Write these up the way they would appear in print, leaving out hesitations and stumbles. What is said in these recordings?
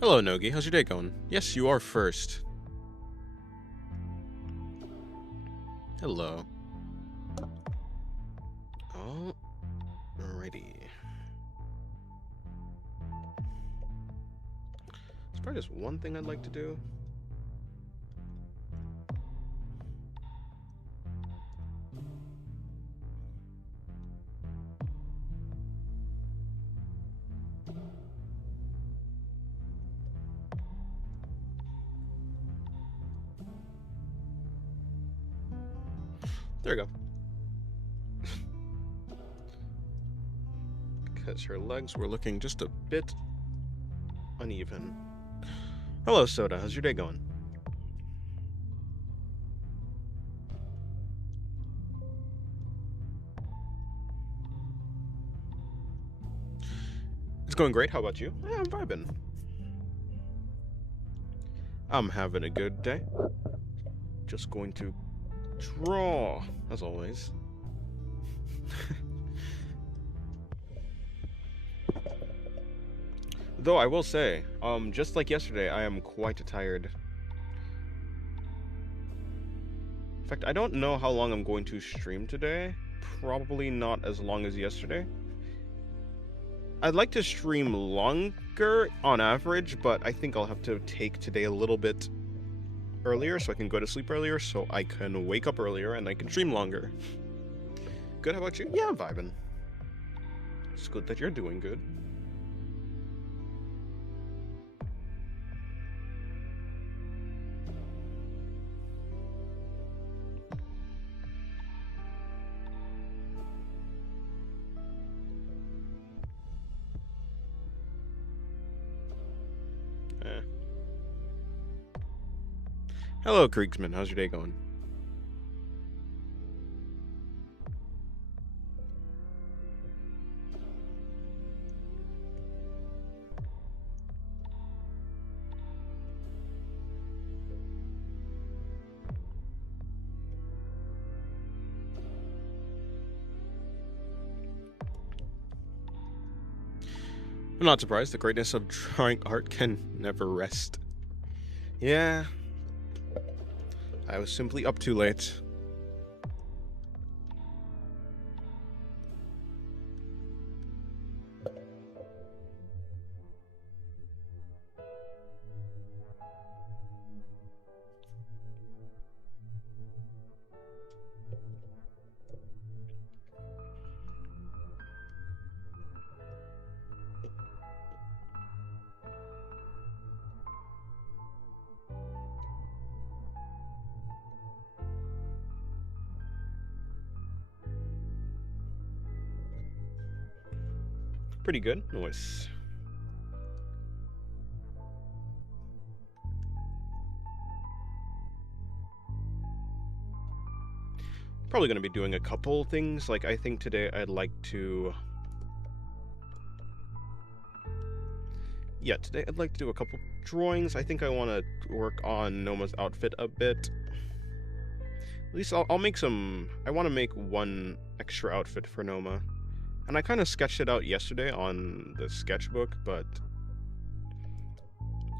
Hello, Nogi. How's your day going? Yes, you are first. Hello. Oh, alrighty. There's probably just one thing I'd like to do. There we go. Because her legs were looking just a bit uneven. Hello, Soda. How's your day going? It's going great. How about you? Yeah, I'm vibing. I'm having a good day. Just going to draw, as always. Though I will say, just like yesterday, I am quite tired. In fact, I don't know how long I'm going to stream today. Probably not as long as yesterday. I'd like to stream longer on average, but I think I'll have to take today a little bit earlier so I can go to sleep earlier, so I can wake up earlier and I can stream longer. Good, how about you? Yeah, I'm vibing. It's good that you're doing good. Hello, Kriegsman. How's your day going? I'm not surprised. The greatness of drawing art can never rest. Yeah. I was simply up too late. Pretty good. Nice. Probably going to be doing a couple things. Like, I think today I'd like to... Yeah, today I'd like to do a couple drawings. I think I want to work on Noma's outfit a bit. At least I'll make some... I want to make one extra outfit for Noma. And I kind of sketched it out yesterday on the sketchbook, but...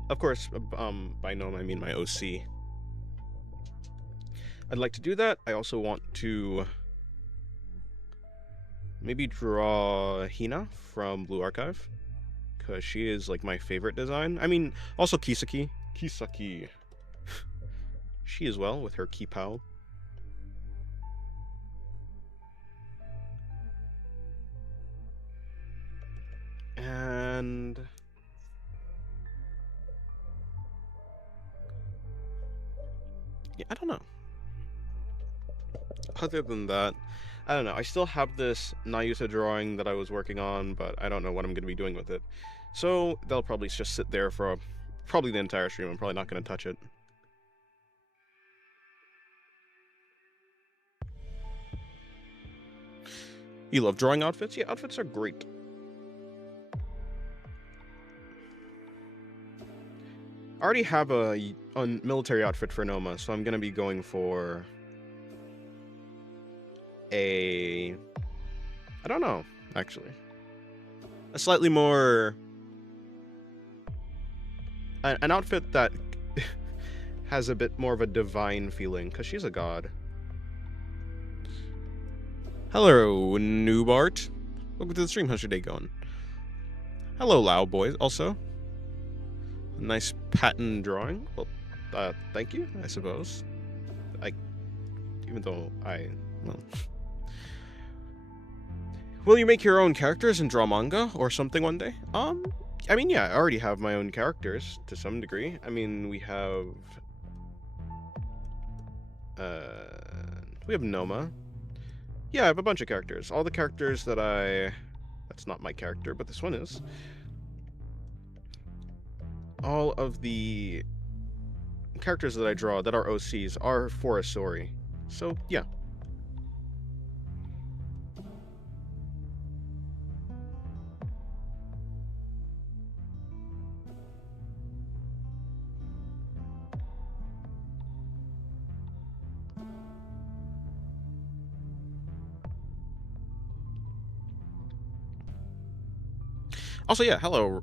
Of course, by Noma I mean my OC. I'd like to do that. I also want to maybe draw Hina from Blue Archive, because she is like my favorite design. I mean, also Kisaki. Kisaki. She as well, with her Kipao. And... yeah, I don't know. Other than that, I don't know. I still have this Nayusa drawing that I was working on, but I don't know what I'm going to be doing with it. So they'll probably just sit there for probably the entire stream. I'm probably not going to touch it. You love drawing outfits? Yeah, outfits are great. I already have a military outfit for Noma, so I'm going to be going for I don't know, actually. A slightly more... An outfit that has a bit more of a divine feeling, because she's a god. Hello, Noobart. Welcome to the stream. How's your day going? Hello, Lao boys. Also, a nice pattern drawing. Well, thank you, I suppose. Even though well... Will you make your own characters and draw manga or something one day? I mean, yeah, I already have my own characters to some degree. I mean, we have Noma. Yeah, I have a bunch of characters. All the characters that that's not my character, but this one is. All of the characters that I draw that are OCs are for a story. So, yeah. Also, yeah, hello,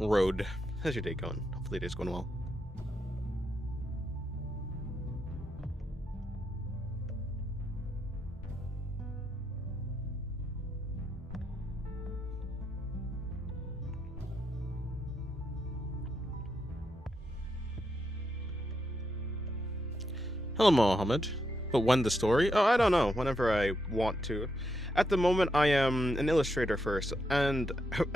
Road. How's your day going? Hopefully your day's going well. Hello, Mohammed. But when the story? Oh, I don't know. Whenever I want to. At the moment, I am an illustrator first, and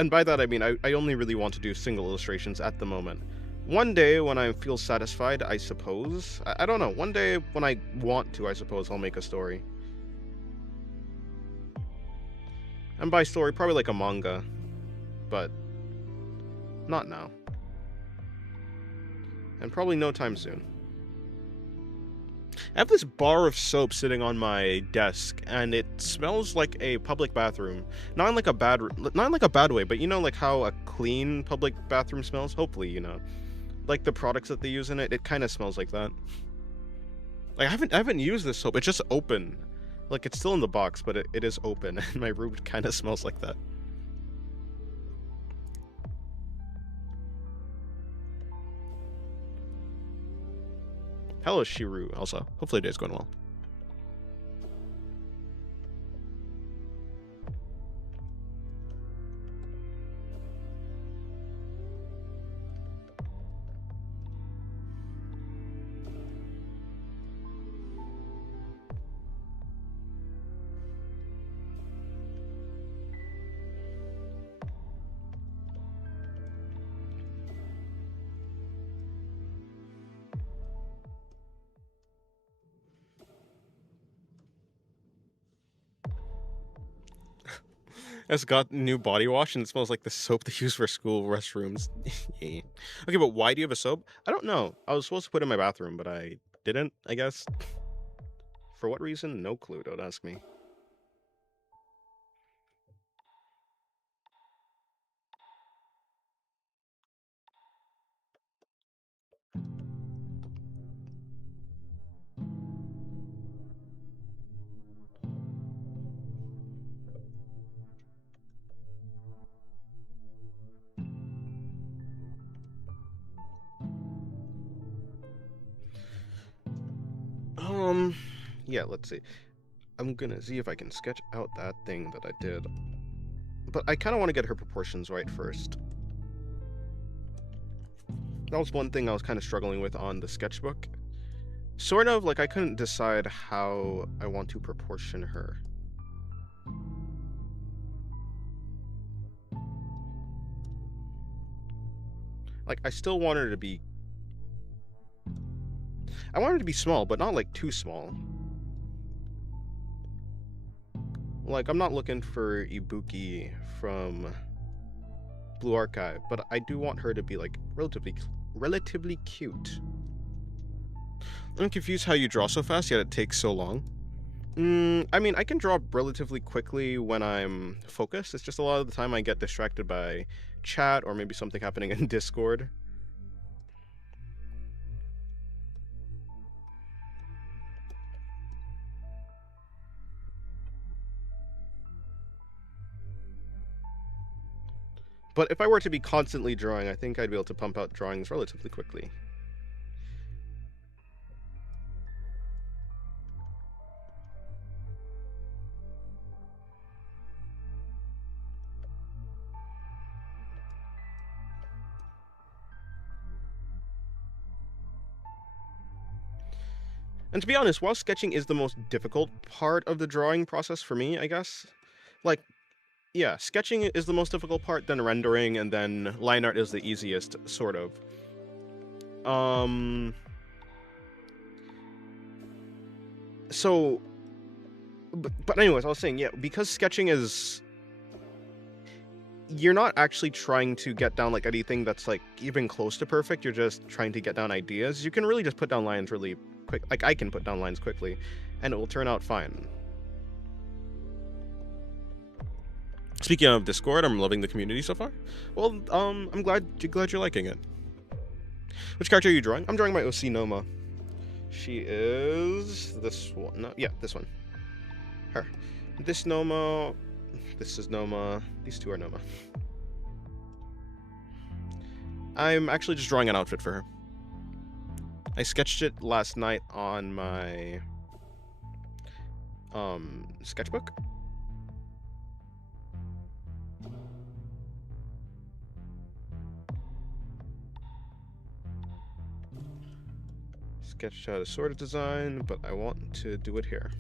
by that I mean I only really want to do single illustrations at the moment. One day, when I feel satisfied, I suppose. I don't know. One day, when I want to, I suppose I'll make a story. And by story, probably like a manga. But not now. And probably no time soon. I have this bar of soap sitting on my desk, and it smells like a public bathroom. Not in like a bad way, but you know, like how a clean public bathroom smells. Hopefully, you know, like the products that they use in it. It kind of smells like that. Like I haven't used this soap. It's just open. Like it's still in the box, but it is open, and my room kind of smells like that. Hello, Shiru. Also, hopefully today's going well. It's got new body wash and it smells like the soap they use for school restrooms. Okay, but why do you have a soap? I don't know. I was supposed to put it in my bathroom, but I didn't, I guess. For what reason? No clue, don't ask me. Yeah, let's see. I'm gonna see if I can sketch out that thing that I did. But I kind of want to get her proportions right first. That was one thing I was kind of struggling with on the sketchbook. Sort of, like I couldn't decide how I want to proportion her. Like, I still want her to be... I want her to be small, but not like too small. Like, I'm not looking for Ibuki from Blue Archive, but I do want her to be, like, relatively cute. I'm confused how you draw so fast, yet it takes so long. I mean, I can draw relatively quickly when I'm focused. It's just a lot of the time I get distracted by chat or maybe something happening in Discord. But if I were to be constantly drawing, I think I'd be able to pump out drawings relatively quickly. And to be honest, while sketching is the most difficult part of the drawing process for me, I guess, like, yeah, sketching is the most difficult part, then rendering, and then line art is the easiest, sort of. So, but anyways, I was saying, yeah, because sketching is, you're not actually trying to get down, like, anything that's, like, even close to perfect, you're just trying to get down ideas. You can really just put down lines really quick, like, I can put down lines quickly, and it will turn out fine. Speaking of Discord, I'm loving the community so far. Well, I'm glad you're liking it. Which character are you drawing? I'm drawing my OC Noma. She is this one. No, yeah, this one. Her. This Noma. This is Noma. These two are Noma. I'm actually just drawing an outfit for her. I sketched it last night on my sketchbook. Sketched out a sort of design, but I want to do it here.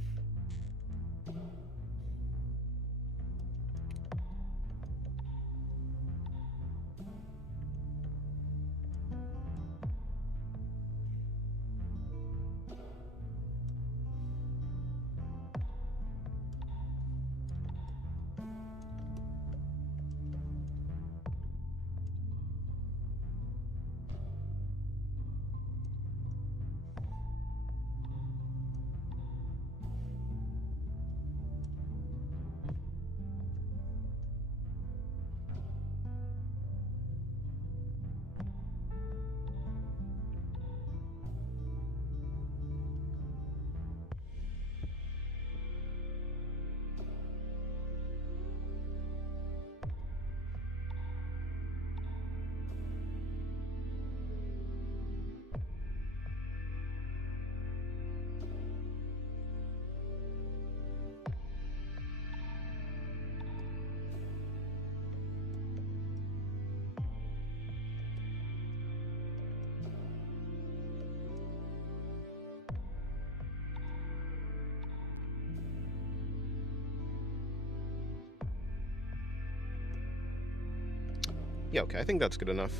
Yeah, okay, I think that's good enough.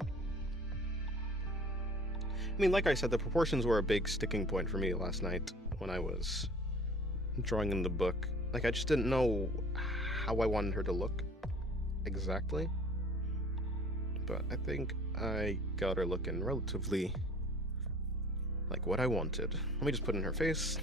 I mean, like I said, the proportions were a big sticking point for me last night when I was drawing in the book. Like, I just didn't know how I wanted her to look exactly. But I think I got her looking relatively like what I wanted. Let me just put in her face.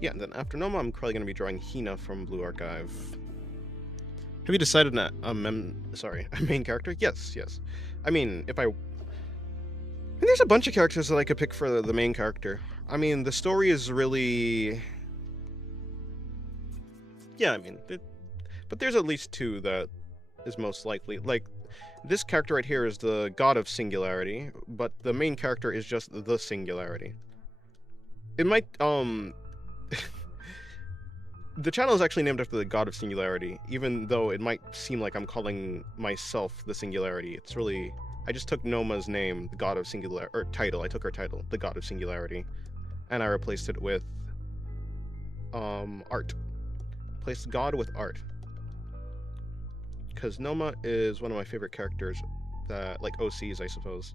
Yeah, and then after Noma, I'm probably going to be drawing Hina from Blue Archive. Have you decided on a main character? Yes. I mean, there's a bunch of characters that I could pick for the main character. I mean, the story is really... Yeah, I mean, but there's at least two that is most likely. Like, this character right here is the God of Singularity, but the main character is just the Singularity. It might, the channel is actually named after the God of Singularity, even though it might seem like I'm calling myself the Singularity. It's really... I just took Noma's name, the God of Singularity, or title. I took her title, the God of Singularity, and I replaced it with art. Replaced God with art. because Noma is one of my favorite characters, that like OCs, I suppose.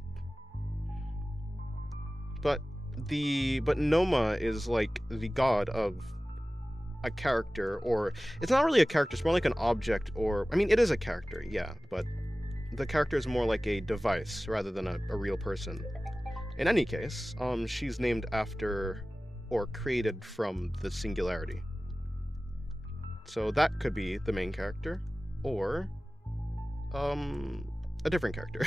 But Noma is like the god of a character, or it's not really a character, it's more like an object, or I mean it is a character, yeah, but the character is more like a device rather than a real person. In any case, she's named after or created from the singularity. So that could be the main character, or a different character.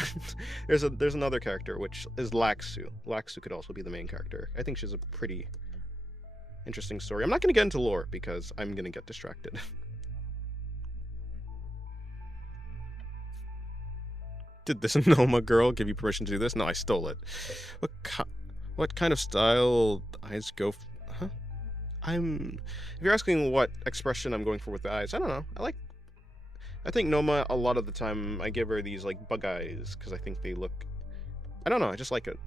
there's another character which is Laxu. Laxu could also be the main character. I think she's a pretty interesting story. I'm not going to get into lore because I'm going to get distracted. Did this Noma girl give you permission to do this? No, I stole it. What kind of style eyes go? Huh? If you're asking what expression I'm going for with the eyes, I don't know. I think Noma, a lot of the time, I give her these, like, bug eyes, because I think they look... I don't know, I just like it.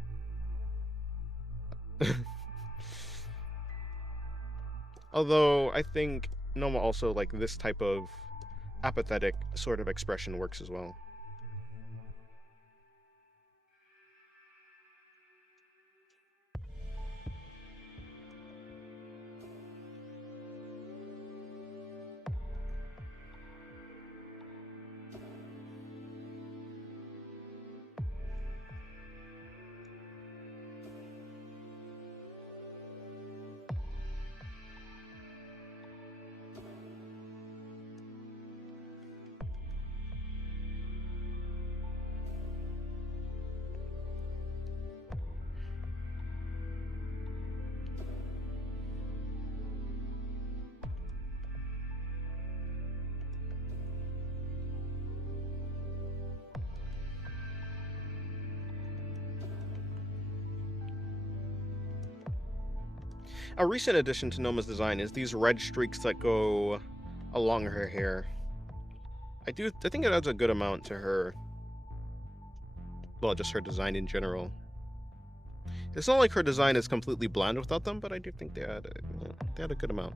Although, I think Noma also, like, this type of apathetic sort of expression works as well. A recent addition to Noma's design is these red streaks that go along her hair. I think it adds a good amount to her, well, just her design in general. It's not like her design is completely bland without them, but I do think they had a good amount.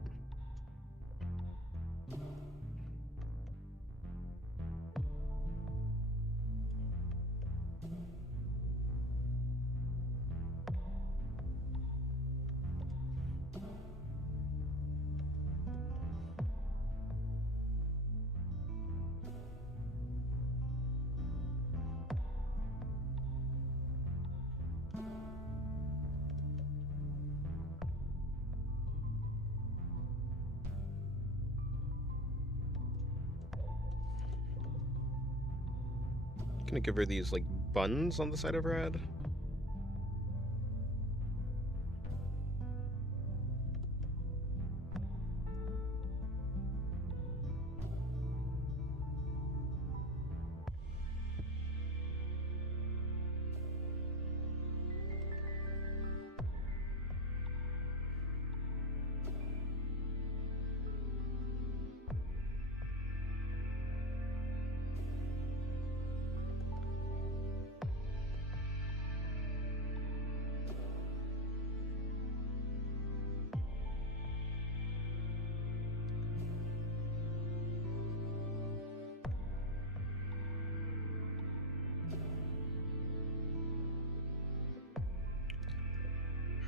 Gonna give her these, like, buns on the side of her head.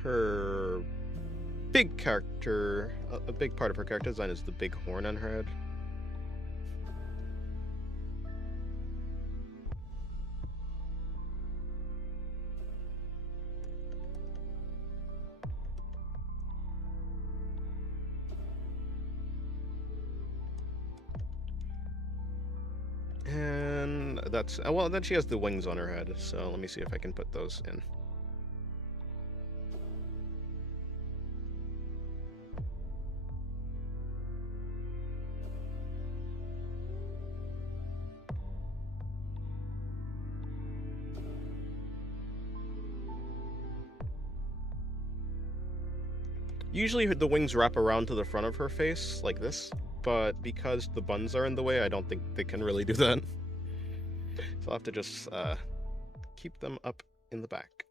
Her big character, a big part of her character design is the big horn on her head. And that's, well, then she has the wings on her head, so let me see if I can put those in. Usually the wings wrap around to the front of her face, like this, but because the buns are in the way, I don't think they can really do that. So I'll have to just keep them up in the back.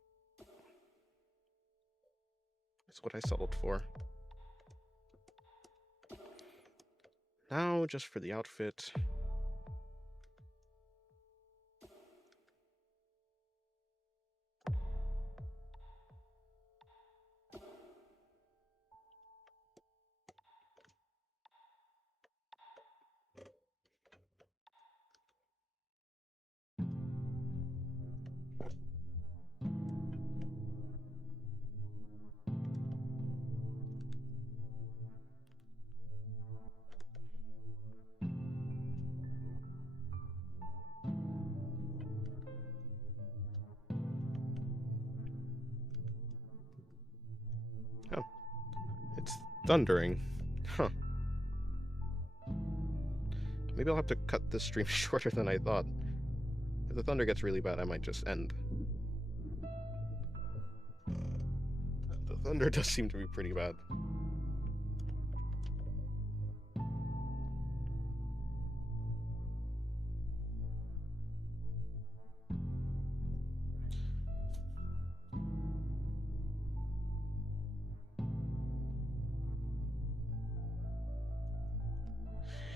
That's what I settled for. Now, just for the outfit. thundering. Huh. Maybe I'll have to cut this stream shorter than I thought. If the thunder gets really bad, I might just end. The thunder does seem to be pretty bad.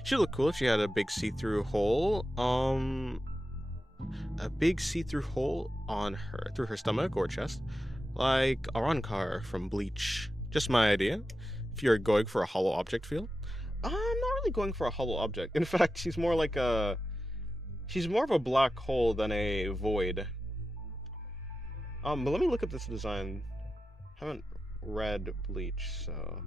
She'd look cool if she had a big see-through hole. A big see-through hole on her, through her stomach or chest, like Arankar from Bleach. Just my idea. If you're going for a hollow object feel, I'm not really going for a hollow object. In fact, she's more like a, she's more of a black hole than a void. But let me look up this design. I haven't read Bleach, so.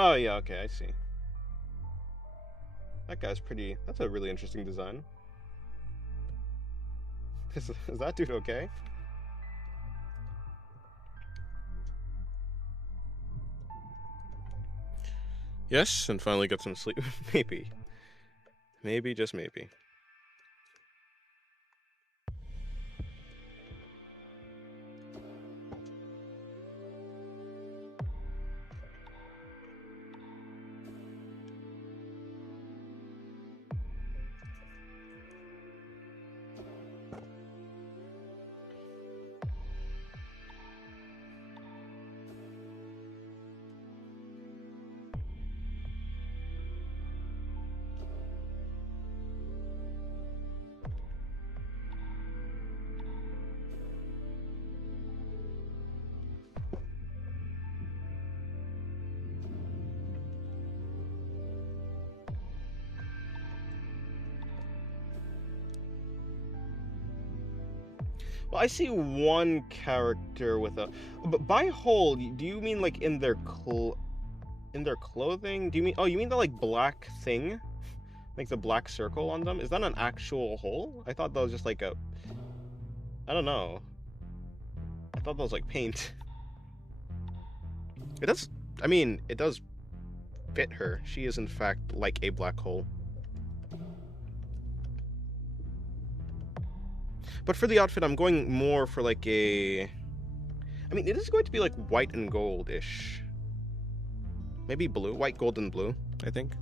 Oh yeah, okay, I see. That guy's pretty, that's a really interesting design. Is that dude okay? Yes, and finally get some sleep. Maybe. Maybe, just maybe. Well, I see one character with a. But by hole, do you mean like in their clothing? Do you mean? Oh, you mean the like black thing, like the black circle on them? Is that an actual hole? I thought that was just like a. I don't know. I thought that was like paint. It does. I mean, it does fit her. She is in fact like a black hole. But for the outfit, I'm going more for like a... I mean, it is going to be like white and gold-ish. Maybe blue. White, gold, and blue, I think.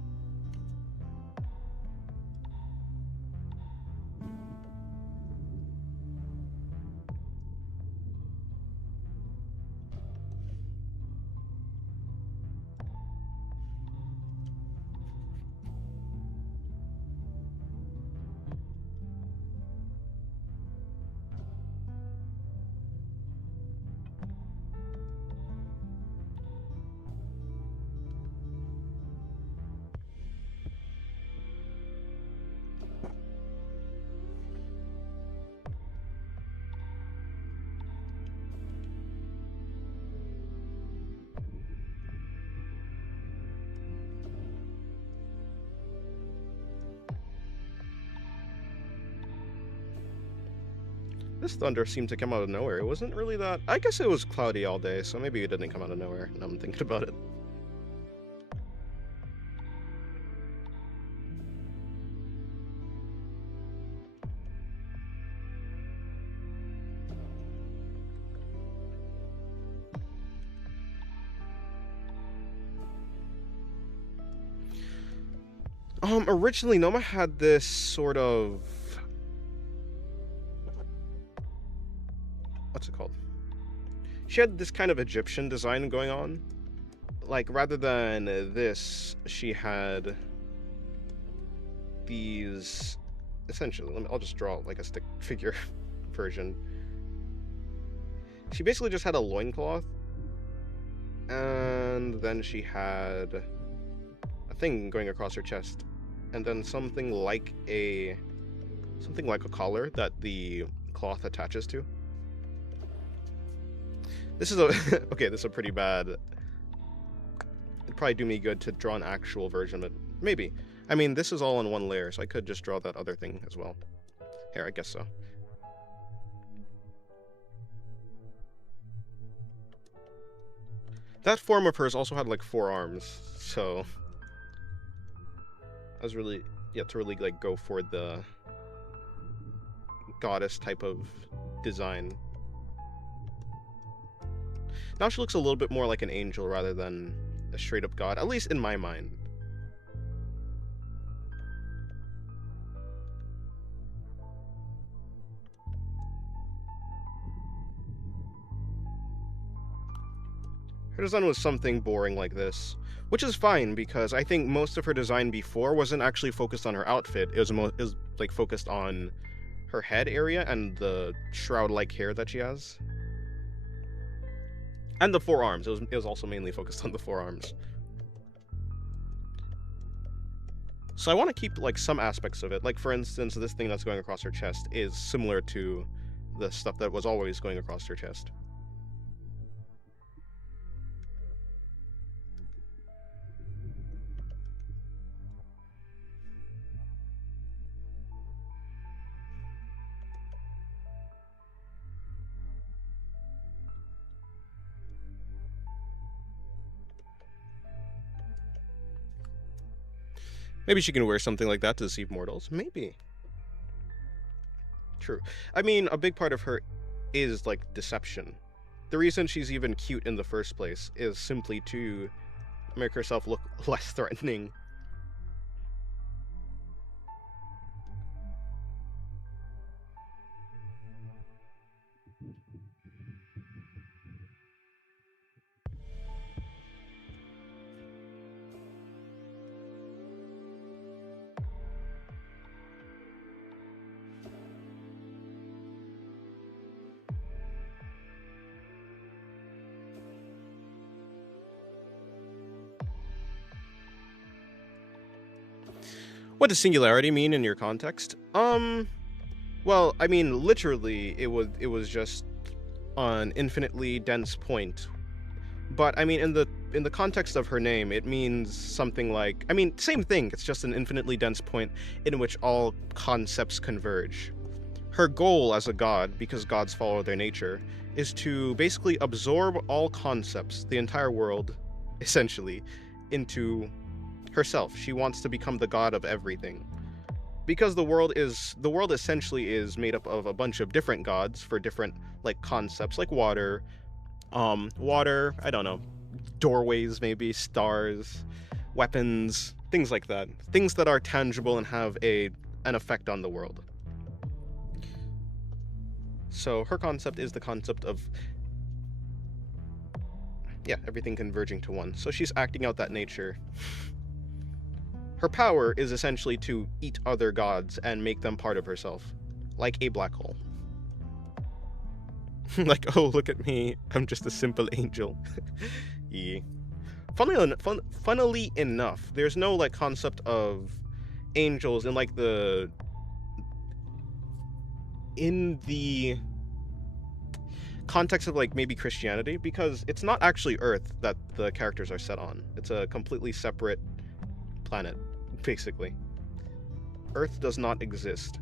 This thunder seemed to come out of nowhere. It wasn't really that... I guess it was cloudy all day, so maybe it didn't come out of nowhere, now I'm thinking about it. Originally, Noma had this sort of... What's it called? She had this kind of Egyptian design going on. Like, rather than this, she had these... Essentially, I'll just draw like a stick figure version. She basically just had a loincloth. And then she had a thing going across her chest. And then something like a collar that the cloth attaches to. This is a okay, this is a pretty bad. It'd probably do me good to draw an actual version of it. Maybe. I mean, this is all in one layer, so I could just draw that other thing as well. Here, I guess so. That form of hers also had like 4 arms, so I was really to really like go for the goddess type of design. Now she looks a little bit more like an angel rather than a straight up god, at least in my mind. Her design was something boring like this, which is fine because I think most of her design before wasn't actually focused on her outfit. It was like focused on her head area and the shroud-like hair that she has, and the forearms. It was also mainly focused on the forearms. So I want to keep like some aspects of it. Like for instance, this thing that's going across her chest is similar to the stuff that was always going across her chest. Maybe she can wear something like that to deceive mortals. Maybe. True. I mean, a big part of her is like deception. The reason she's even cute in the first place is simply to make herself look less threatening. What does singularity mean in your context? Well, I mean, literally, it was just an infinitely dense point. But I mean, in the context of her name, it means something like, I mean, same thing. It's just an infinitely dense point in which all concepts converge. Her goal as a god, because gods follow their nature, is to basically absorb all concepts, the entire world, essentially, into herself. She wants to become the god of everything. Because the world essentially is made up of a bunch of different gods for different like concepts like water, I don't know, doorways maybe, stars, weapons, things like that. Things that are tangible and have an effect on the world. So her concept is the concept of everything converging to one. So she's acting out that nature. Her power is essentially to eat other gods and make them part of herself, like a black hole. Like, oh, look at me, I'm just a simple angel. Yeah. Funnily enough, there's no like concept of angels in like in the context of like maybe Christianity, because it's not actually Earth that the characters are set on. It's a completely separate planet, basically. Earth does not exist.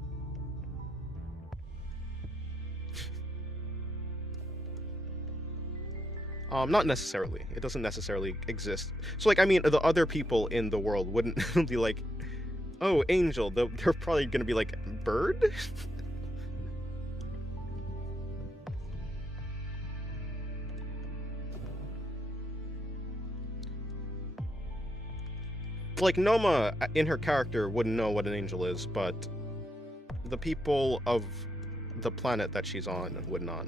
Not necessarily. It doesn't necessarily exist. So, like, I mean, the other people in the world wouldn't be like, oh, angel. They're probably gonna be like, bird? Like, Noma, in her character, wouldn't know what an angel is, but the people of the planet that she's on would not.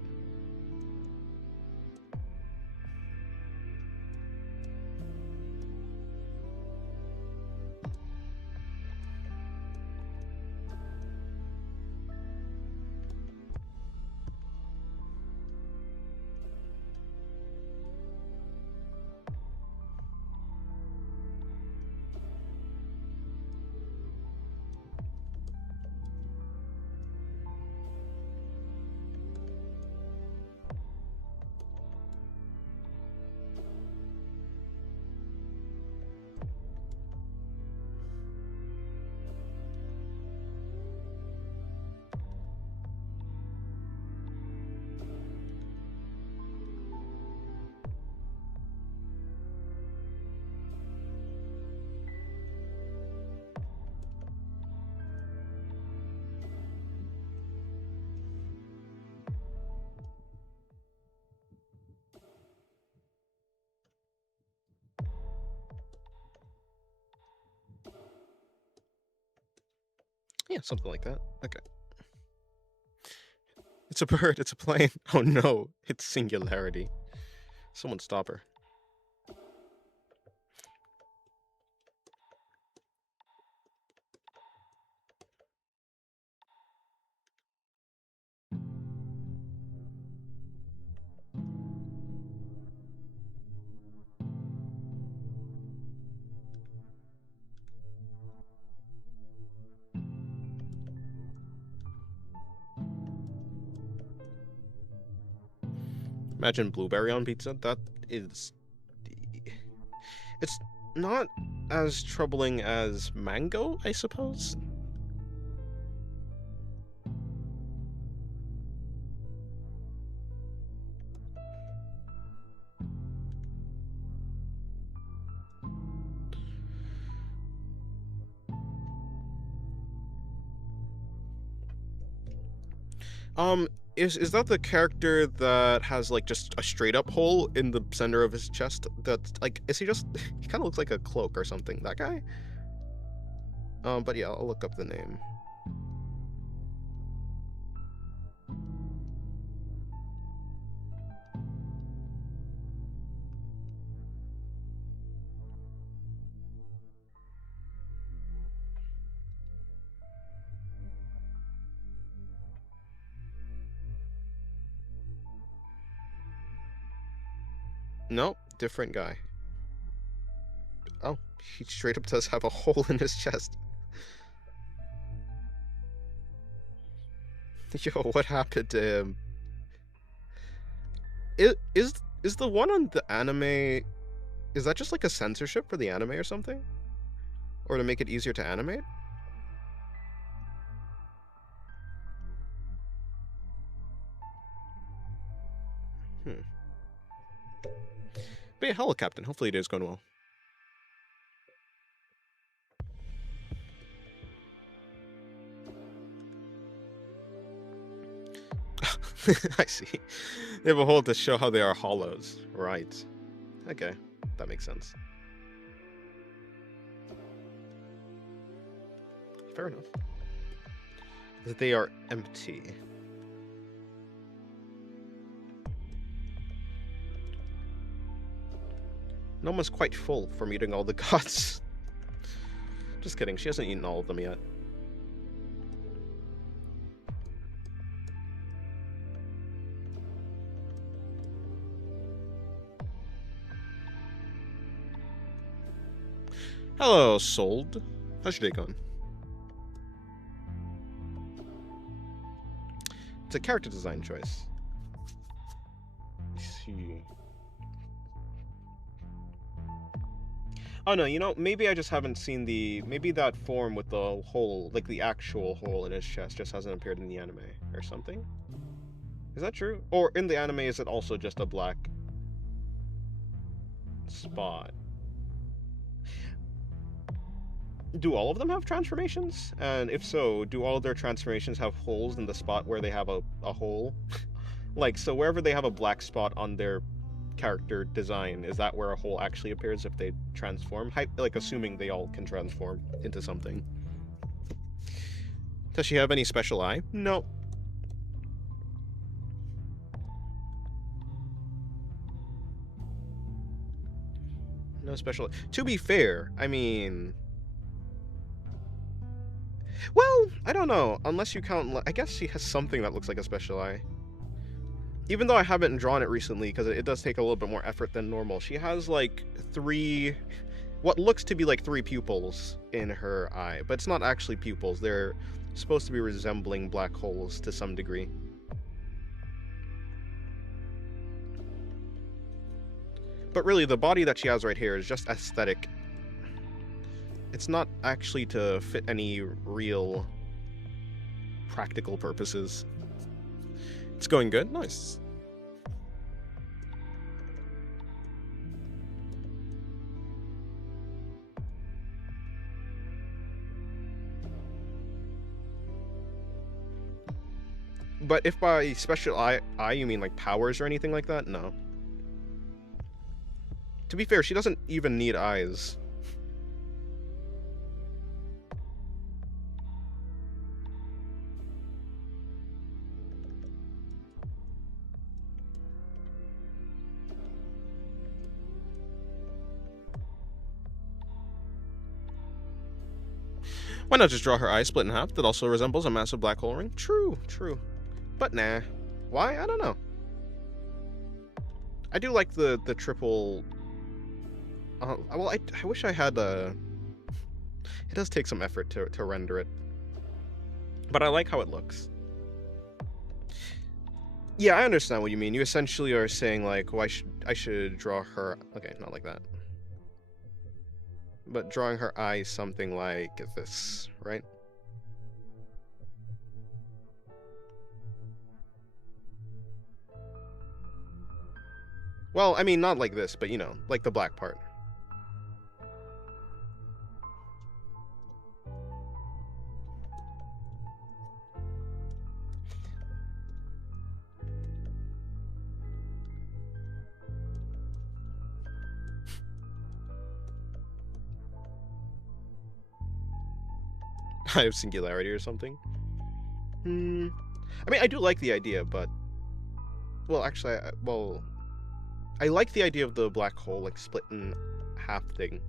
Yeah, something like that. Okay. It's a bird. It's a plane. Oh no, it's singularity. Someone stop her. Imagine blueberry on pizza. That is... It's not as troubling as mango, I suppose. Um, is that the character that has like just a straight up hole in the center of his chest? That's like, is he just? He kind of looks like a cloak or something. That guy. But yeah, I'll look up the name. Nope, different guy. Oh, he straight up does have a hole in his chest. Yo, what happened to him? It is the one on the anime. Is that just like a censorship for the anime or something? Or to make it easier to animate? Hmm. But yeah, hello, Captain. Hopefully it is going well. I see. They have a hole to show how they are hollows. Right. Okay. That makes sense. Fair enough. That they are empty. Noma's quite full from eating all the gods. Just kidding. She hasn't eaten all of them yet. Hello, Sold. How's your day going? It's a character design choice. Let's see. Oh no, you know, maybe I just haven't seen the... Maybe that form with the hole, like the actual hole in his chest, just hasn't appeared in the anime or something. Is that true? Or in the anime, is it also just a black spot? Do all of them have transformations? And if so, do all of their transformations have holes in the spot where they have a hole? Like, so wherever they have a black spot on their character design, is that where a hole actually appears if they transform? Like, assuming they all can transform into something. Does she have any special eye? No. No special... To be fair, I mean... Well, I don't know. Unless you count... I guess she has something that looks like a special eye. Even though I haven't drawn it recently, because it does take a little bit more effort than normal. She has, like, what looks to be like 3 pupils in her eye. But it's not actually pupils. They're supposed to be resembling black holes to some degree. But really, the body that she has right here is just aesthetic. It's not actually to fit any real practical purposes. It's going good? Nice. But if by special eye you mean like powers or anything like that, no. To be fair, she doesn't even need eyes. Why not just draw her eye split in half that also resembles a massive black hole ring? True, true. But nah. Why? I don't know. I do like the triple... well, I wish I had a... It does take some effort to render it. But I like how it looks. Yeah, I understand what you mean. You essentially are saying, like, well, I should draw her... Okay, not like that. But drawing her eyes something like this, right? Well, I mean, not like this, but, you know, like the black part. I have singularity or something. I mean, I do like the idea, but... Well, actually, I like the idea of the black hole, like, split in half thing.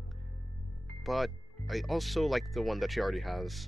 But I also like the one that she already has.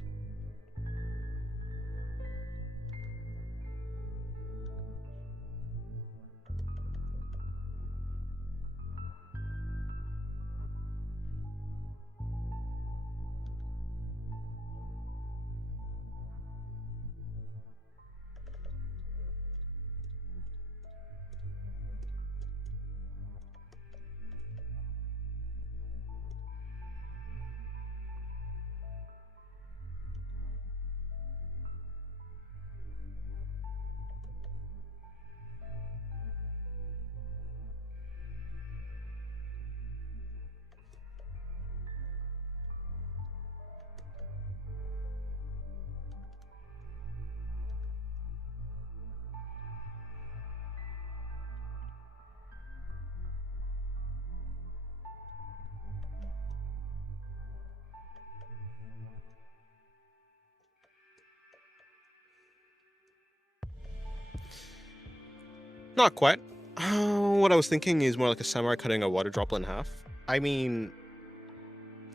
Not quite. What I was thinking is more like a samurai cutting a water droplet in half. I mean...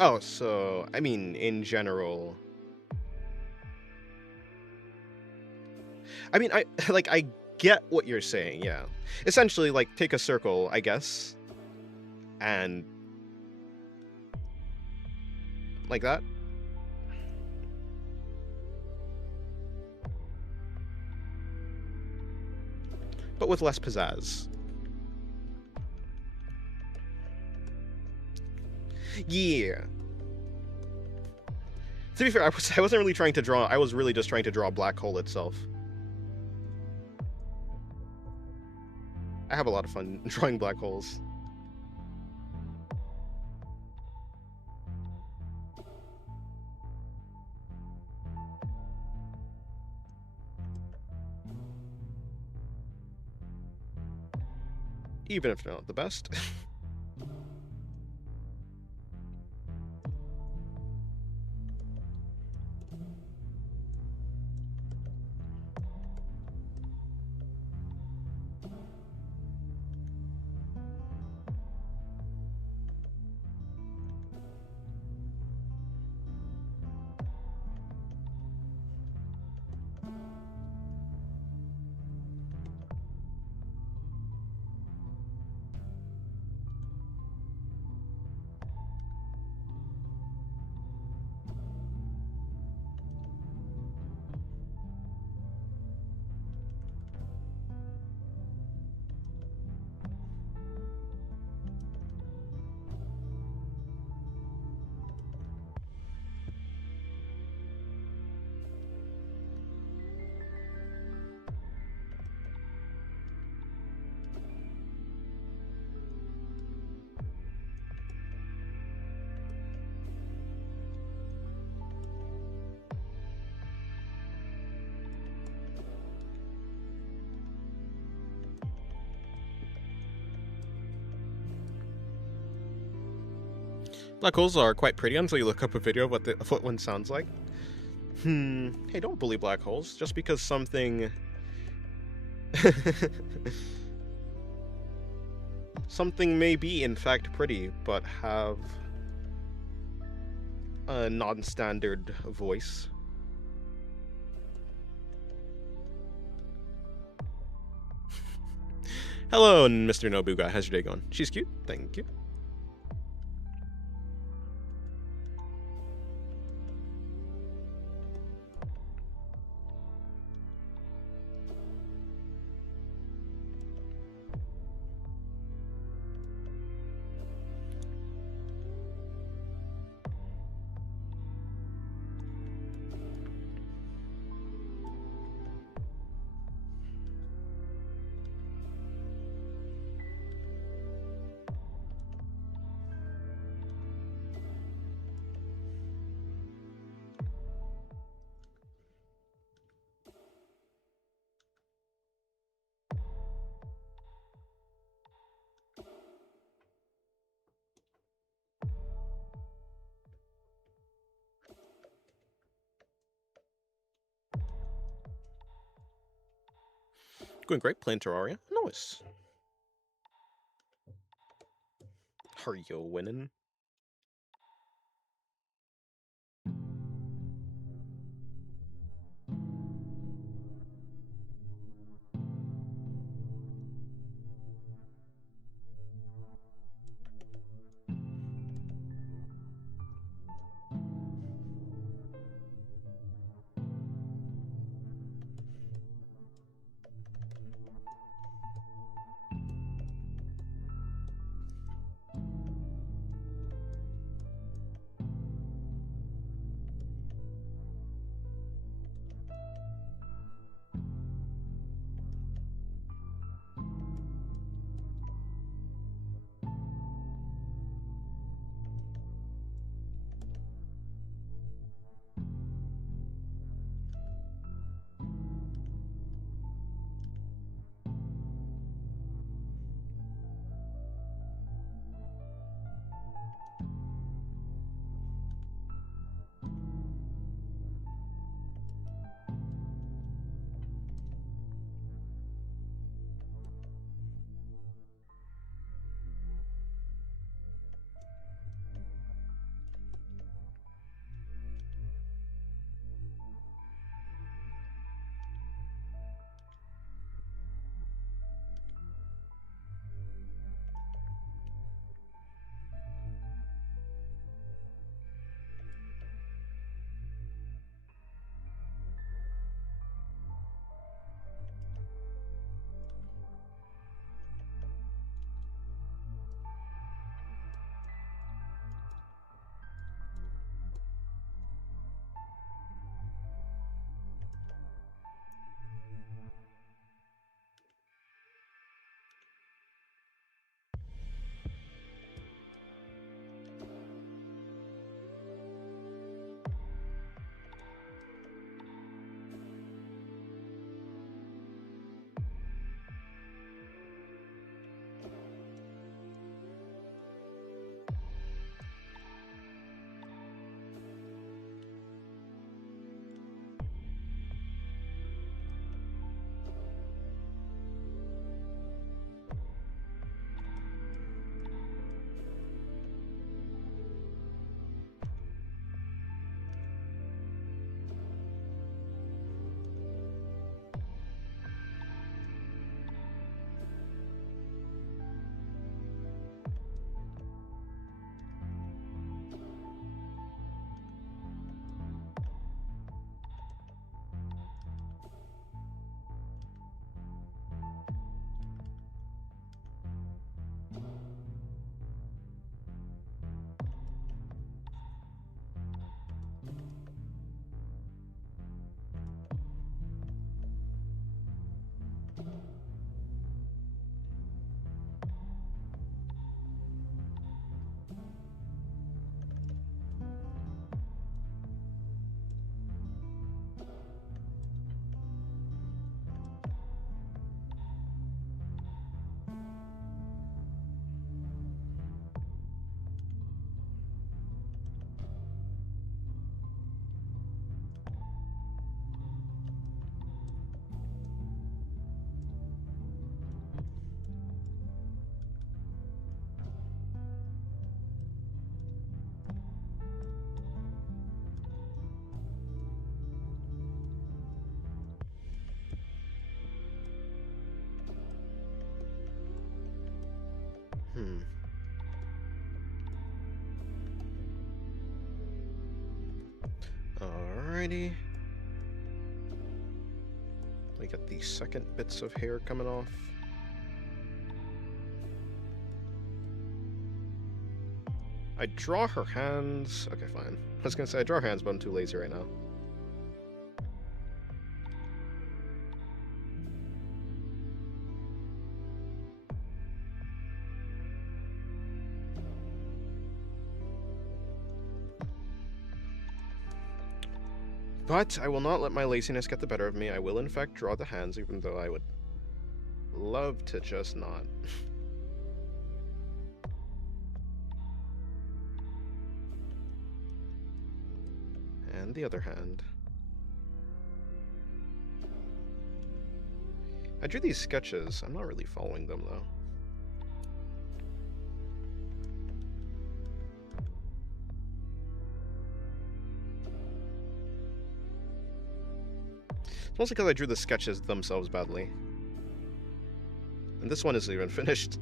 Oh, so... I mean, in general... I mean, I get what you're saying, yeah. Essentially, like, take a circle, I guess. And... like that. But with less pizzazz. Yeah. To be fair, I wasn't really trying to draw... I was really just trying to draw a black hole itself. I have a lot of fun drawing black holes. Even if they're not the best. Black holes are quite pretty until you look up a video of what one sounds like. Hey, don't bully black holes. Just because something... something may be, in fact, pretty, but have... a non-standard voice. Hello, Mr. Nobuga. How's your day going? She's cute. Thank you. Going great, playing Terraria. Nice. Are you winning? Alrighty. We got the second bits of hair coming off. I draw her hands. Okay, fine. I was gonna say I draw her hands, but I'm too lazy right now. But I will not let my laziness get the better of me. I will in fact draw the hands, even though I would love to just not. And the other hand. I drew these sketches. I'm not really following them though. It's mostly because I drew the sketches themselves badly. And this one isn't even finished.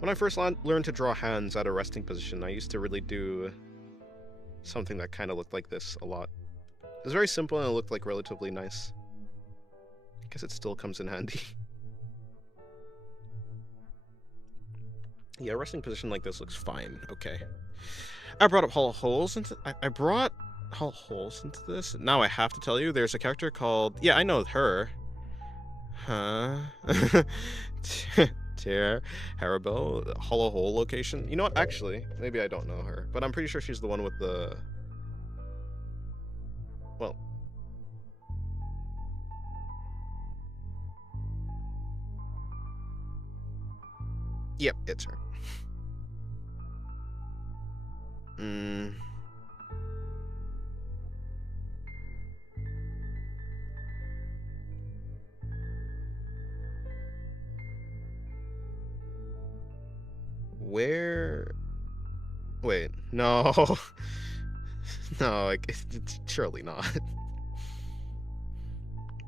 When I first learned to draw hands at a resting position, I used to really do something that kind of looked like this a lot. It was very simple and it looked like relatively nice. I guess it still comes in handy. Yeah, a resting position like this looks fine. Okay. I brought up hollow holes into... I brought hollow holes into this. Now I have to tell you, there's a character called... Yeah, I know her. Huh? Haribel, hollow hole location. You know what? Actually, maybe I don't know her, but I'm pretty sure she's the one with the... Well... Yep, it's her. Where? Wait, no. No, it's surely not.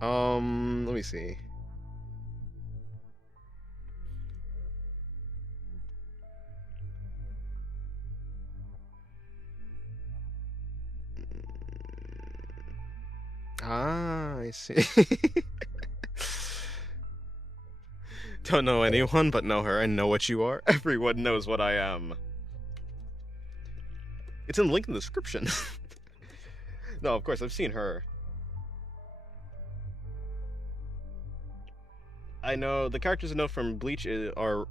Let me see. Ah, I see. Don't know anyone, but know her. I know what you are. Everyone knows what I am. It's in the link in the description. No, of course, I've seen her. I know the characters I know from Bleach are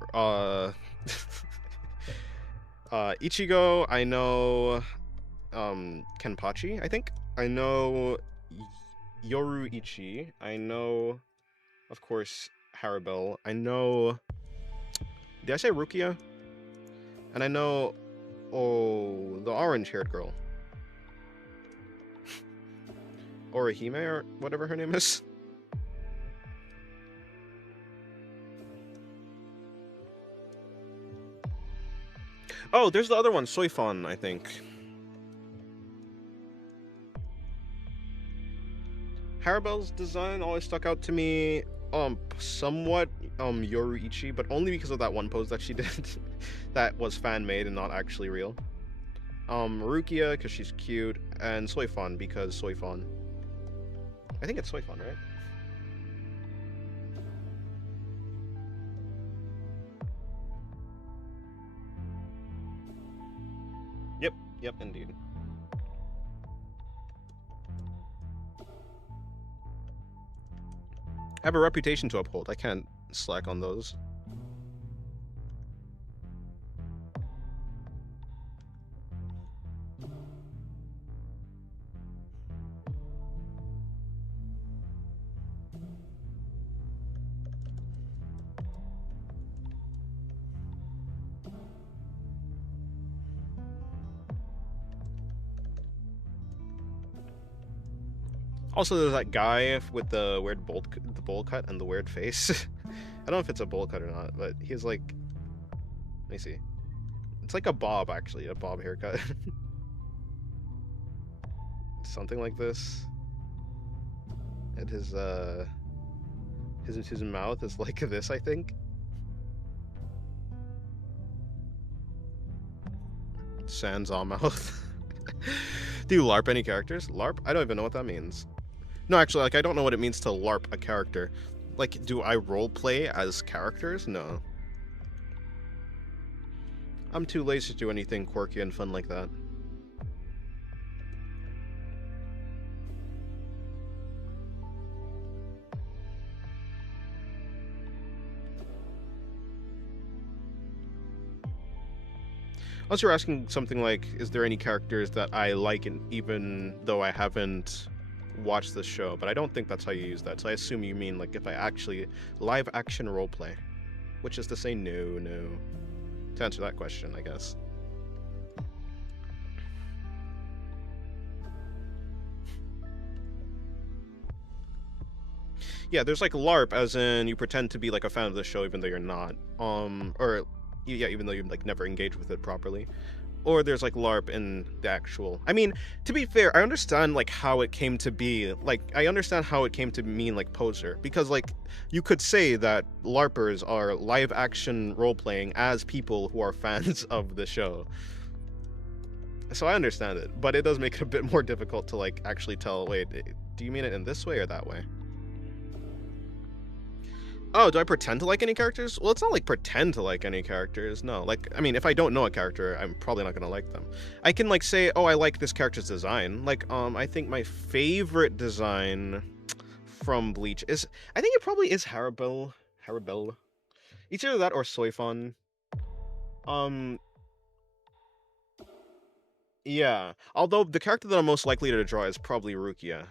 Ichigo. I know Kenpachi, I think. I know Yoruichi. I know, of course, Haribel. I know... Did I say Rukia? And I know... Oh, the orange-haired girl. Orihime, or whatever her name is. Oh, there's the other one, Soifon, I think. Haribel's design always stuck out to me, somewhat, Yoruichi, but only because of that one pose that she did that was fan-made and not actually real. Rukia, because she's cute, and Soifon, because Soifon. I think it's Soifon, right? Yep, indeed. I have a reputation to uphold. I can't slack on those. Also, there's that guy with the weird bowl cut and the weird face. I don't know if it's a bowl cut or not, but he's like... Let me see. It's like a bob, actually. A bob haircut. Something like this. And his mouth is like this, I think. Sans all mouth. Do you LARP any characters? LARP? I don't even know what that means. No, actually, like, I don't know what it means to LARP a character. Like, do I roleplay as characters? No. I'm too lazy to do anything quirky and fun like that. Unless you're asking something like, is there any characters that I like, and even though I haven't watched the show? But I don't think that's how you use that. So I assume you mean like if I actually live action roleplay, which is to say no. To answer that question, I guess. Yeah, there's like LARP, as in you pretend to be like a fan of the show even though you're not. Or yeah, even though you like never engage with it properly. Or there's like LARP in the actual. I mean, to be fair, I understand like how it came to be. Like, I understand how it came to mean like poser, because like you could say that LARPers are live action role playing as people who are fans of the show. So I understand it, but it does make it a bit more difficult to like actually tell. Wait, do you mean it in this way or that way? Oh, do I pretend to like any characters? Well, it's not like pretend to like any characters. No, like, I mean, if I don't know a character, I'm probably not gonna like them. I can like say, oh, I like this character's design. Like, I think my favorite design from Bleach is, I think it probably is Harabel. It's either that or Soifon. Um, yeah. Although the character that I'm most likely to draw is probably Rukia.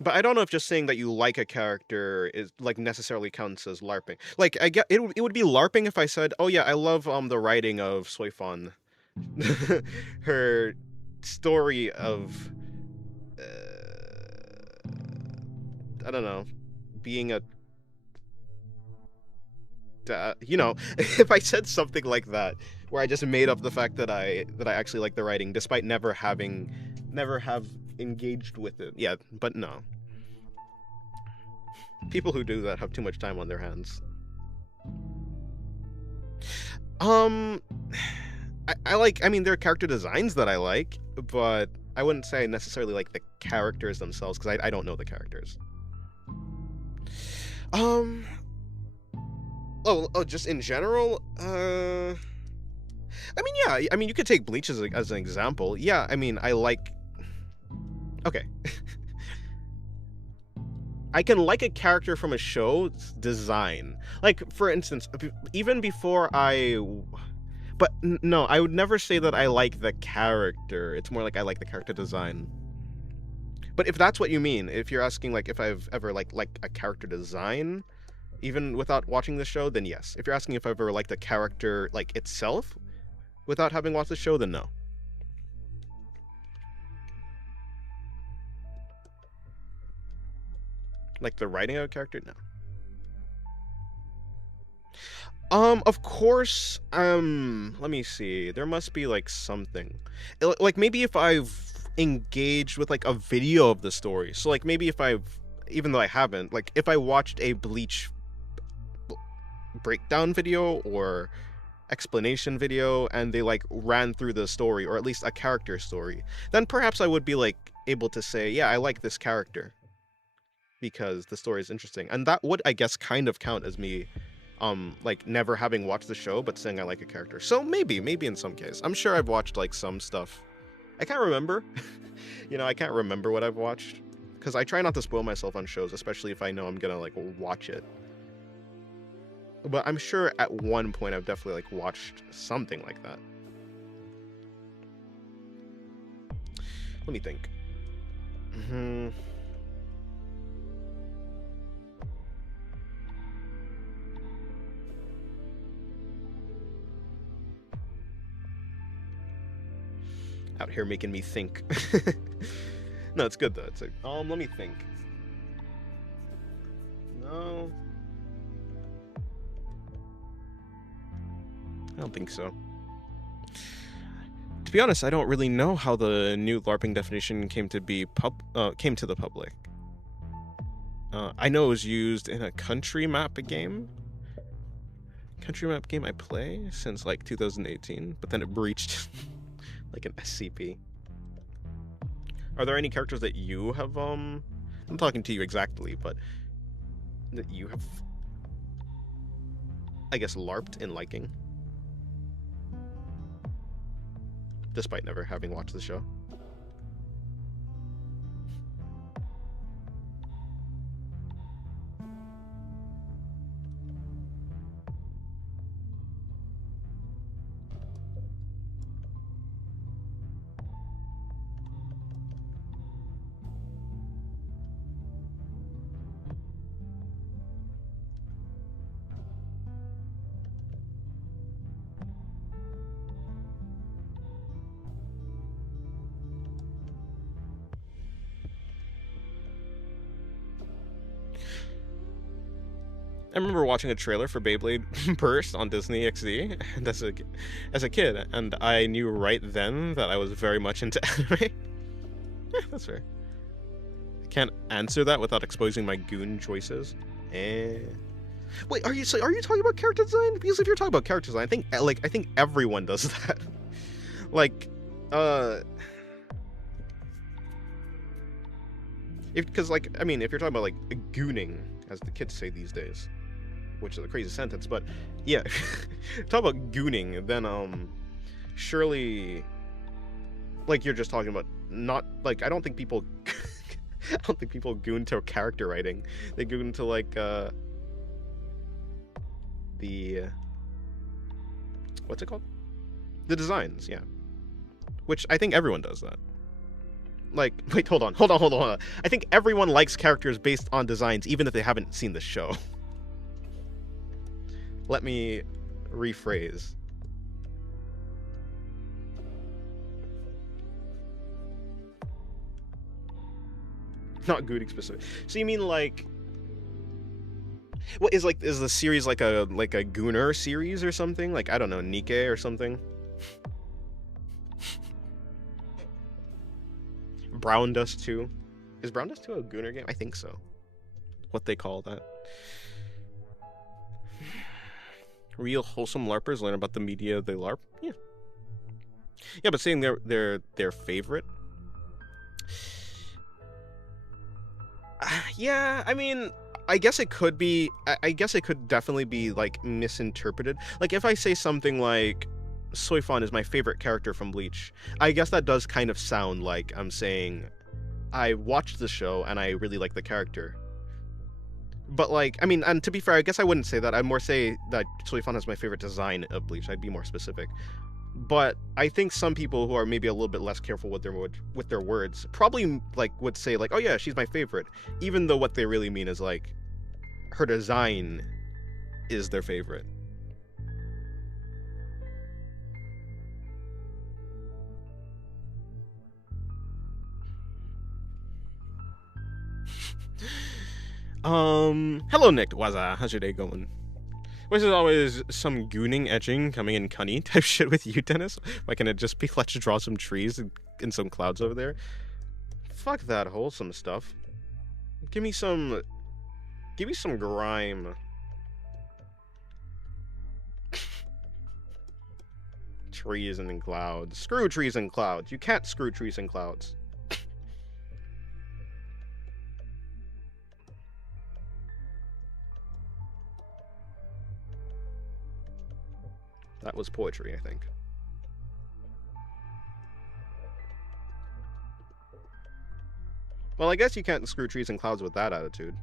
But I don't know if just saying that you like a character is like necessarily counts as LARPing. Like, I get it would be LARPing if I said, "Oh yeah, I love the writing of Soifon." Her story of I don't know, being a you know, if I said something like that where I just made up the fact that I actually like the writing despite never have engaged with it. Yeah, but no. People who do that have too much time on their hands. Um, I like. I mean, there are character designs that I like, but I wouldn't say I necessarily like the characters themselves because I don't know the characters. Um. Oh, just in general. I mean, yeah. I mean, you could take Bleach as an example. Yeah. I mean, I like. Okay. I can like a character from a show's design. Like, for instance, even before I. But no, I would never say that I like the character. It's more like I like the character design. But if that's what you mean, if you're asking like if I've ever liked a character design, even without watching the show, then yes. If you're asking if I've ever liked the character like itself without having watched the show, then no. Like the writing of a character, no. Of course, let me see. There must be like something. Like maybe if I've engaged with like a video of the story. So like maybe if I've, even though I haven't, like if I watched a Bleach breakdown video or explanation video and they like ran through the story or at least a character story, then perhaps I would be like able to say, yeah, I like this character because the story is interesting. And that would, I guess, kind of count as me like never having watched the show but saying I like a character. So maybe in some case. I'm sure I've watched like some stuff. I can't remember. I can't remember what I've watched because I try not to spoil myself on shows, especially if I know I'm gonna like watch it. But I'm sure at one point I've definitely like watched something like that. Let me think. Out here making me think. No, it's good though. It's like, let me think. No, I don't think so. To be honest, I don't really know how the new LARPing definition came to the public. I know it was used in a country map game. Country map game I play since like 2018, but then it breached like an SCP. Are there any characters that you have I'm talking to you exactly, but that you have, I guess, LARPed in liking? Despite never having watched the show. I remember watching a trailer for Beyblade Burst on Disney XD and as a kid, and I knew right then that I was very much into anime. That's fair. I can't answer that without exposing my goon choices. Wait, are you talking about character design? Because if you're talking about character design, I think everyone does that. Like, because like, I mean, if you're talking about like gooning, as the kids say these days, which is a crazy sentence, but yeah, talk about gooning, then surely, like, you're just talking about not like, I don't think people goon to character writing. They goon to like the what's it called? The designs, yeah. Which I think everyone does that. Like, wait, hold on. I think everyone likes characters based on designs, even if they haven't seen the show. Let me rephrase. Not gooning specific. So you mean like, what is the series like a Gooner series or something? Like, I don't know, Nikke or something? Brown Dust 2. Is Brown Dust 2 a Gooner game? I think so. What they call that. Real wholesome LARPers learn about the media they LARP. Yeah. Yeah, but saying their favorite. Yeah, I mean, I guess it could be. I guess it could definitely be like misinterpreted. Like if I say something like, Soifon is my favorite character from Bleach, I guess that does kind of sound like I'm saying I watched the show and I really like the character. But like, I mean, and to be fair, I guess I wouldn't say that. I'd more say that Soifon is my favorite design of Bleach. I'd be more specific. But I think some people who are maybe a little bit less careful with their words probably like would say like, oh yeah, she's my favorite, even though what they really mean is like her design is their favorite. Hello Nick, Waza, how's your day going? Was there always some gooning etching coming in cunny type shit with you, Dennis? Why can't it just be let's draw some trees and some clouds over there? Fuck that wholesome stuff. Give me some grime. Trees and clouds. Screw trees and clouds. You can't screw trees and clouds. That was poetry, I think. Well, I guess you can't screw trees and clouds with that attitude.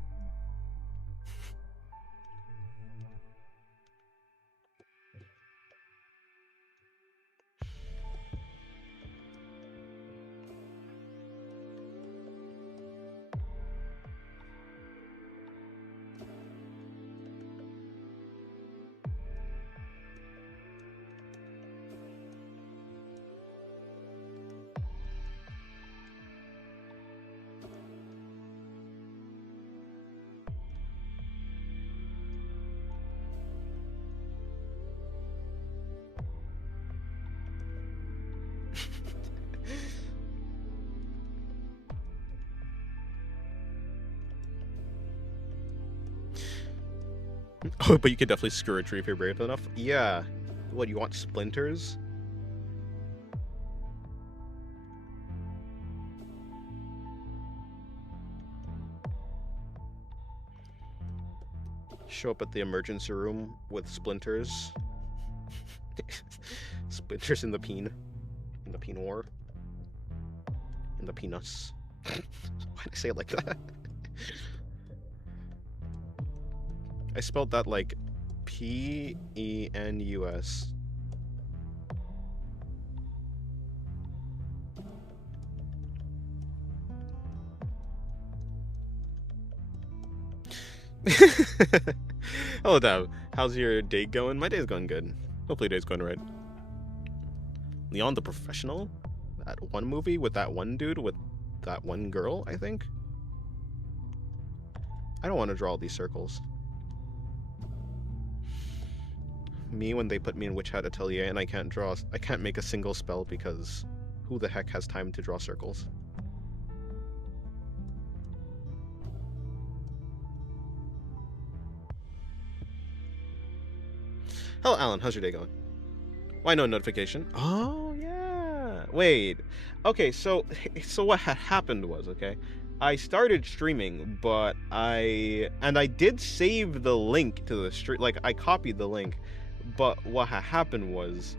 Oh, but you could definitely screw a tree if you're brave enough. Yeah. What, you want splinters? Show up at the emergency room with splinters. Splinters in the peen. In the peenor. In the peanuts. Why did I say it like that? I spelled that like P-E-N-U-S. Hello, Dab. How's your day going? My day's going good. Hopefully, your day's going right. Leon the Professional? That one movie with that one dude with that one girl, I think? I don't want to draw all these circles. Me when they put me in Witch Hat Atelier and I can't make a single spell because who the heck has time to draw circles? Hello, Alan. How's your day going? Why no notification? Oh, yeah. Wait. Okay, so what had happened was, okay, I started streaming, but I did save the link to the stream. Like, I copied the link, but what had happened was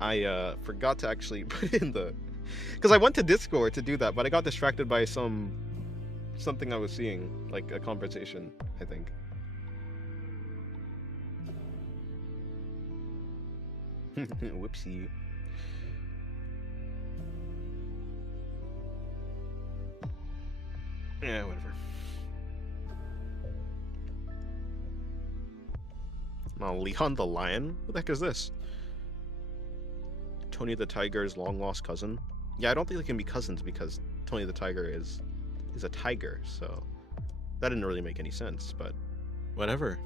I forgot to actually put in the... Because I went to Discord to do that, but I got distracted by something I was seeing, like a conversation, I think. Whoopsie. Yeah, whatever. Now, Leon the Lion? What the heck is this? Tony the Tiger's long-lost cousin? Yeah, I don't think they can be cousins because Tony the Tiger is a tiger, so that didn't really make any sense, but whatever.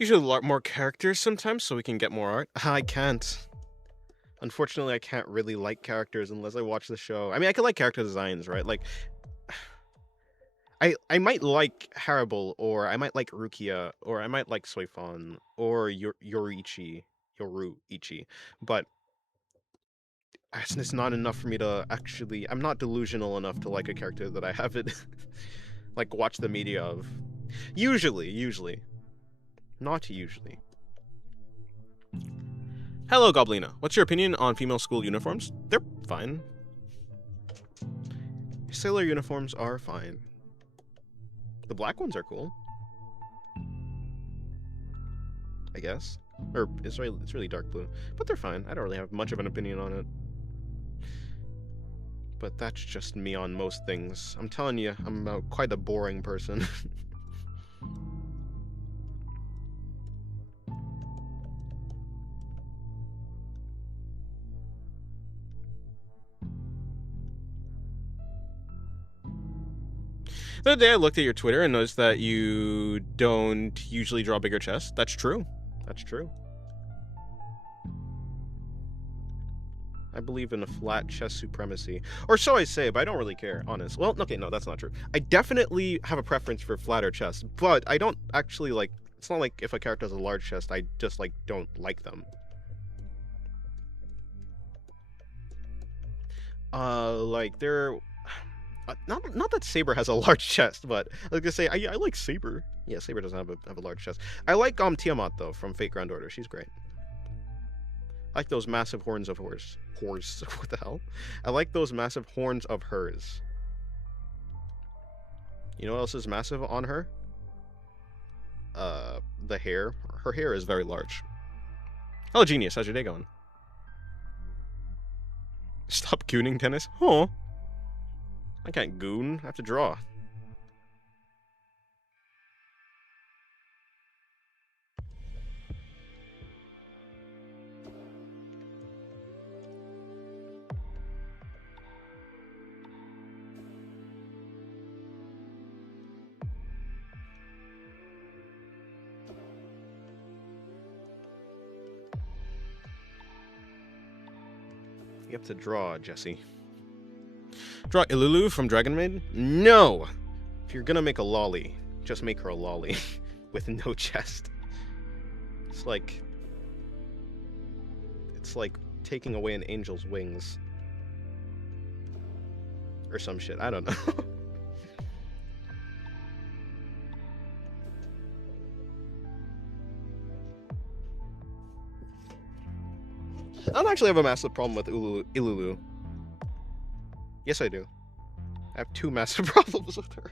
Usually a lot more characters sometimes so we can get more art. I can't. Unfortunately, I can't really like characters unless I watch the show. I mean, I can like character designs, right? Like, I might like Haribo, or I might like Rukia, or I might like Soifon, or Yoruichi, but it's not enough for me to actually... I'm not delusional enough to like a character that I haven't, like, watched the media of. Usually. Not usually. Hello, Goblina. What's your opinion on female school uniforms? They're fine. Sailor uniforms are fine. The black ones are cool, I guess. Or it's really dark blue, but they're fine. I don't really have much of an opinion on it. But that's just me on most things. I'm telling you, I'm quite a boring person. The other day I looked at your Twitter and noticed that you don't usually draw bigger chests. That's true. That's true. I believe in a flat chest supremacy. Or so I say, but I don't really care, honest. Well, okay, no, that's not true. I definitely have a preference for flatter chests, but I don't actually like... It's not like if a character has a large chest, I just, like, don't like them. Like, they're... not that Saber has a large chest, but I was gonna say I like Saber. Yeah, Saber doesn't have a large chest. I like Tiamat though from Fate Grand Order. She's great. I like those massive horns of hers. What the hell? I like those massive horns of hers. You know what else is massive on her? The hair. Her hair is very large. Hello, Genius. How's your day going? Stop gooning, Dennis. Oh. I can't goon. I have to draw. You have to draw, Jesse. Draw Ilulu from Dragon Maid? No! If you're gonna make a lolly, just make her a lolly with no chest. It's like taking away an angel's wings. Or some shit, I don't know. I don't actually have a massive problem with Ilulu. Yes, I do. I have 2 massive problems with her.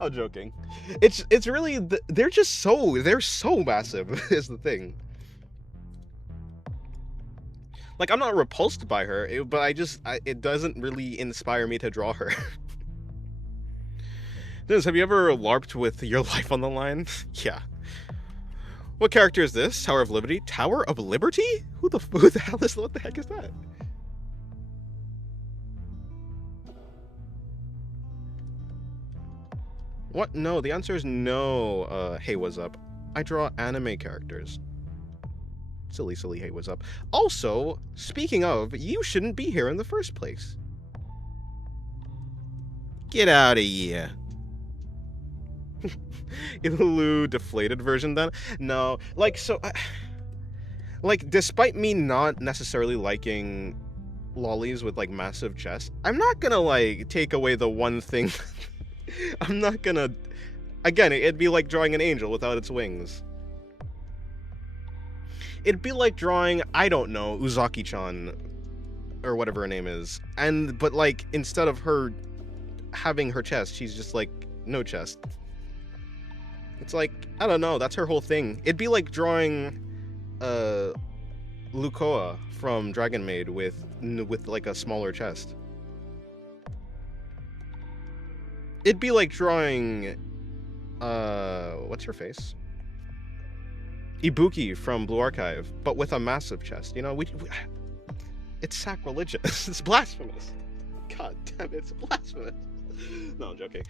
I'm joking. It's really they're so massive is the thing. Like, I'm not repulsed by her, but it doesn't really inspire me to draw her. Dennis, have you ever LARPed with your life on the line? Yeah. What character is this? Tower of Liberty? Tower of Liberty? Who the hell is, what the heck is that? What? No, the answer is no. Hey, what's up? I draw anime characters. Silly, hey, what's up? Also, speaking of, you shouldn't be here in the first place. Get out of here. Ilulu deflated version then? No, like, so, like, despite me not necessarily liking lollies with, like, massive chests, I'm not gonna, like, take away the one thing. I'm not gonna, again, it'd be like drawing an angel without its wings. It'd be like drawing, I don't know, Uzaki-chan, or whatever her name is, but, like, instead of her having her chest, she's just, like, no chest. It's like, I don't know, that's her whole thing. It'd be like drawing Lukoa from Dragon Maid with like a smaller chest. It'd be like drawing what's her face? Ibuki from Blue Archive, but with a massive chest. You know, it's sacrilegious. It's blasphemous. God damn it, it's blasphemous. No, I'm joking.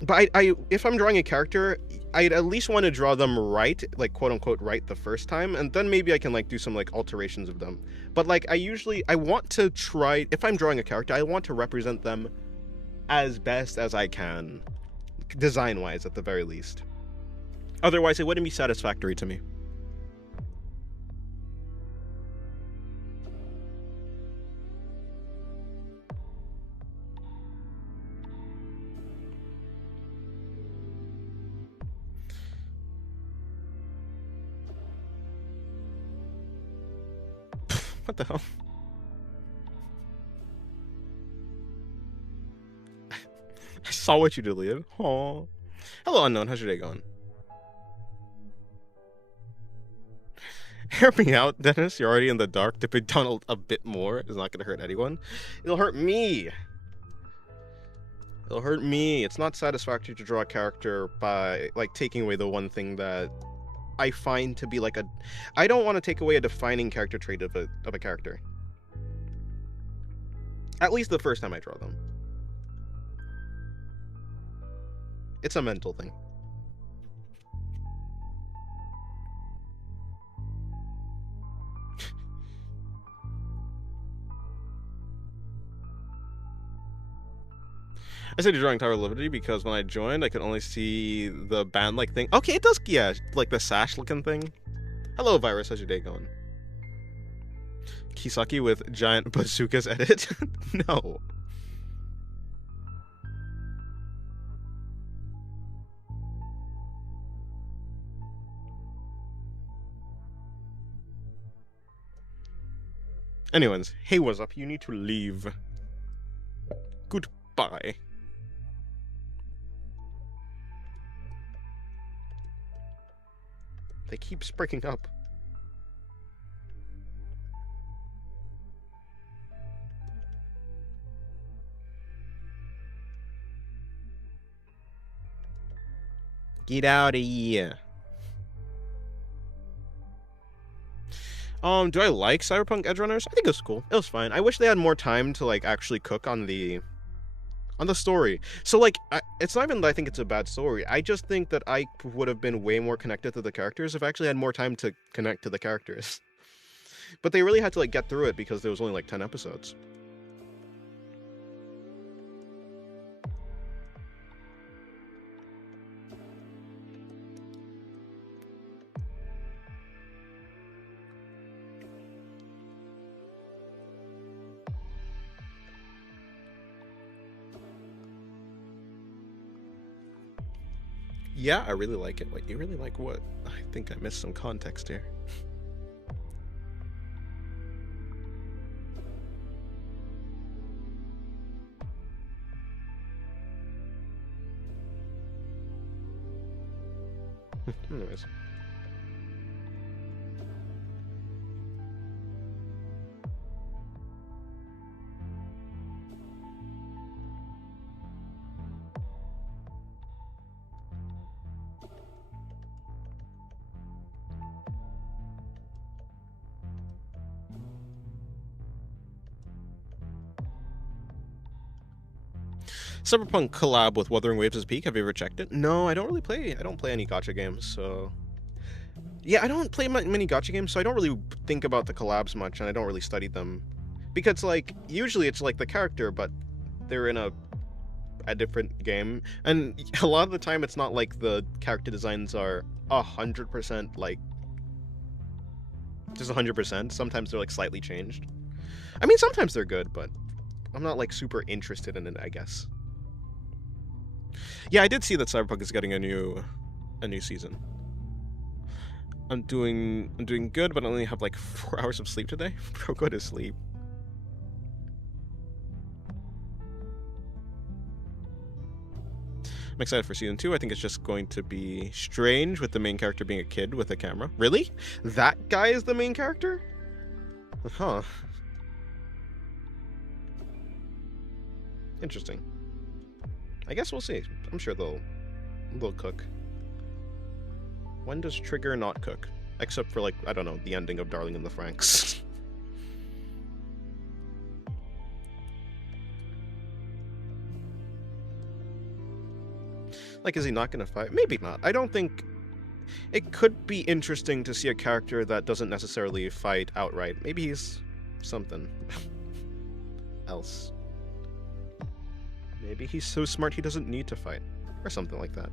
But if I'm drawing a character, I'd at least want to draw them right, like, quote unquote right the first time, and then maybe I can, like, do some, like, alterations of them. But, like, I want to try, if I'm drawing a character, I want to represent them as best as I can, design-wise at the very least. Otherwise, it wouldn't be satisfactory to me. What the hell? I saw what you deleted. Aww. Hello, Unknown. How's your day going? Hear me out, Dennis. You're already in the dark. Dipping down a bit more is not going to hurt anyone. It'll hurt me. It'll hurt me. It's not satisfactory to draw a character by, like, taking away the one thing that I find to be, like, I don't want to take away a defining character trait of a character. At least the first time I draw them. It's a mental thing. I said you're drawing Tower of Liberty because when I joined, I could only see the band-like thing. Okay, it does, yeah, like the sash-looking thing. Hello, Virus. How's your day going? Kisaki with giant bazookas edit? No. Anyways, hey, what's up? You need to leave. Goodbye. They keep breaking up. Get out of here. Do I like Cyberpunk Edge Runners? I think it was cool. It was fine. I wish they had more time to like actually cook on the story. So like, it's not even that I think it's a bad story. I just think that I would have been way more connected to the characters if I actually had more time to connect to the characters. But they really had to like get through it because there was only like 10 episodes. Yeah, I really like it. Wait, you really like what? I think I missed some context here. Anyways. Cyberpunk collab with Wuthering Waves' Peak. Have you ever checked it? No, I don't really play. I don't play any gacha games, so yeah, I don't play many gacha games, so I don't really think about the collabs much, and I don't really study them because like usually it's like the character, but they're in a different game, and a lot of the time it's not like the character designs are 100% like just 100%. Sometimes they're like slightly changed. I mean, sometimes they're good, but I'm not like super interested in it, I guess. Yeah, I did see that Cyberpunk is getting a new season. I'm doing good, but I only have like 4 hours of sleep today. Bro, go to sleep. I'm excited for season 2. I think it's just going to be strange with the main character being a kid with a camera. Really? That guy is the main character? Huh. Interesting. I guess we'll see. I'm sure they'll cook. When does Trigger not cook? Except for like, I don't know, the ending of Darling in the Franxx. Like, is he not gonna fight? Maybe not. I don't think... It could be interesting to see a character that doesn't necessarily fight outright. Maybe he's something else. Maybe he's so smart he doesn't need to fight. Or something like that.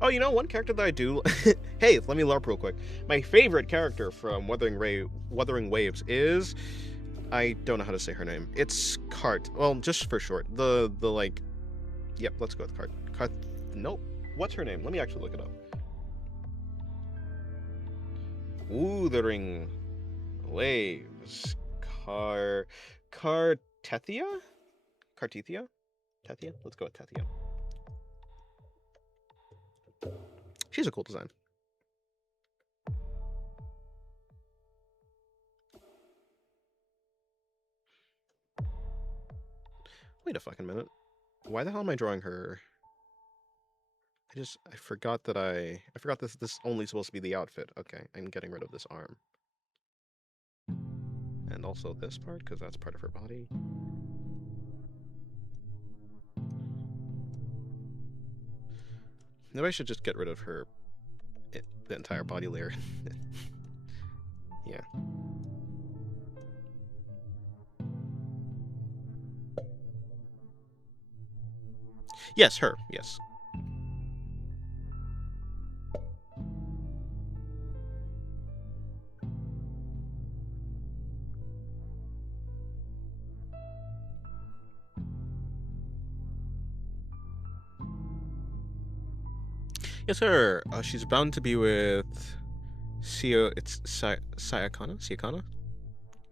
Oh, you know, one character that I do... Hey, let me LARP real quick. My favorite character from Wuthering Waves is... I don't know how to say her name. It's Cart. Well, just for short. The like... Yep, let's go with Cart. Nope. What's her name? Let me actually look it up. Wuthering Waves. Cartethia? Cartethia? Tethia? Let's go with Tethia. She's a cool design. Wait a fucking minute. Why the hell am I drawing her? I forgot that I forgot this only supposed to be the outfit. Okay, I'm getting rid of this arm. And also this part, because that's part of her body. Maybe I should just get rid of her, the entire body layer. Yeah. Yes, her, yes. Yes, sir. She's bound to be with It's Siakana?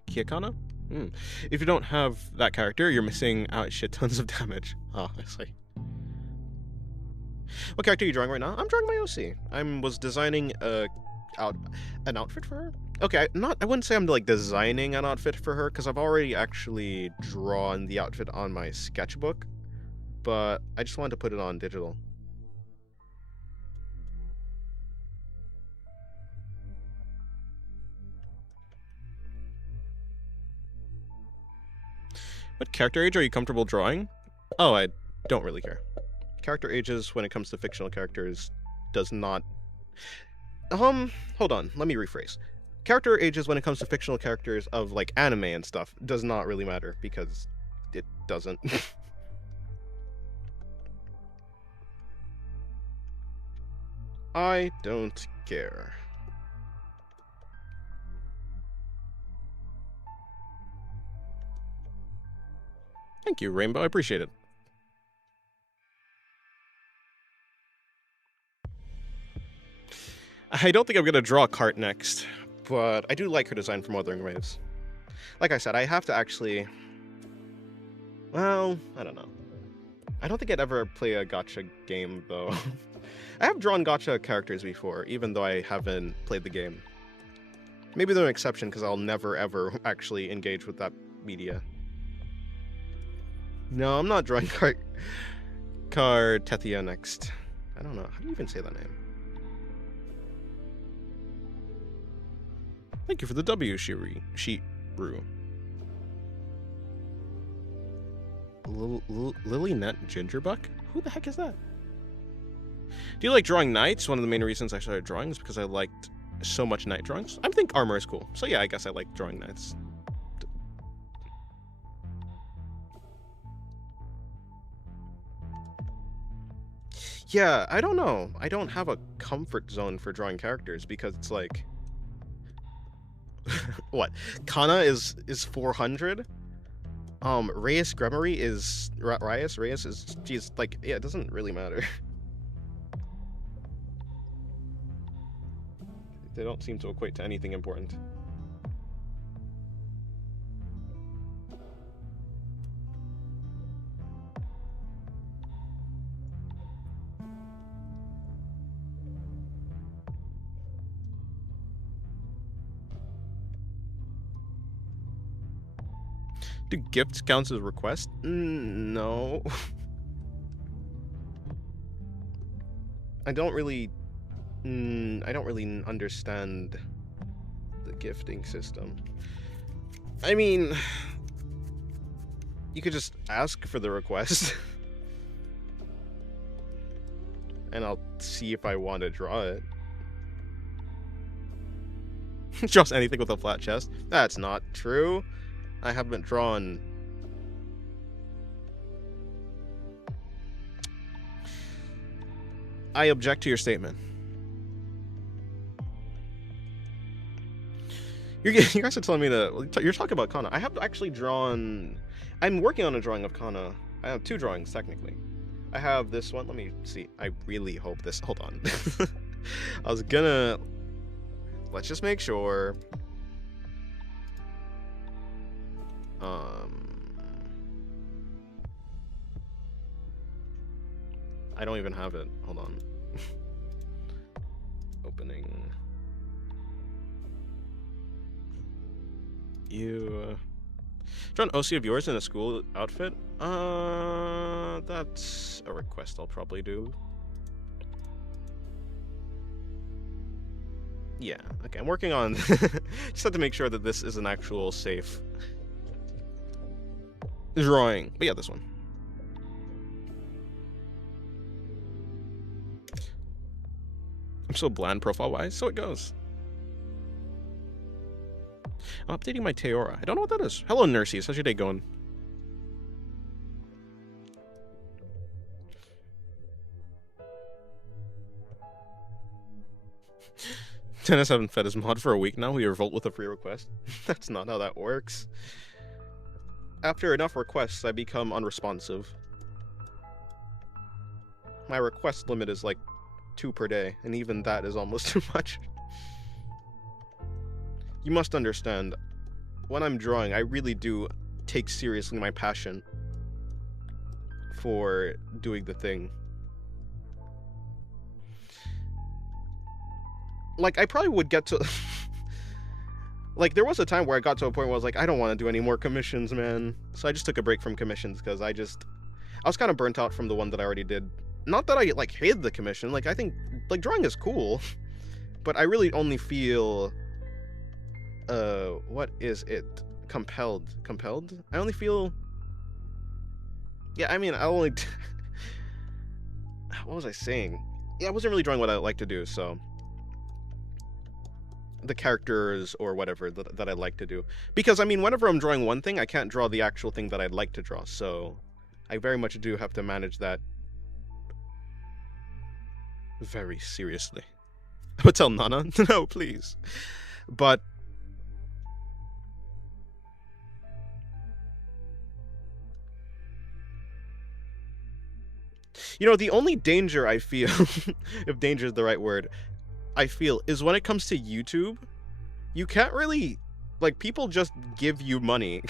Kiakana? Hmm. If you don't have that character, you're missing out shit tons of damage. Oh, I see. What character are you drawing right now? I'm drawing my OC. Was designing an outfit for her. Okay, I wouldn't say I'm like designing an outfit for her because I've already actually drawn the outfit on my sketchbook, but I just wanted to put it on digital. What character age are you comfortable drawing? Oh, I don't really care. Character ages when it comes to fictional characters does not... hold on, let me rephrase. Character ages when it comes to fictional characters of, like, anime and stuff does not really matter, because it doesn't. I don't care. Thank you, Rainbow. I appreciate it. I don't think I'm going to draw a cart next, but I do like her design for Wuthering Waves. Like I said, I have to actually... Well, I don't know. I don't think I'd ever play a gacha game, though. I have drawn gacha characters before, even though I haven't played the game. Maybe they're an exception, because I'll never, ever actually engage with that media. No, I'm not drawing Tethia next. I don't know. How do you even say that name? Thank you for the W, Shiru. Lily-Net Gingerbuck? Who the heck is that? Do you like drawing knights? One of the main reasons I started drawing is because I liked so much knight drawings. I think armor is cool. So yeah, I guess I like drawing knights. Yeah, I don't know. I don't have a comfort zone for drawing characters because it's like... What? Kana is 400? Reyes Gremory is... Reyes is... Geez, like, yeah, it doesn't really matter. They don't seem to equate to anything important. Do gifts count as requests? No. I don't really understand the gifting system. I mean, you could just ask for the request. And I'll see if I want to draw it. Draws anything with a flat chest? That's not true. I haven't drawn... I object to your statement. You guys are telling me to... You're talking about Kana. I have actually drawn... I'm working on a drawing of Kana. I have 2 drawings, technically. I have this one. Let me see. I really hope this... Hold on. I was gonna... Let's just make sure... I don't even have it. Hold on. Opening. You draw an OC of yours in a school outfit? That's a request I'll probably do. Yeah, okay, I'm working on... Just have to make sure that this is an actual safe drawing. But yeah, this one. I'm so bland profile-wise, so it goes. I'm updating my Teora. I don't know what that is. Hello, nurses. How's your day going? Dennis haven't fed his mod for a week now. We revolt with a free request. That's not how that works. After enough requests, I become unresponsive. My request limit is like 2 per day, and even that is almost too much. You must understand, when I'm drawing, I really do take seriously my passion for doing the thing. Like, I probably would get to... Like, there was a time where I got to a point where I was like, I don't want to do any more commissions, man. So I just took a break from commissions, because I was kind of burnt out from the one that I already did. Not that I, like, hated the commission. Like, I think, like, drawing is cool. But I really only feel... what is it? Compelled? I only feel... Yeah, I mean, I only... What was I saying? Yeah, I wasn't really drawing what I like to do, so... The characters or whatever that I like to do. Because, I mean, whenever I'm drawing one thing, I can't draw the actual thing that I'd like to draw, so... I very much do have to manage that very seriously. I would tell Nana, no, please. But... You know, the only danger I feel, if danger is the right word, I feel, is when it comes to YouTube, you can't really, like, people just give you money,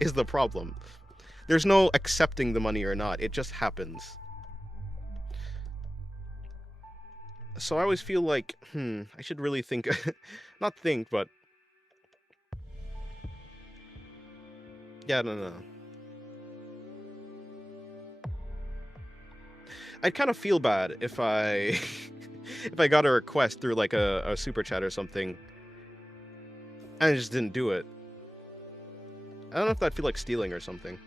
is the problem. There's no accepting the money or not, it just happens. So I always feel like, I should really think, not think, but... Yeah, no. I'd kind of feel bad if I if I got a request through like a super chat or something and I just didn't do it. I don't know if that'd feel like stealing or something.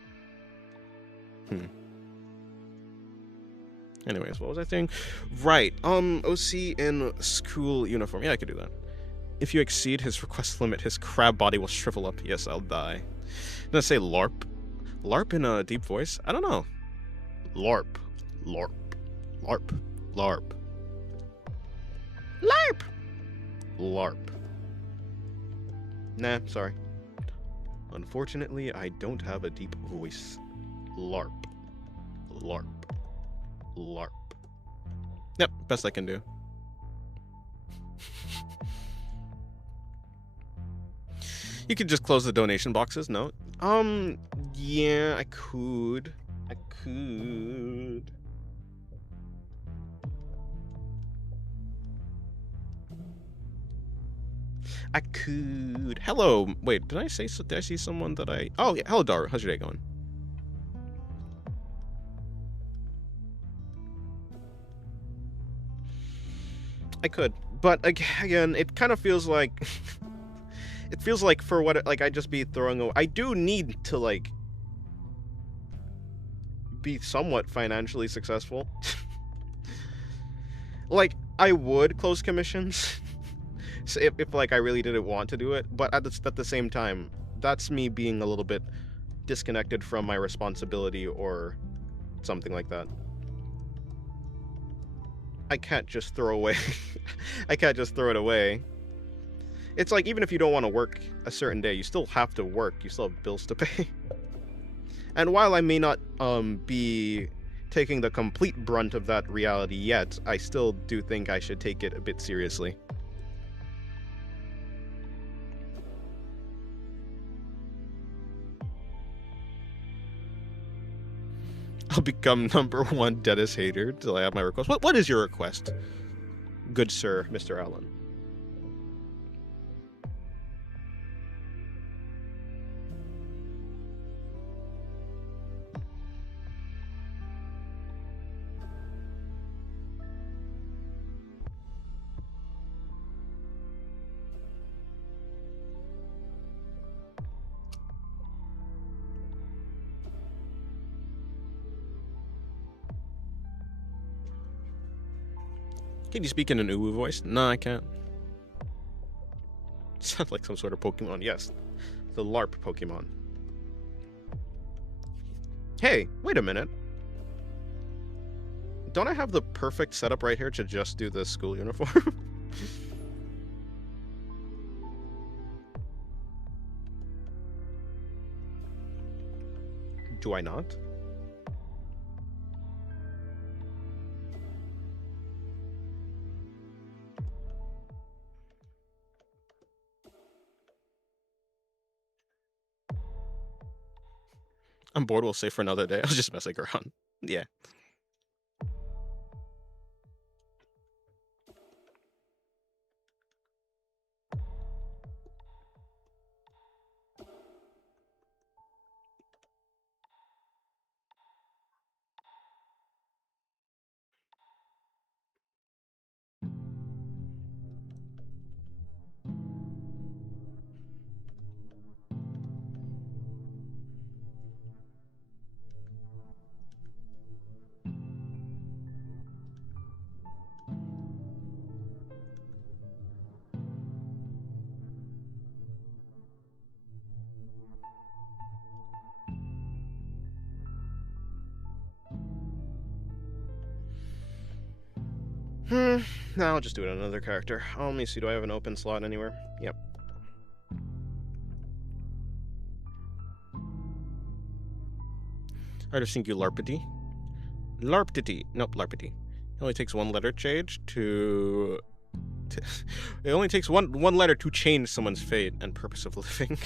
Anyways, what was I saying? Right, OC in school uniform. Yeah, I could do that. If you exceed his request limit, his crab body will shrivel up. Yes, I'll die. Did I say LARP? LARP in a deep voice? I don't know. LARP. LARP. LARP. LARP. LARP! LARP. Nah, sorry. Unfortunately, I don't have a deep voice. LARP. LARP. LARP. Yep, best I can do. You could just close the donation boxes, no? Yeah, I could. I could. Hello. Wait, did I see someone that I... Oh, yeah. Hello, Dara. How's your day going? I could. But, again, it kind of feels like... It feels like for what... Like, I'd just be throwing away... I do need to, like... be somewhat financially successful. Like, I would close commissions... So if like I really didn't want to do it, but at the same time, that's me being a little bit disconnected from my responsibility or something like that. I can't just throw away. I can't just throw it away. It's like, even if you don't want to work a certain day, you still have to work. You still have bills to pay. And while I may not be taking the complete brunt of that reality yet, I still do think I should take it a bit seriously. I'll become #1 Dennis hater till I have my request. What is your request, good sir, Mr. Allen? Can you speak in an uwu voice? No, I can't. Sounds like some sort of Pokemon. Yes, the LARP Pokemon. Hey, wait a minute. Don't I have the perfect setup right here to just do the school uniform? Do I not? I'm bored, we'll save for another day. I was just messing around. Yeah. Now I'll just do it on another character. Let me see, do I have an open slot anywhere? Yep. Alright, I've seen you larpity. Larptity. Nope, larpity. It only takes one letter change to... It only takes one letter to change someone's fate and purpose of living.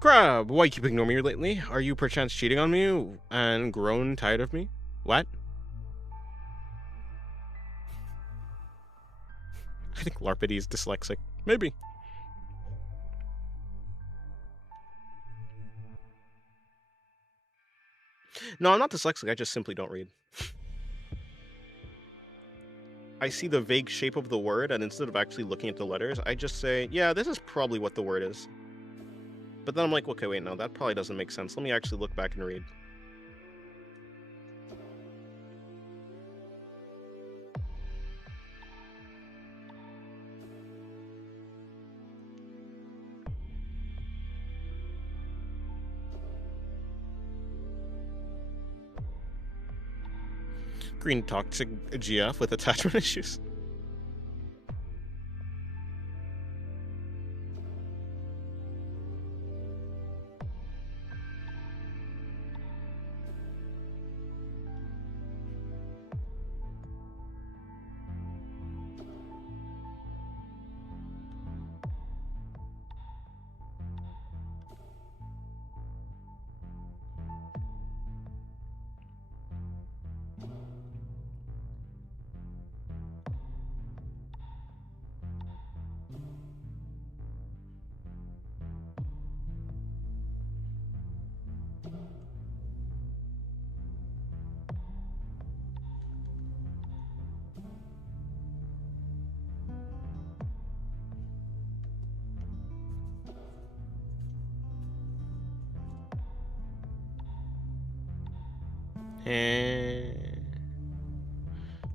Crab, why you keep ignoring me lately? Are you perchance cheating on me and grown tired of me? What? I think larpity is dyslexic. Maybe. No, I'm not dyslexic, I just simply don't read. I see the vague shape of the word, and instead of actually looking at the letters, I just say, yeah, this is probably what the word is. But then I'm like, okay, wait, no, that probably doesn't make sense. Let me actually look back and read. Green toxic GF with attachment issues.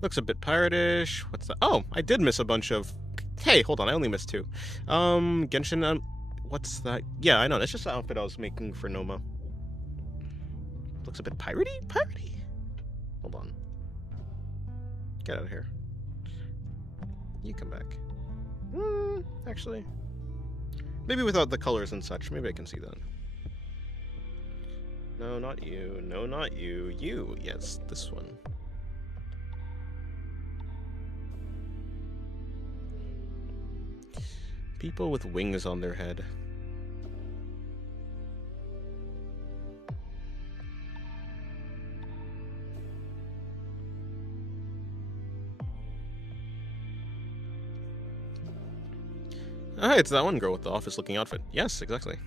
Looks a bit piratish. What's that? Oh, I did miss a bunch of... Hey, hold on, I only missed 2. Genshin, what's that? Yeah, I know, that's just the outfit I was making for Noma. Looks a bit piratey? Piratey? Hold on. Get out of here. You come back. Actually. Maybe without the colors and such, maybe I can see that. No, not you. No, not you. You. Yes, this one. People with wings on their head. Ah, it's that one girl with the office-looking outfit. Yes, exactly.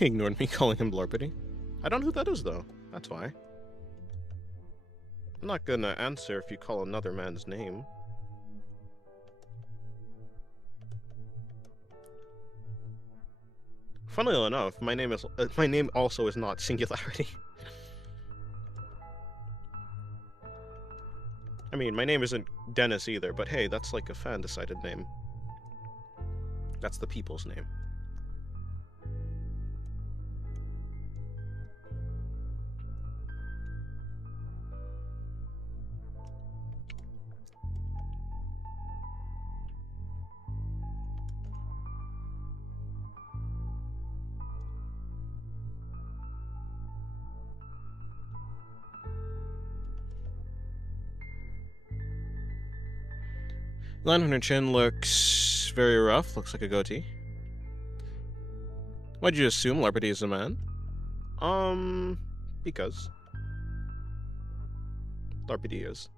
He ignored me calling him Blarpity. I don't know who that is, though. That's why. I'm not gonna answer if you call another man's name. Funnily enough, my name also is not Singularity. I mean, my name isn't Dennis either, but hey, that's like a fan-decided name. That's the people's name. Line on her chin looks very rough, looks like a goatee. Why'd you assume Larpity is a man? Because. Larpity is.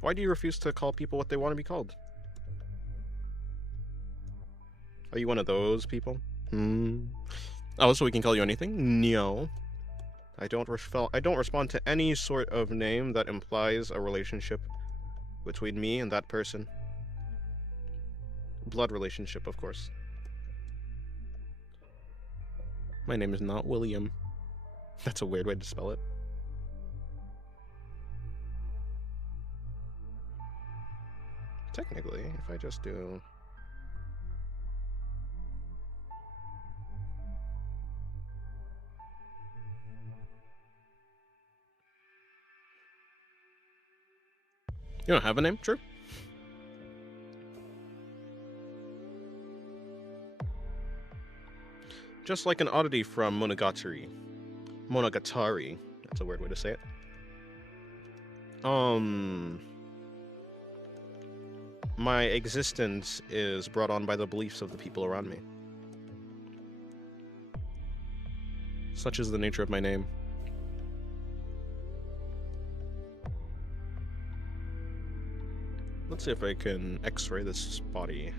Why do you refuse to call people what they want to be called? Are you one of those people? Oh, so we can call you anything? No. I don't respond to any sort of name that implies a relationship between me and that person. Blood relationship, of course. My name is not William. That's a weird way to spell it. Technically, if I just do... You don't have a name? True. Just like an oddity from Monogatari. Monogatari. That's a weird way to say it. My existence is brought on by the beliefs of the people around me. Such is the nature of my name. Let's see if I can X-ray this body.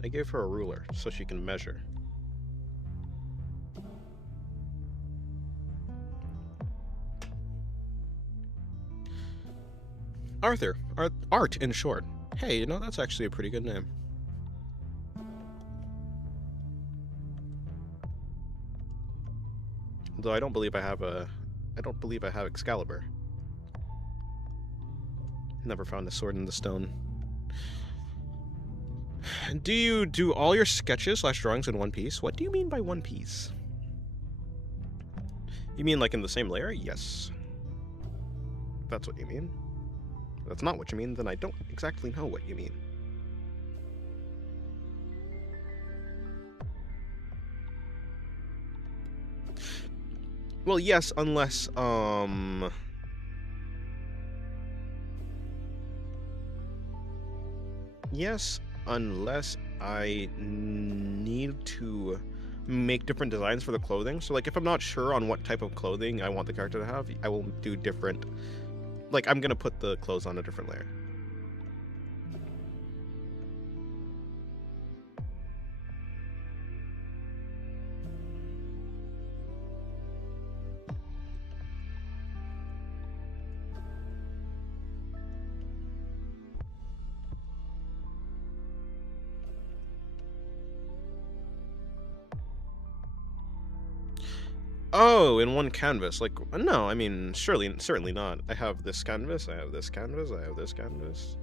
I gave her a ruler so she can measure. Arthur. Art, in short. Hey, you know, that's actually a pretty good name. Though I don't believe I have Excalibur. Never found a sword in the stone. Do you do all your sketches / drawings in one piece? What do you mean by one piece? You mean like in the same layer? Yes. That's what you mean. If that's not what you mean, then I don't exactly know what you mean. Well, yes, unless, yes, unless I need to make different designs for the clothing. So, like, if I'm not sure on what type of clothing I want the character to have, I will do different... Like, I'm gonna put the clothes on a different layer. Oh, in one canvas. Like, no, I mean, certainly not. I have this canvas, I have this canvas, I have this canvas.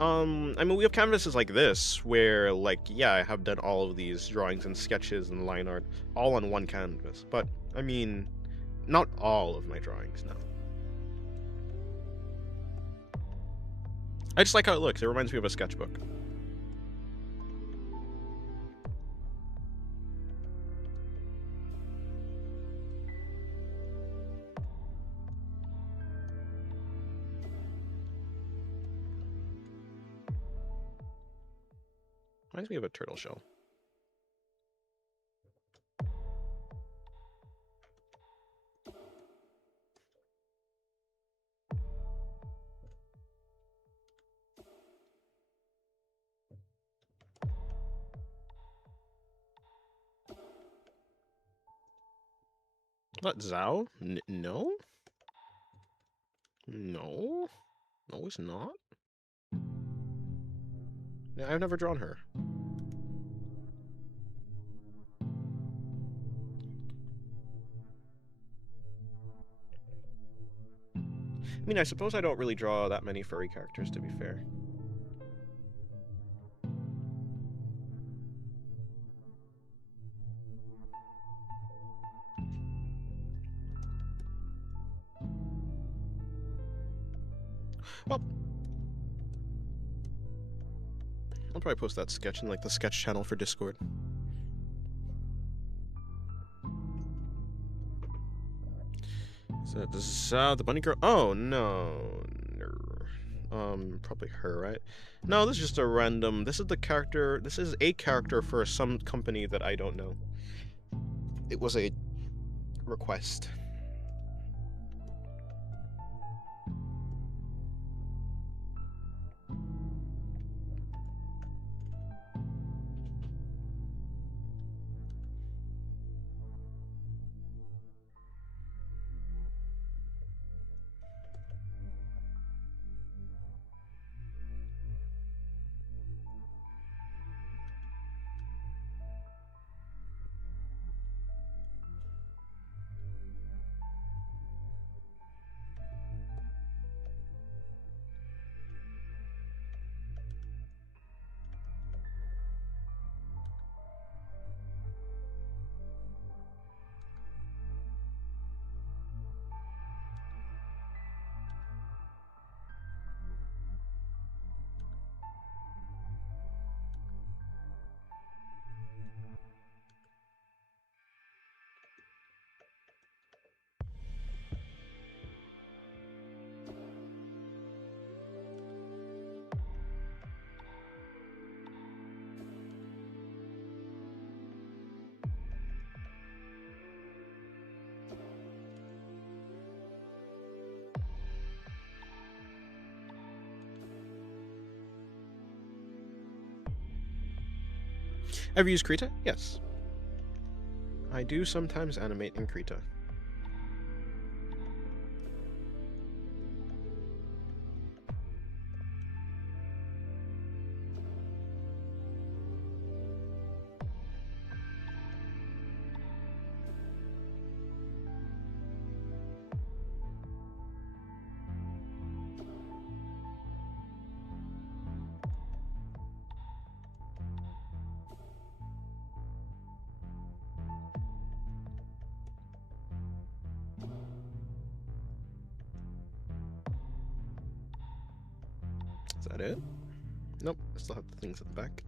I mean, we have canvases like this where, like, yeah, I have done all of these drawings and sketches and line art all on one canvas. But I mean, not all of my drawings, no. I just like how it looks. It reminds me of a sketchbook. Reminds me of a turtle shell. What, Zhao? No? No? No, it's not. Yeah, I've never drawn her. I mean, I suppose I don't really draw that many furry characters, to be fair. Well, I'll probably post that sketch in, like, the sketch channel for Discord. So, this is the bunny girl. Oh, no. Probably her, right? No, this is just a random. This is the character. This is a character for some company that I don't know. It was a request. Ever used Krita? Yes. I do sometimes animate in Krita. Is that it? Nope, I still have the things at the back.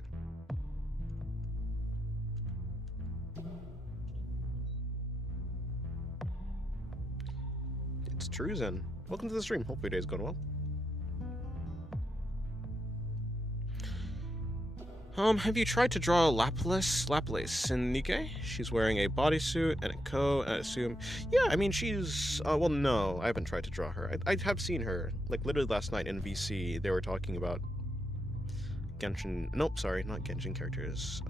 It's true, Zen. Welcome to the stream. Hope your day's going well. Have you tried to draw Laplace in Nikkei? She's wearing a bodysuit and a coat, and I assume... Yeah, I mean, she's... well, no, I haven't tried to draw her. I have seen her. Like, literally last night in VC, they were talking about Genshin... Nope, sorry, not Genshin characters.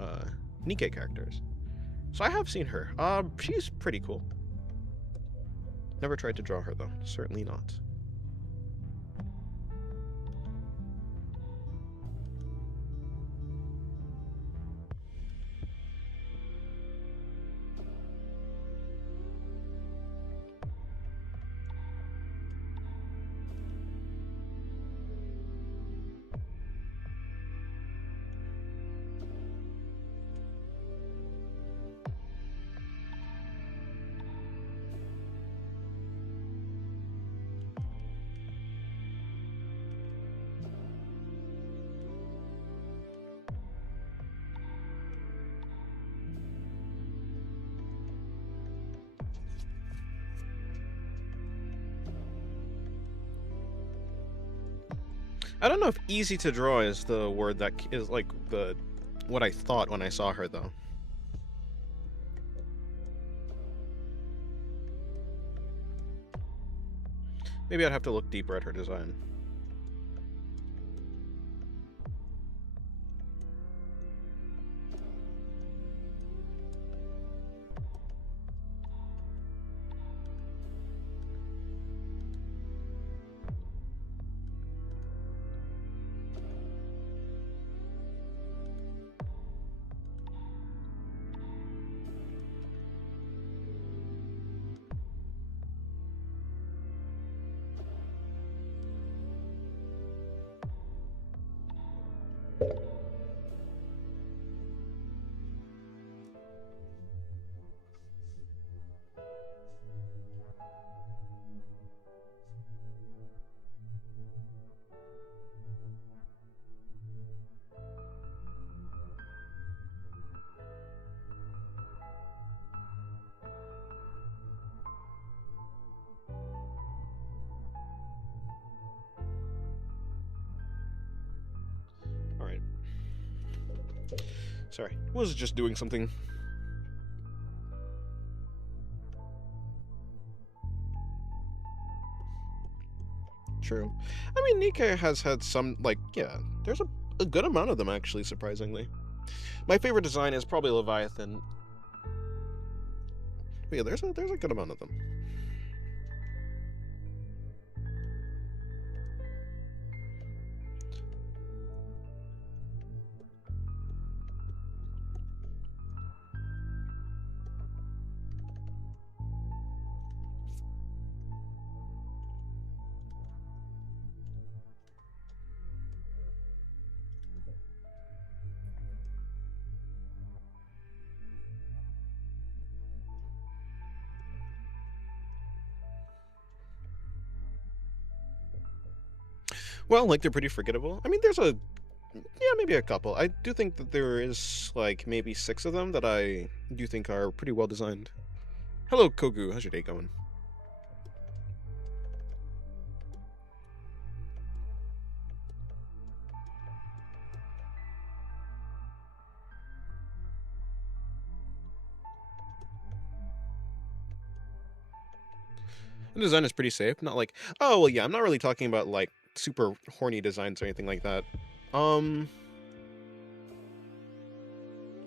Nikkei characters. So I have seen her. She's pretty cool. Never tried to draw her, though. Certainly not. I don't know if easy to draw is the word that is like the what I thought when I saw her though. Maybe I'd have to look deeper at her design. Alright. Sorry. Was just doing something. True. I mean, Nikkei has had some, like, yeah, there's a good amount of them, actually, surprisingly. My favorite design is probably Leviathan. But yeah, there's a good amount of them. Well, like, they're pretty forgettable. I mean, there's a, yeah, maybe a couple. I do think that there is, like, maybe 6 of them that I do think are pretty well designed. Hello, Kogu. How's your day going? The design is pretty safe. Not like, oh, well, yeah, I'm not really talking about, like, super horny designs or anything like that. Or,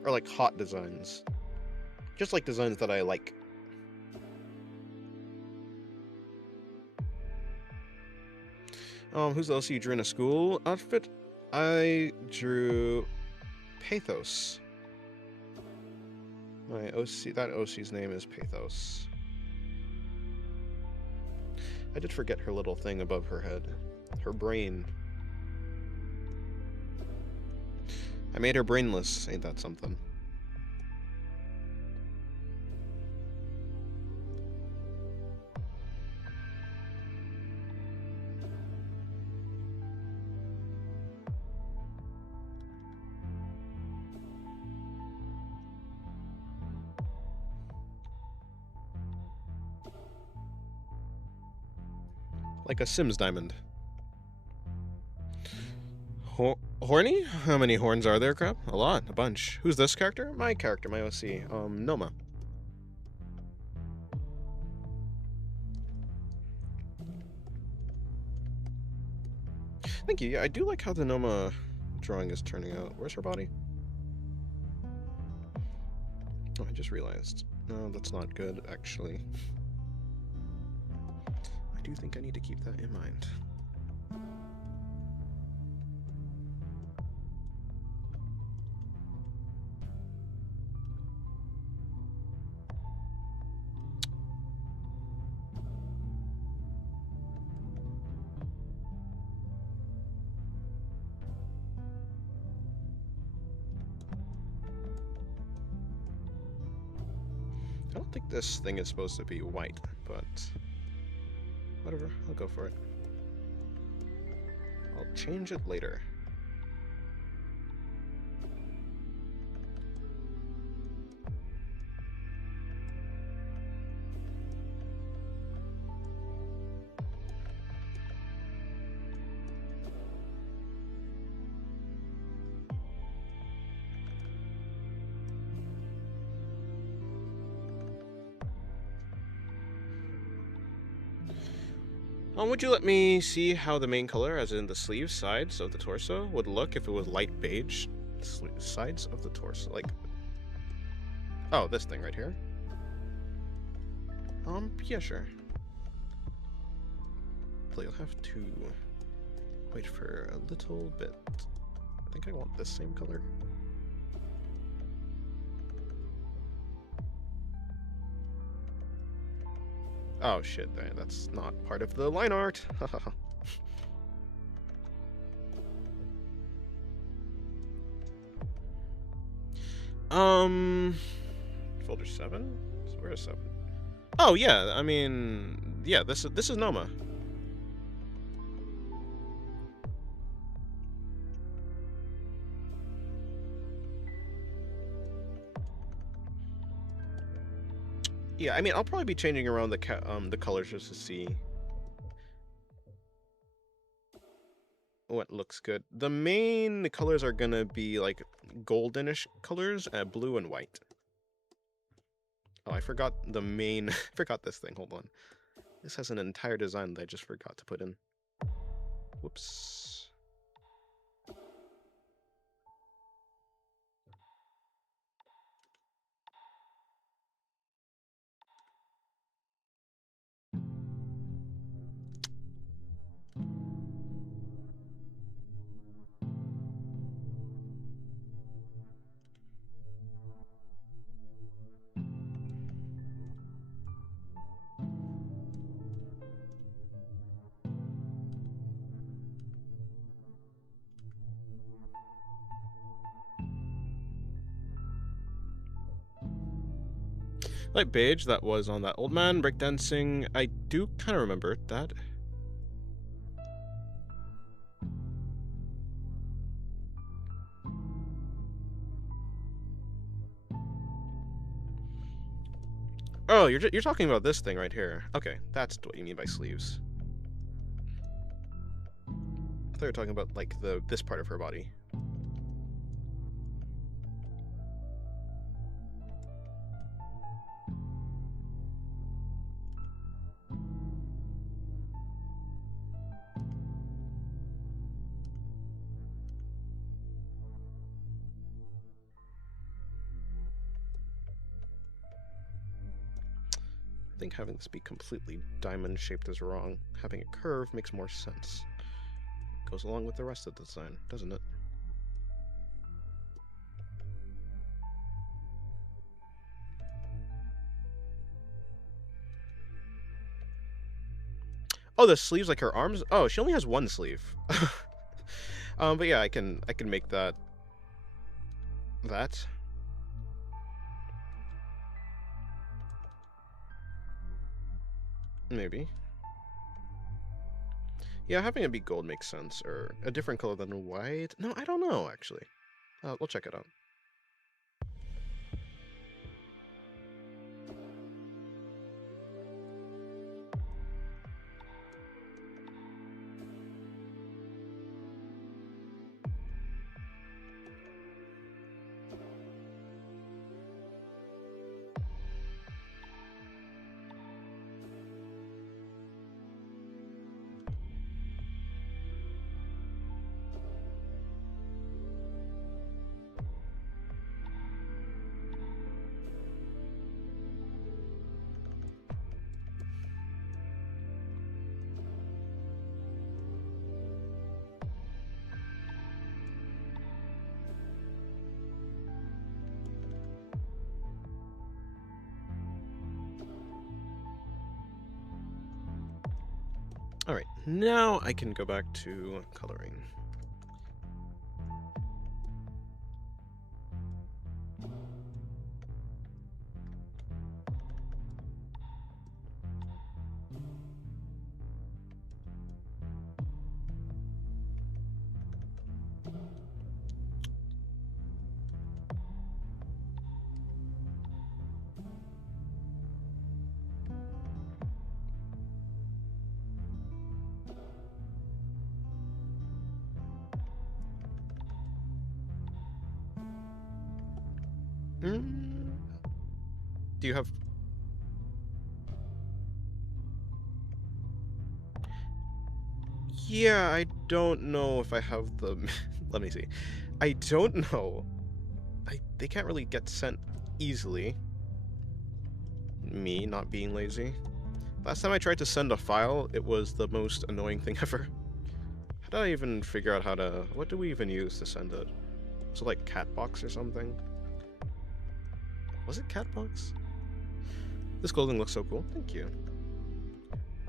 like, hot designs. Just, like, designs that I like. Who's else you drew in a school outfit? I drew Pathos. My OC, that OC's name is Pathos. I did forget her little thing above her head. Her brain. I made her brainless. Ain't that something? Like a Sims diamond. Horny? How many horns are there, Crab? A lot, a bunch. Who's this character? My character, my OC. Noma. Thank you. Yeah, I do like how the Noma drawing is turning out. Where's her body? Oh, I just realized. No, that's not good, actually. I do think I need to keep that in mind. I don't think this thing is supposed to be white, but whatever, I'll go for it. I'll change it later. Would you let me see how the main color, as in the sleeves, sides of the torso, would look if it was light beige? Sides of the torso, like... Oh, this thing right here. Yeah, sure. But you'll have to wait for a little bit. I think I want this same color. Oh shit, that's not part of the line art. Folder 7? So where is 7? Oh yeah, I mean, yeah, this is Noma. Yeah, I mean, I'll probably be changing around the colors just to see what looks good. The main colors are gonna be like goldenish colors, blue and white. Oh, I forgot the main. I forgot this thing. Hold on. This has an entire design that I just forgot to put in. Whoops. Like beige that was on that old man breakdancing. I do kind of remember that. Oh, you're talking about this thing right here. Okay, that's what you mean by sleeves. I thought you were talking about like this part of her body. I think having this be completely diamond-shaped is wrong. Having a curve makes more sense. Goes along with the rest of the design, doesn't it? Oh, the sleeves, like her arms? Oh, she only has one sleeve. But yeah, I can make that. Maybe. Yeah, having it be gold makes sense, or a different color than white. No, I don't know actually. We'll check it out. Alright, now I can go back to coloring. Do you have... Yeah, I don't know if I have the... Let me see. I don't know. They can't really get sent easily. Me not being lazy. Last time I tried to send a file, it was the most annoying thing ever. How did I even figure out how to... What do we even use to send it? Was it like Catbox or something? Was it Catbox? This clothing looks so cool. Thank you.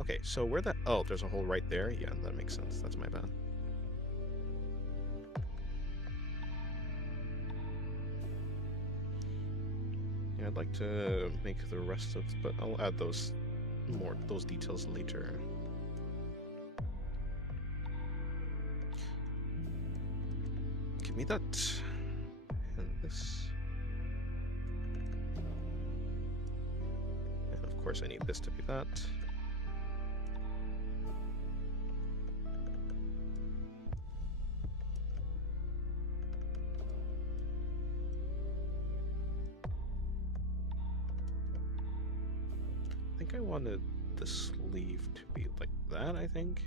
Okay, so where that... Oh, there's a hole right there? Yeah, that makes sense. That's my bad. Yeah, I'd like to make the rest of... But I'll add those details later. Give me that. And this. And of course I need this to be that. I think I wanted the sleeve to be like that, I think.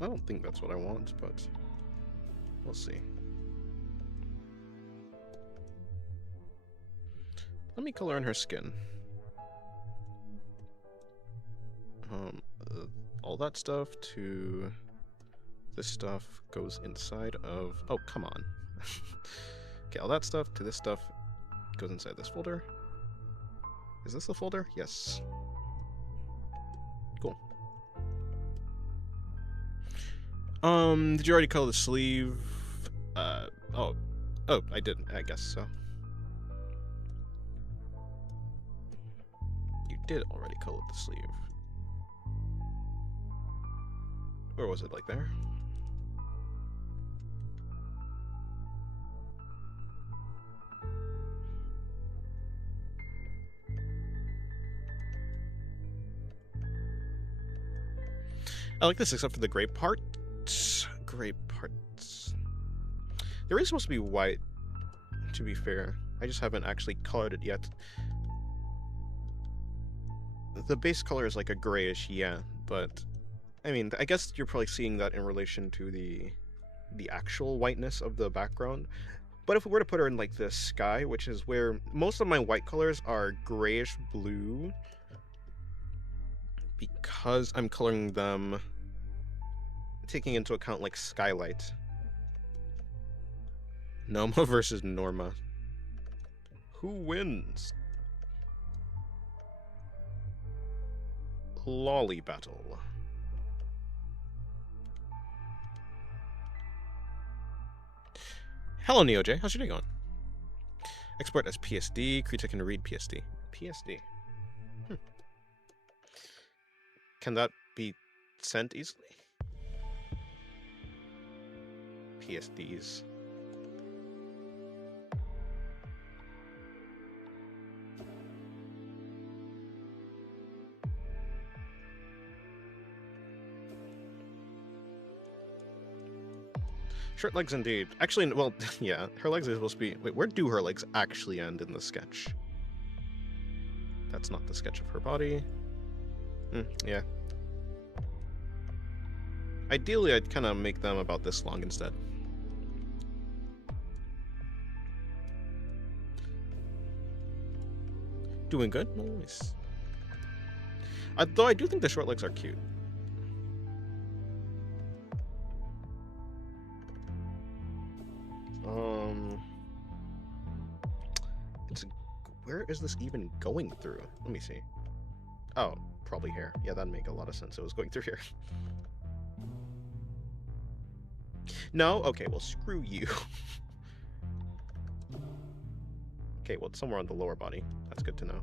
I don't think that's what I want, but we'll see. Let me color in her skin. All that stuff to this stuff goes inside of... Oh, come on. Okay, all that stuff to this stuff goes inside this folder. Is this the folder? Yes. Cool. Did you already color the sleeve? Oh, I didn't. I guess so. You did already color the sleeve. Or was it like there? I like this except for the gray parts. Gray parts. There is supposed to be white, to be fair. I just haven't actually colored it yet. The base color is like a grayish, yeah, but I mean, I guess you're probably seeing that in relation to the actual whiteness of the background. But if we were to put her in like the sky, which is where most of my white colors are grayish blue, because I'm coloring them taking into account like skylight. Noma versus Norma. Who wins? Lolly battle. Hello, NeoJ. How's your day going? Export as PSD. Krita can read PSD. PSD. Can that be sent easily? PSDs. Short legs indeed. Actually, well, yeah, her legs are supposed to be... Wait, where do her legs actually end in the sketch? That's not the sketch of her body. Yeah. Ideally, I'd kind of make them about this long instead. Doing good? Nice. Though I do think the short legs are cute. Where is this even going through? Let me see. Oh, probably here. Yeah, that'd make a lot of sense. It was going through here. No? Okay, well, screw you. Okay, well, it's somewhere on the lower body. That's good to know.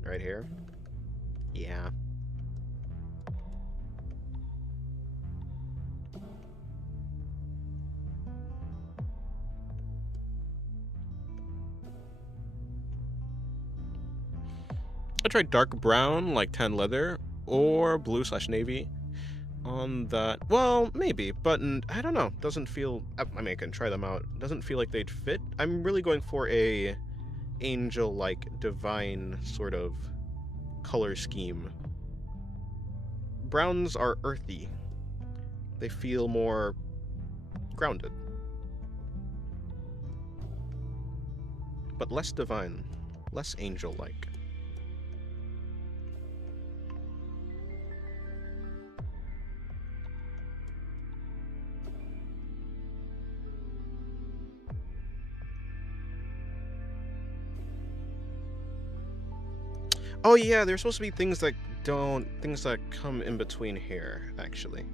Right here? Yeah. I tried dark brown, like tan leather, or blue/navy on that. Well, maybe, but I don't know. Doesn't feel. I mean, I can try them out. Doesn't feel like they'd fit. I'm really going for a angel-like, divine sort of color scheme. Browns are earthy. They feel more grounded, but less divine, less angel-like. Oh yeah, there's supposed to be things that come in between here, actually.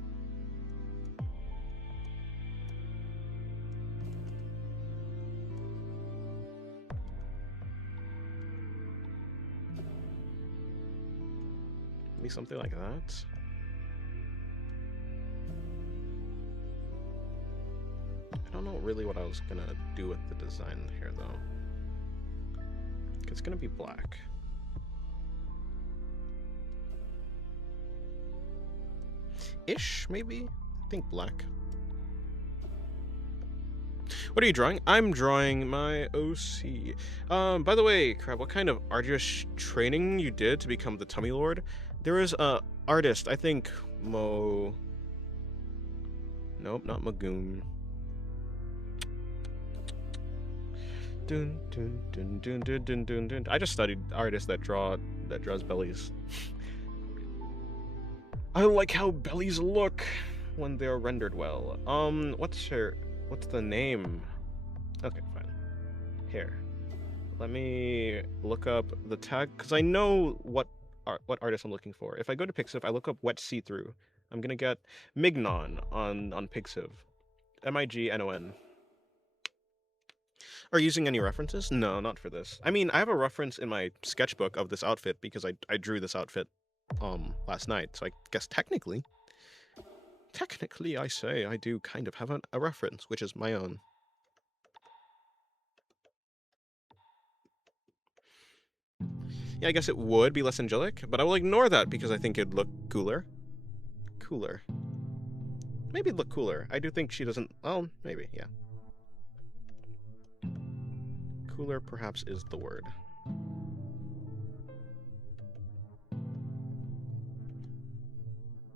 Maybe something like that. I don't know really what I was gonna do with the design here though. It's gonna be black. Ish, maybe? I think black. What are you drawing? I'm drawing my OC. By the way, Crab, what kind of arduous training you did to become the Tummy Lord? There is a artist, I think Nope, not Magoon. Dun, dun, dun, dun, dun, dun, dun, dun. I just studied artists that draws bellies. I like how bellies look when they're rendered well. What's the name? Okay, fine. Here. Let me look up the tag, because I know what artist I'm looking for. If I go to Pixiv, I look up wet see-through. I'm gonna get Mignon on Pixiv. Mignon. Are you using any references? No, not for this. I mean, I have a reference in my sketchbook of this outfit because I drew this outfit last night, so I guess technically I say I do kind of have a reference, which is my own. Yeah, I guess it would be less angelic, but I will ignore that because I think it'd look cooler. Maybe it'd look cooler. I do think she doesn't. Oh, maybe, yeah. Cooler perhaps is the word.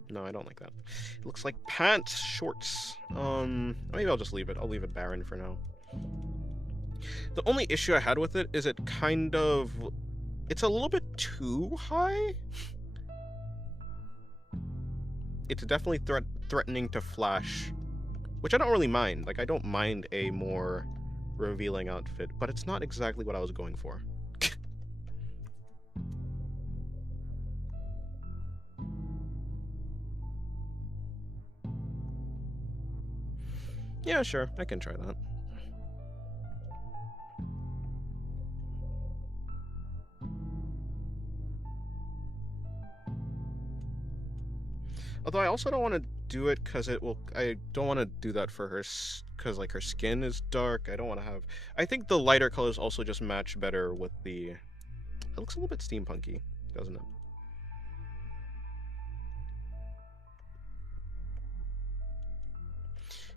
No, I don't like that. It looks like pants shorts. Maybe I'll just leave it. I'll leave it barren for now. The only issue I had with it is it's a little bit too high. It's definitely threatening to flash, which I don't really mind. Like, I don't mind a more revealing outfit, but it's not exactly what I was going for. Yeah, sure, I can try that. Although I also don't want to do it because I don't want to do that for her because like her skin is dark. I don't want to have. I think the lighter colors also just match better with the. It looks a little bit steampunky, doesn't it?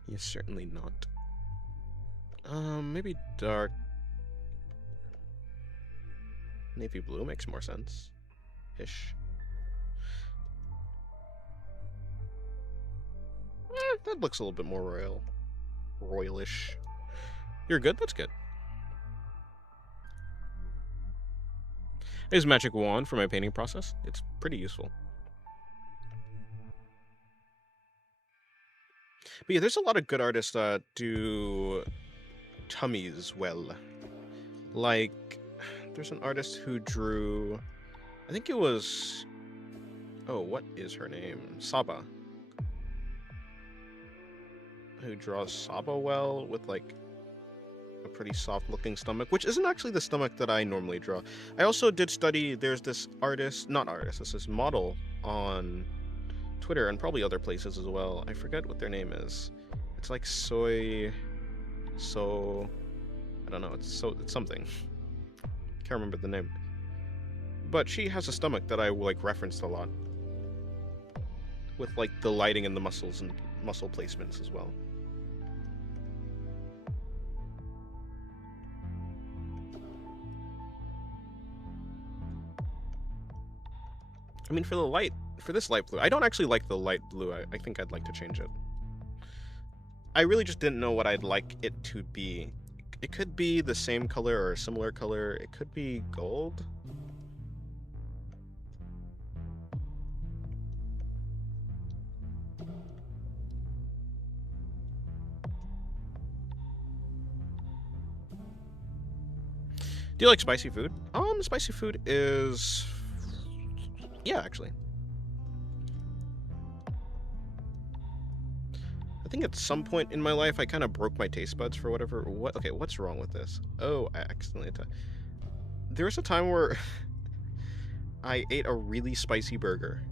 Yes, certainly not. Maybe dark navy blue makes more sense. Ish. That looks a little bit more royalish. You're good? That's good. I use magic wand for my painting process. It's pretty useful. But yeah, there's a lot of good artists that do tummies well. Like, there's an artist who drew, I think it was, oh, what is her name? Saba. Who draws Saba well with like a pretty soft looking stomach, which isn't actually the stomach that I normally draw. I also did study, there's this this model on Twitter and probably other places as well. I forget what their name is. It's like I don't know, it's something. Can't remember the name. But she has a stomach that I like referenced a lot. With like the lighting and the muscles and muscle placements as well. I mean, for this light blue, I don't actually like the light blue. I think I'd like to change it. I really just didn't know what I'd like it to be. It could be the same color or a similar color. It could be gold. Do you like spicy food? Spicy food is... Yeah, actually. I think at some point in my life, I kind of broke my taste buds for whatever... Okay, what's wrong with this? Oh, I accidentally... There was a time where I ate a really spicy burger.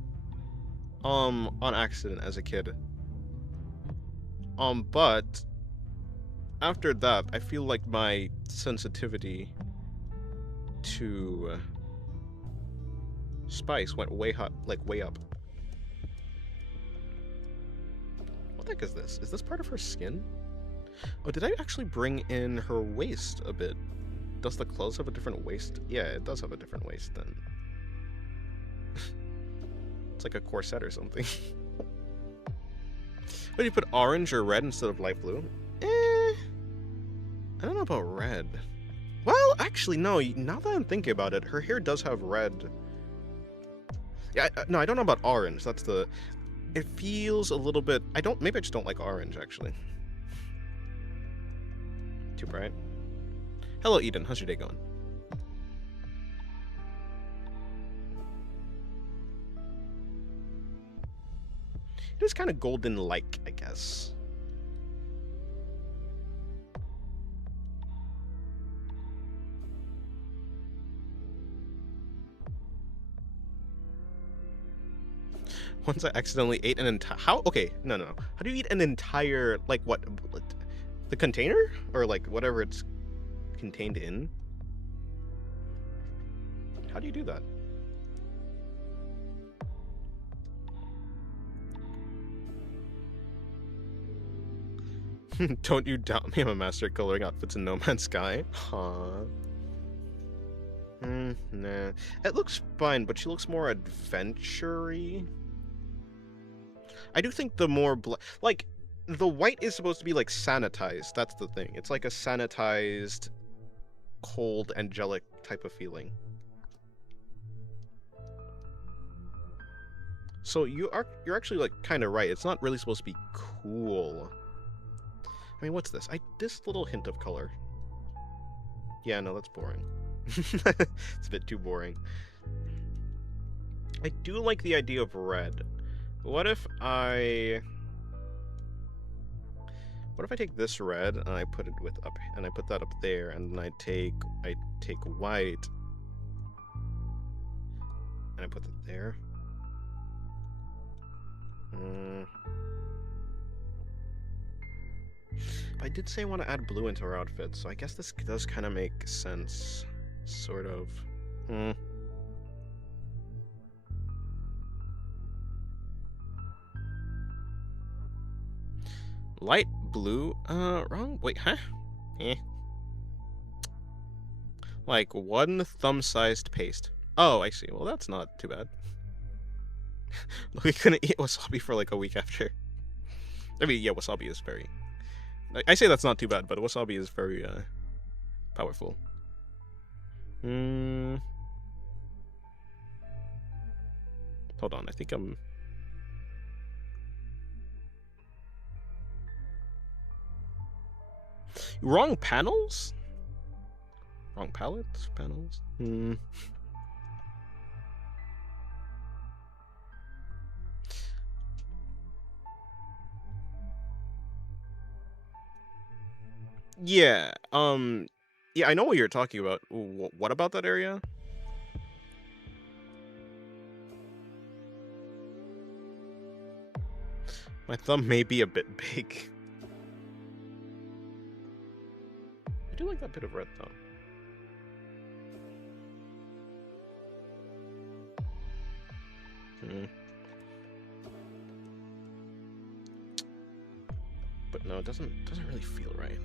On accident as a kid. But... After that, I feel like my sensitivity to spice went way up. What the heck is this? Is this part of her skin? Oh, did I actually bring in her waist a bit? Does the clothes have a different waist? Yeah, it does have a different waist then. It's like a corset or something. What, do you put orange or red instead of light blue? I don't know about red. Well, actually, no. Now that I'm thinking about it, her hair does have red. Yeah, no, I don't know about orange. That's the... It feels a little bit... Maybe I just don't like orange, actually. Too bright. Hello, Eden. How's your day going? It is kind of golden-like, I guess. Once I accidentally ate an entire... How? Okay, no. How do you eat an entire... Like, what? The container? Or, like, whatever it's contained in? How do you do that? Don't you doubt me, I'm a master at coloring outfits in No Man's Sky. Huh. Nah. It looks fine, but she looks more adventure-y. I do think the more like the white is supposed to be like sanitized. That's the thing. It's like a sanitized, cold, angelic type of feeling. So you're actually like kind of right. It's not really supposed to be cool. I mean, what's this? This little hint of color. Yeah, no, that's boring. It's a bit too boring. I do like the idea of red. What if I take this red and I put it and I put that up there, and then I take white and I put that there. I did say I want to add blue into our outfit, so I guess this does kind of make sense, sort of. Light blue? Wrong? Wait, huh? Like one thumb-sized paste. Oh, I see. Well, that's not too bad. We couldn't eat wasabi for like a week after. I mean, yeah, wasabi is very... I say that's not too bad, but wasabi is very, powerful. Hold on, I think I'm... Wrong panels? Wrong palettes? Panels? Yeah, yeah, I know what you're talking about. What about that area? My thumb may be a bit big. I do like that bit of red, though. But no, it doesn't really feel right.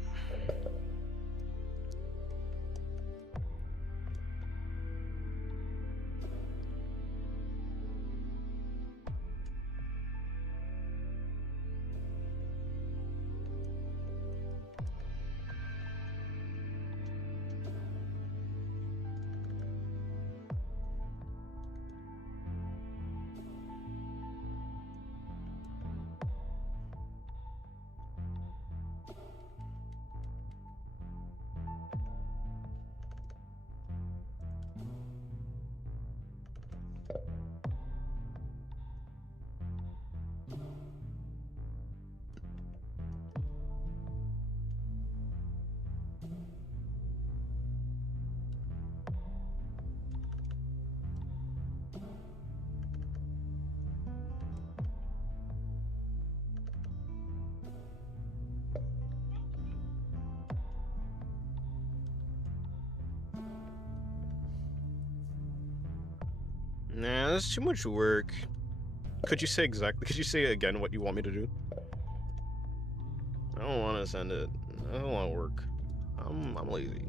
Nah, that's too much work. Could you say again what you want me to do? I don't want to send it. I don't want to work. I'm lazy.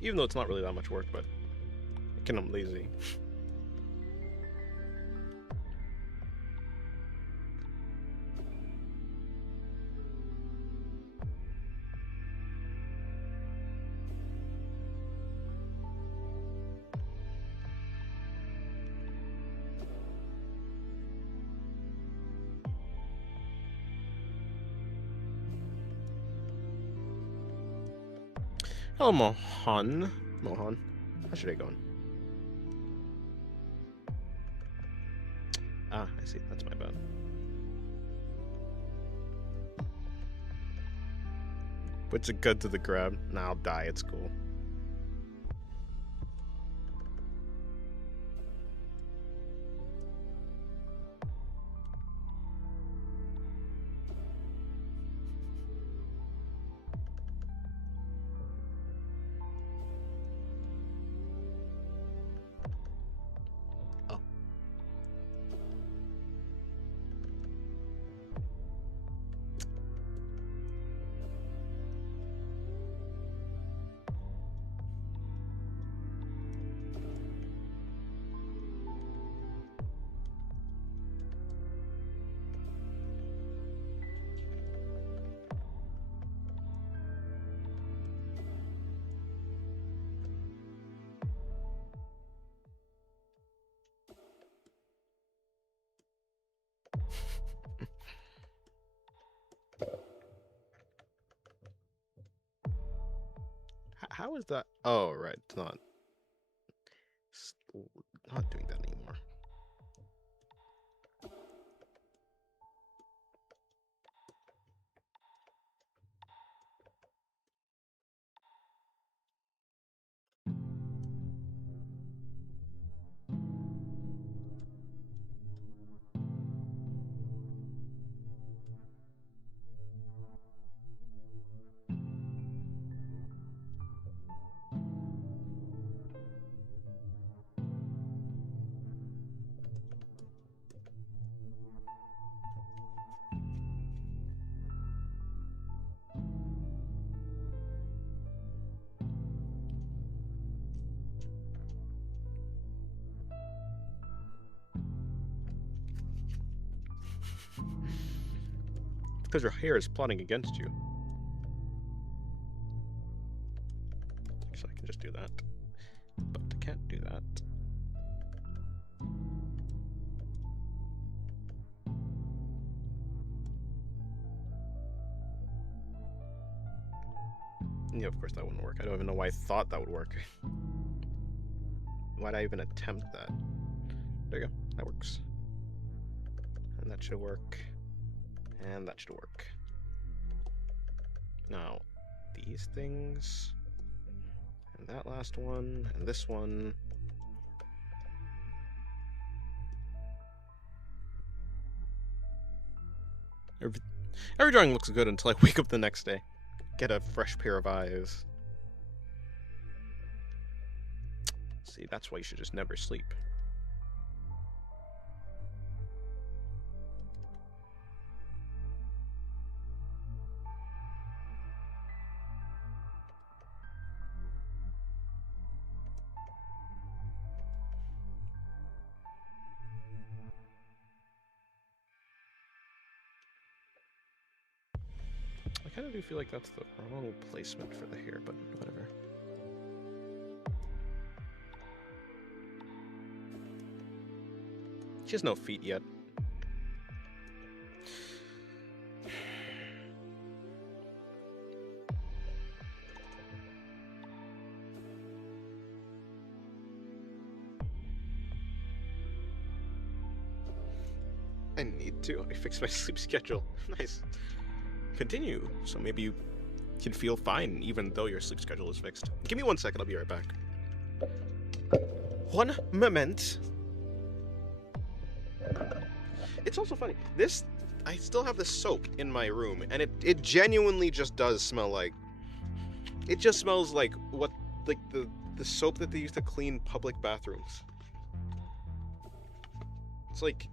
Even though it's not really that much work, but again, I'm lazy. Hello, Mohan. Mohan, how's your day going? Ah, I see. That's my bad. Puts a gun to the grab. Nah, I'll die. It's cool. Oh. How is that? Oh, right. It's not doing that anymore. Because your hair is plotting against you. So I can just do that. But I can't do that. Yeah, of course that wouldn't work. I don't even know why I thought that would work. Why'd I even attempt that? There you go. That works. And that should work. And that should work. Now, these things, and that last one, and this one. Every, every drawing looks good until I wake up the next day. Get a fresh pair of eyes. See, that's why you should just never sleep. I kind of do feel like that's the wrong placement for the hair, but whatever. She has no feet yet. I need to. I fixed my sleep schedule. Nice. Continue. So maybe you can feel fine even though your sleep schedule is fixed. Give me 1 second. I'll be right back. One moment. It's also funny. I still have this soap in my room, and it genuinely just does smell like. It just smells like the soap that they use to clean public bathrooms. It's like,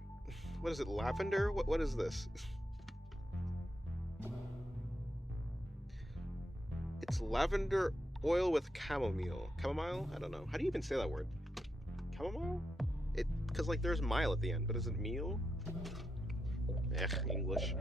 what is it? Lavender? What is this? It's lavender oil with chamomile. Chamomile? I don't know. How do you even say that word? Chamomile? Because like there's mile at the end, but is it meal? English.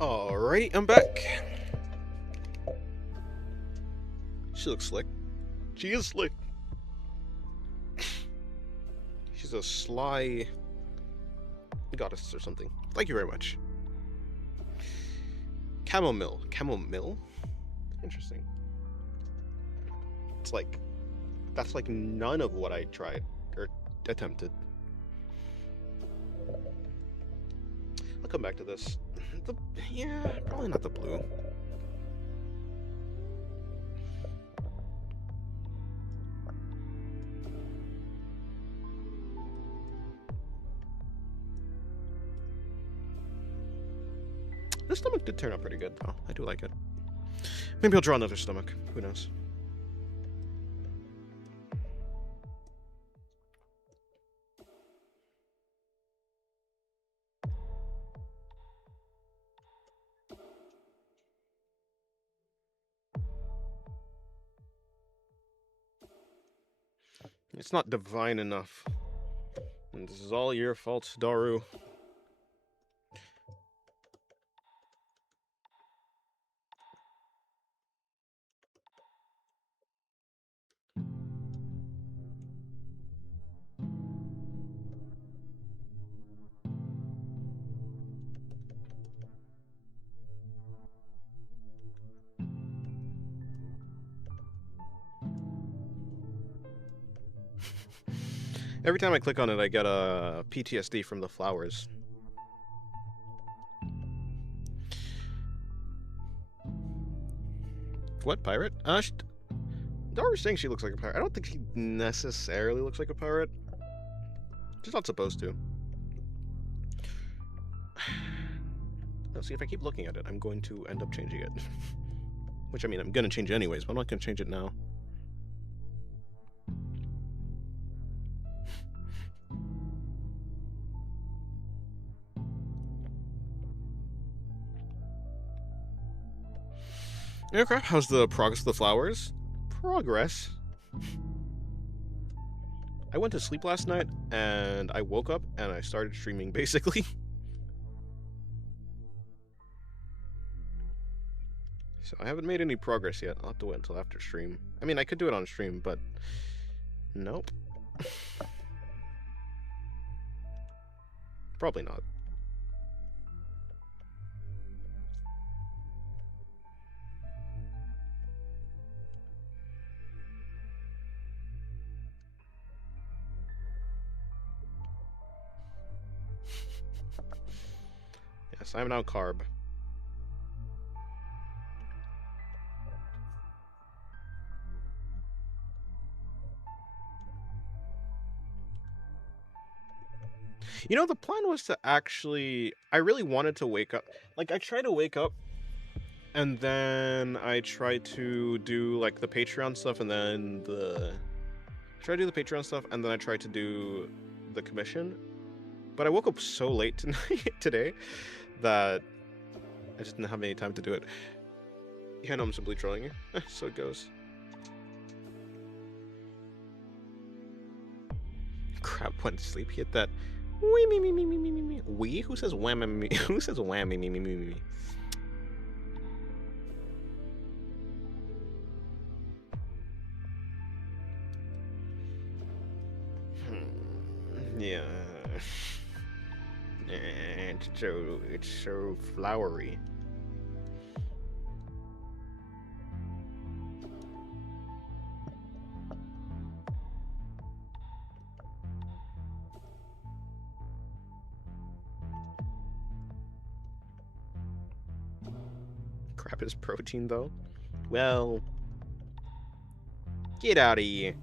Alrighty, I'm back. She looks slick. She is slick. She's a sly goddess or something. Thank you very much. Chamomile. Chamomile? Interesting. It's like... That's like none of what I tried or attempted. I'll come back to this. Yeah, probably not the blue. This stomach did turn out pretty good, though. I do like it. Maybe I'll draw another stomach. Who knows? It's not divine enough. And this is all your fault, Daru. Every time I click on it, I get a PTSD from the flowers. What, pirate? Daru's saying she looks like a pirate. I don't think she necessarily looks like a pirate. She's not supposed to. No, see, if I keep looking at it, I'm going to end up changing it. Which, I mean, I'm going to change it anyways, but I'm not going to change it now. Okay, how's the progress of the flowers? Progress? I went to sleep last night, and I woke up, and I started streaming, basically. So I haven't made any progress yet. I'll have to wait until after stream. I mean, I could do it on stream, but... Nope. Probably not. Yes, I'm now carb. You know, the plan was to actually... I really wanted to wake up. Like, I tried to wake up, and then I tried to do, like, the Patreon stuff, and then the... I tried to do the Patreon stuff, and then I tried to do the commission. But I woke up so late today that I just didn't have any time to do it. Yeah, no, I'm simply trolling you. So it goes. Crap, went to sleep. Hit that. Wee me me me me me me me. We? Who says whammy me? Who says whammy me me me me? Yeah. It's so flowery. Crap is protein though. Well, get out of here.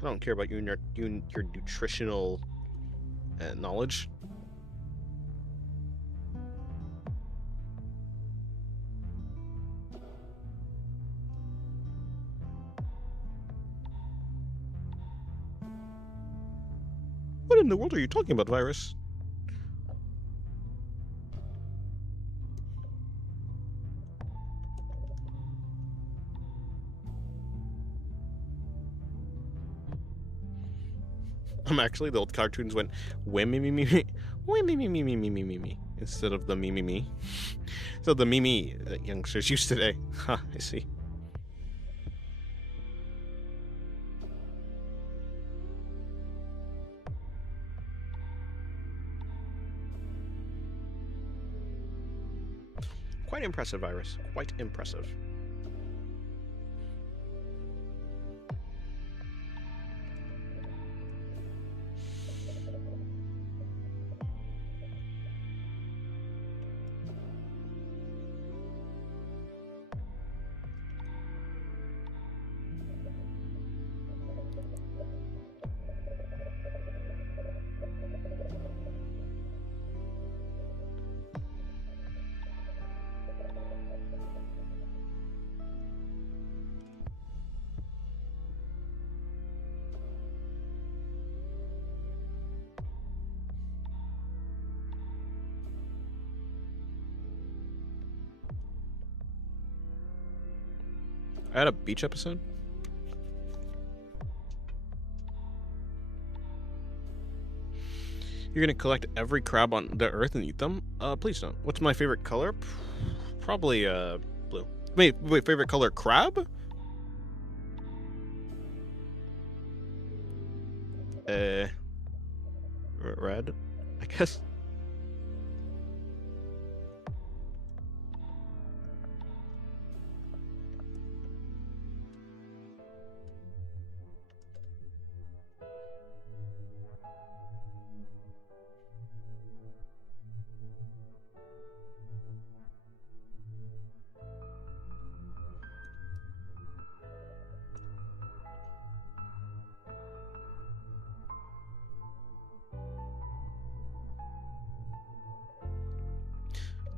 I don't care about your nutritional knowledge. What in the world are you talking about, Virus? Actually, the old cartoons went we me me me me, we me me me me me me me me instead of the me me me. So the me me that youngsters use today. Huh, I see. Quite impressive, Iris. Quite impressive. I had a beach episode. You're gonna collect every crab on the earth and eat them? Please don't. What's my favorite color? Probably blue. Wait, favorite color crab? Red, I guess.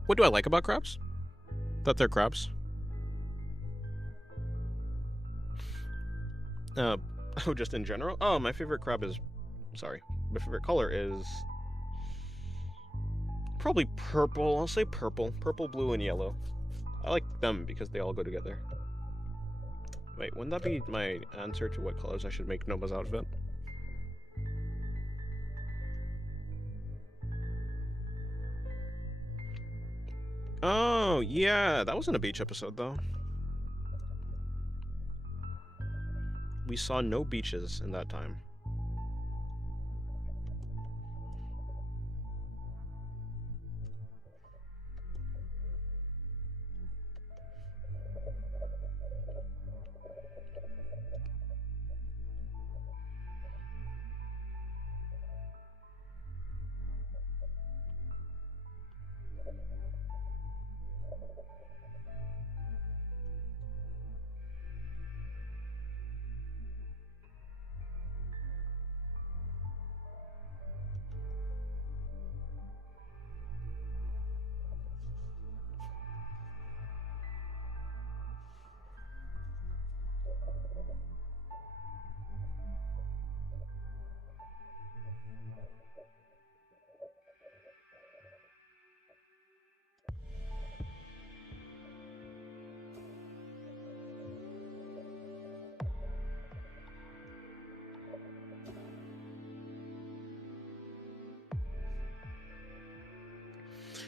What do I like about crabs? That they're crabs. Oh, just in general? Oh, my favorite crab is... Sorry. My favorite color is... probably purple. I'll say purple. Purple, blue, and yellow. I like them because they all go together. Wait, wouldn't that be my answer to what colors I should make Noma's outfit? Oh, yeah. That wasn't a beach episode, though. We saw no beaches in that time.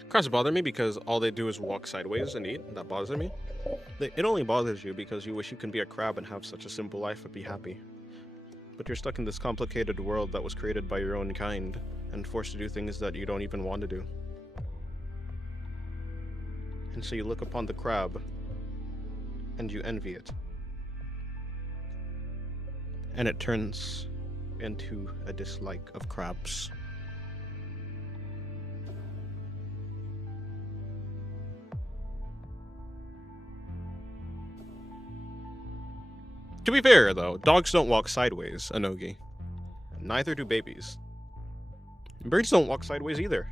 Crabs bother me because all they do is walk sideways and eat. That bothers me. It only bothers you because you wish you can be a crab and have such a simple life and be happy. But you're stuck in this complicated world that was created by your own kind and forced to do things that you don't even want to do. And so you look upon the crab and you envy it. And it turns into a dislike of crabs. To be fair, though, dogs don't walk sideways, Anogi. Neither do babies. Birds don't walk sideways either.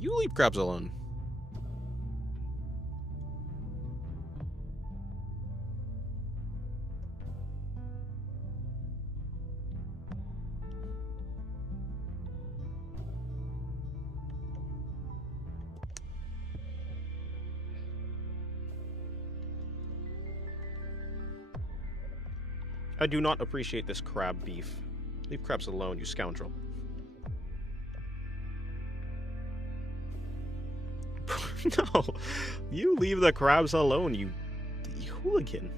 You leave crabs alone. I do not appreciate this crab beef. Leave crabs alone, you scoundrel. No, you leave the crabs alone, you hooligan.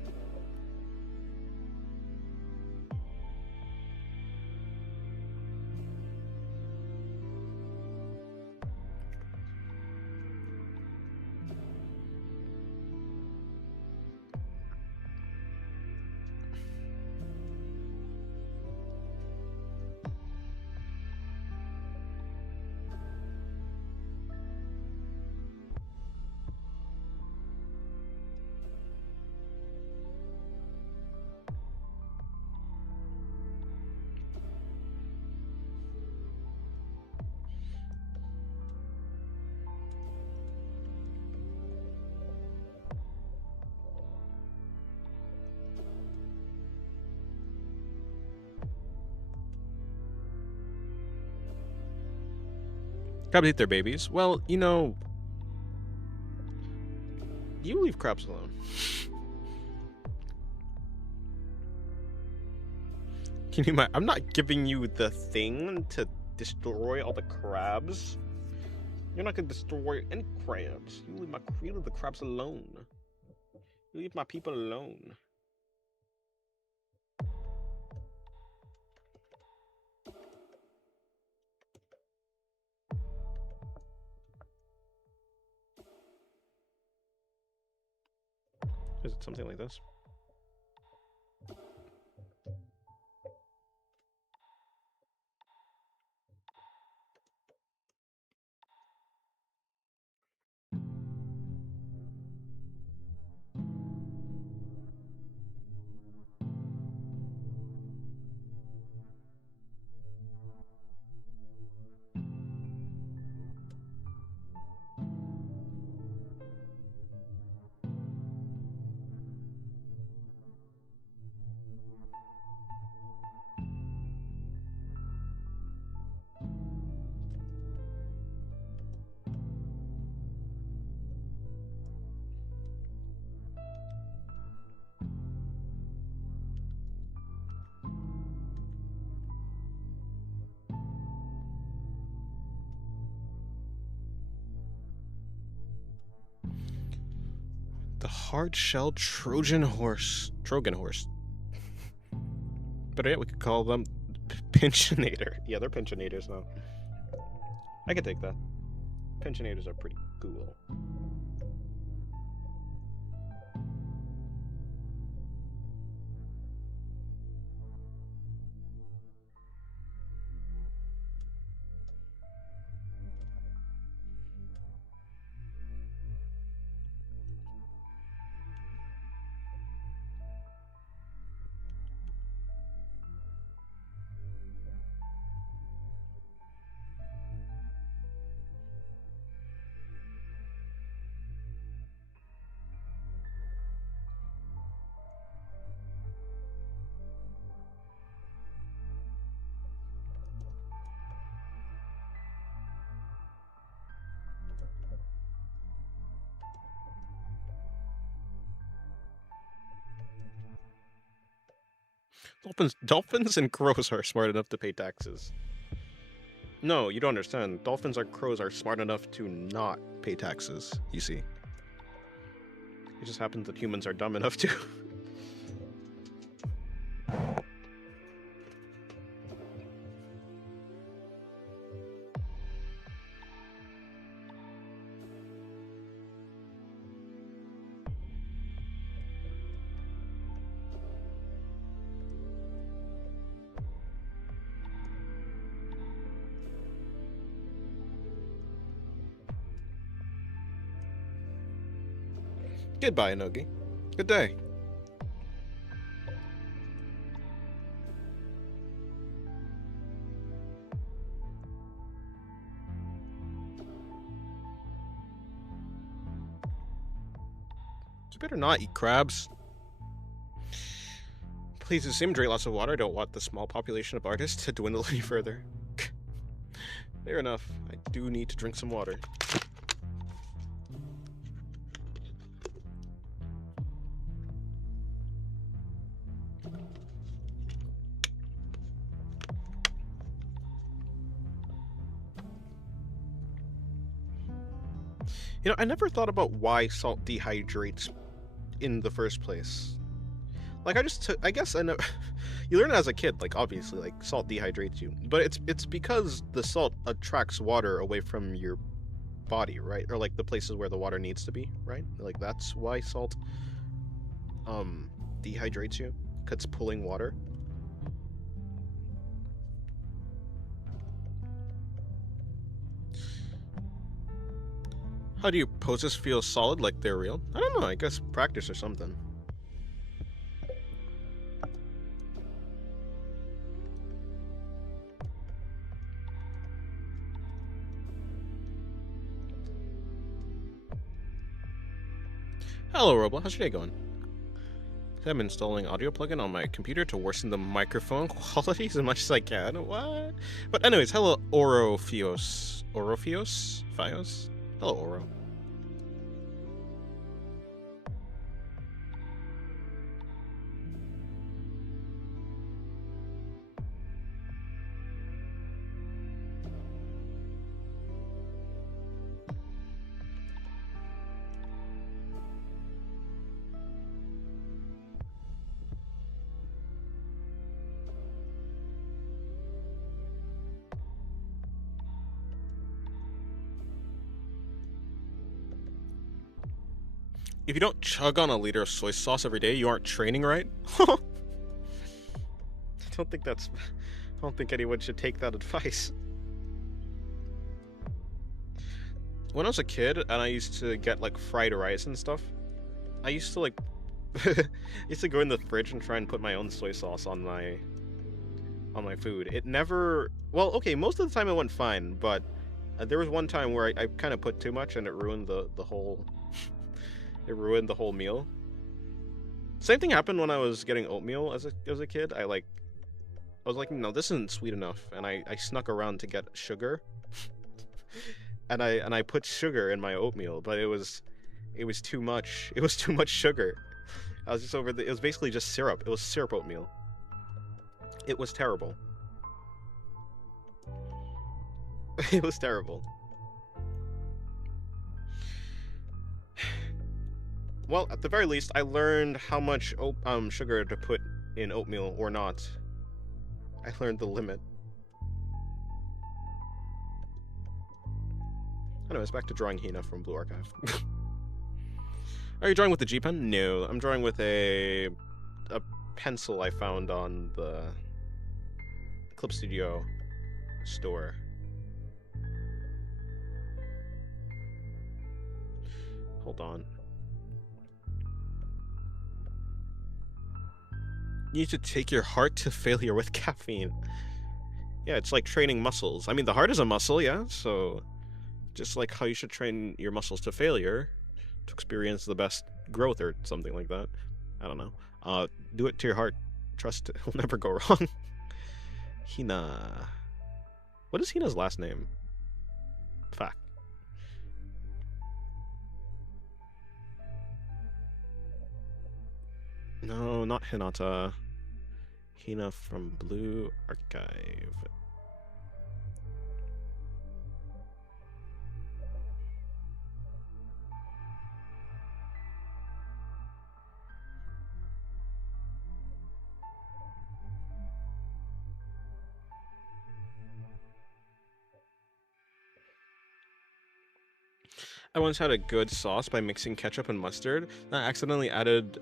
Crabs eat their babies. Well, you know, you leave crabs alone. Can you? I'm not giving you the thing to destroy all the crabs. You're not gonna destroy any crabs. You leave the crabs alone. You leave my people alone. Is it something like this? The hard-shelled Trojan horse. But yeah, we could call them Pinchinator. Yeah, they're Pinchinators now. I could take that. Pinchinators are pretty cool. Dolphins and crows are smart enough to pay taxes. No, you don't understand. Dolphins and crows are smart enough to not pay taxes, you see. It just happens that humans are dumb enough to. Goodbye, Nogi. Good day. better not eat crabs. Please assume drink lots of water. I don't want the small population of artists to dwindle any further. Fair enough. I do need to drink some water. You know, I never thought about why salt dehydrates in the first place. Like, I guess I know, you learn it as a kid, like, obviously, like, salt dehydrates you. But it's because the salt attracts water away from your body, right? Or, like, the places where the water needs to be, right? Like, that's why salt, dehydrates you, because it's pulling water. How do your poses feel solid, like they're real? I don't know, I guess practice or something. Hello, Robo. How's your day going? I'm installing audio plugin on my computer to worsen the microphone quality as much as I can. What? But anyways, hello, Orofios. Orofios? Fios? Hello, Oro. If you don't chug on a liter of soy sauce every day, you aren't training right. I don't think anyone should take that advice. When I was a kid and I used to get like fried rice and stuff, I used to like I used to go in the fridge and try and put my own soy sauce on my food. It never, well, okay, most of the time it went fine, but there was one time where I kind of put too much and it ruined the whole it ruined the whole meal. Same thing happened when I was getting oatmeal as a kid. I was like, no, this isn't sweet enough, and I snuck around to get sugar. and I put sugar in my oatmeal, but it was too much. It was too much sugar. I was just it was basically just syrup. It was syrup oatmeal. It was terrible. It was terrible. Well, at the very least, I learned how much sugar to put in oatmeal or not. I learned the limit. Anyways, back to drawing Hina from Blue Archive. Are you drawing with the G pen? No, I'm drawing with a pencil I found on the Clip Studio store. Hold on. You need to take your heart to failure with caffeine. Yeah, it's like training muscles. I mean, the heart is a muscle, yeah, so just like how you should train your muscles to failure to experience the best growth or something like that. I don't know. Do it to your heart. Trust it will never go wrong. Hina. What is Hina's last name? Fuck. No, not Hinata. Hina from Blue Archive. I once had a good sauce by mixing ketchup and mustard. I accidentally added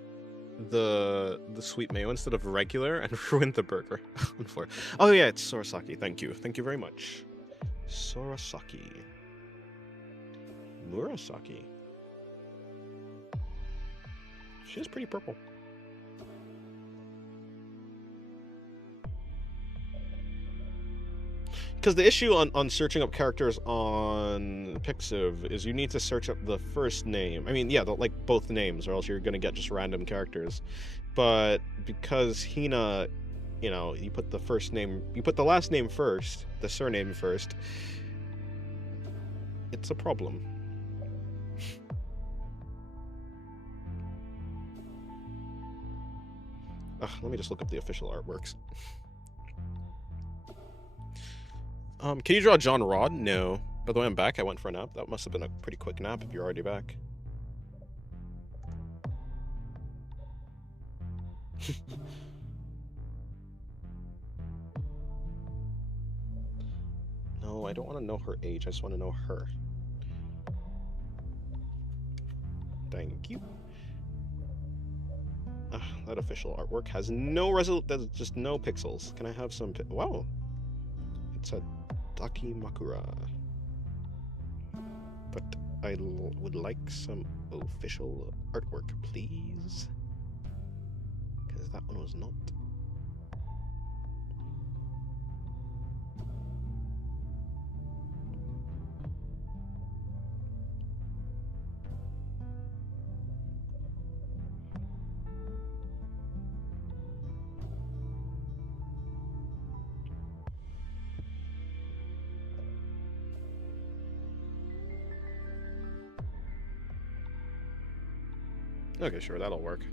the sweet mayo instead of regular and ruined the burger. Oh yeah, it's Sorasaki. Thank you very much. Sorasaki. Murasaki. She's pretty purple. because the issue on searching up characters on Pixiv is you need to search up the first name. I mean, yeah, like both names, or else you're gonna get just random characters. But because Hina, you put the first name, you put the last name first, the surname first. It's a problem. Let me just look up the official artworks. Can you draw John Rod? No. By the way, I'm back. I went for a nap. That must have been a pretty quick nap if you're already back. No, I don't want to know her age. I just want to know her. Thank you. That official artwork has no there's just no pixels. Can I have some wow. It's a Daki Makura. But I would like some official artwork, please. Because that one was not. Okay, sure, that'll work.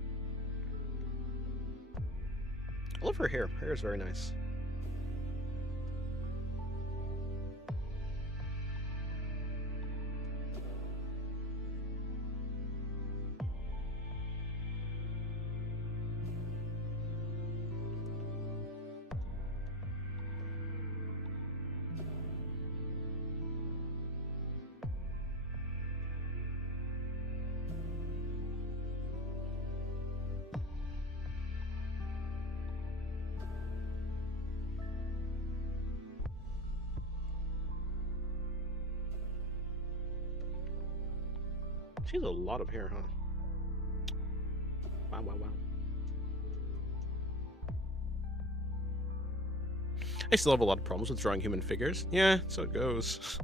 I love her hair. Her hair is very nice. She has a lot of hair, huh? Wow, wow, wow. I still have a lot of problems with drawing human figures. Yeah, so it goes.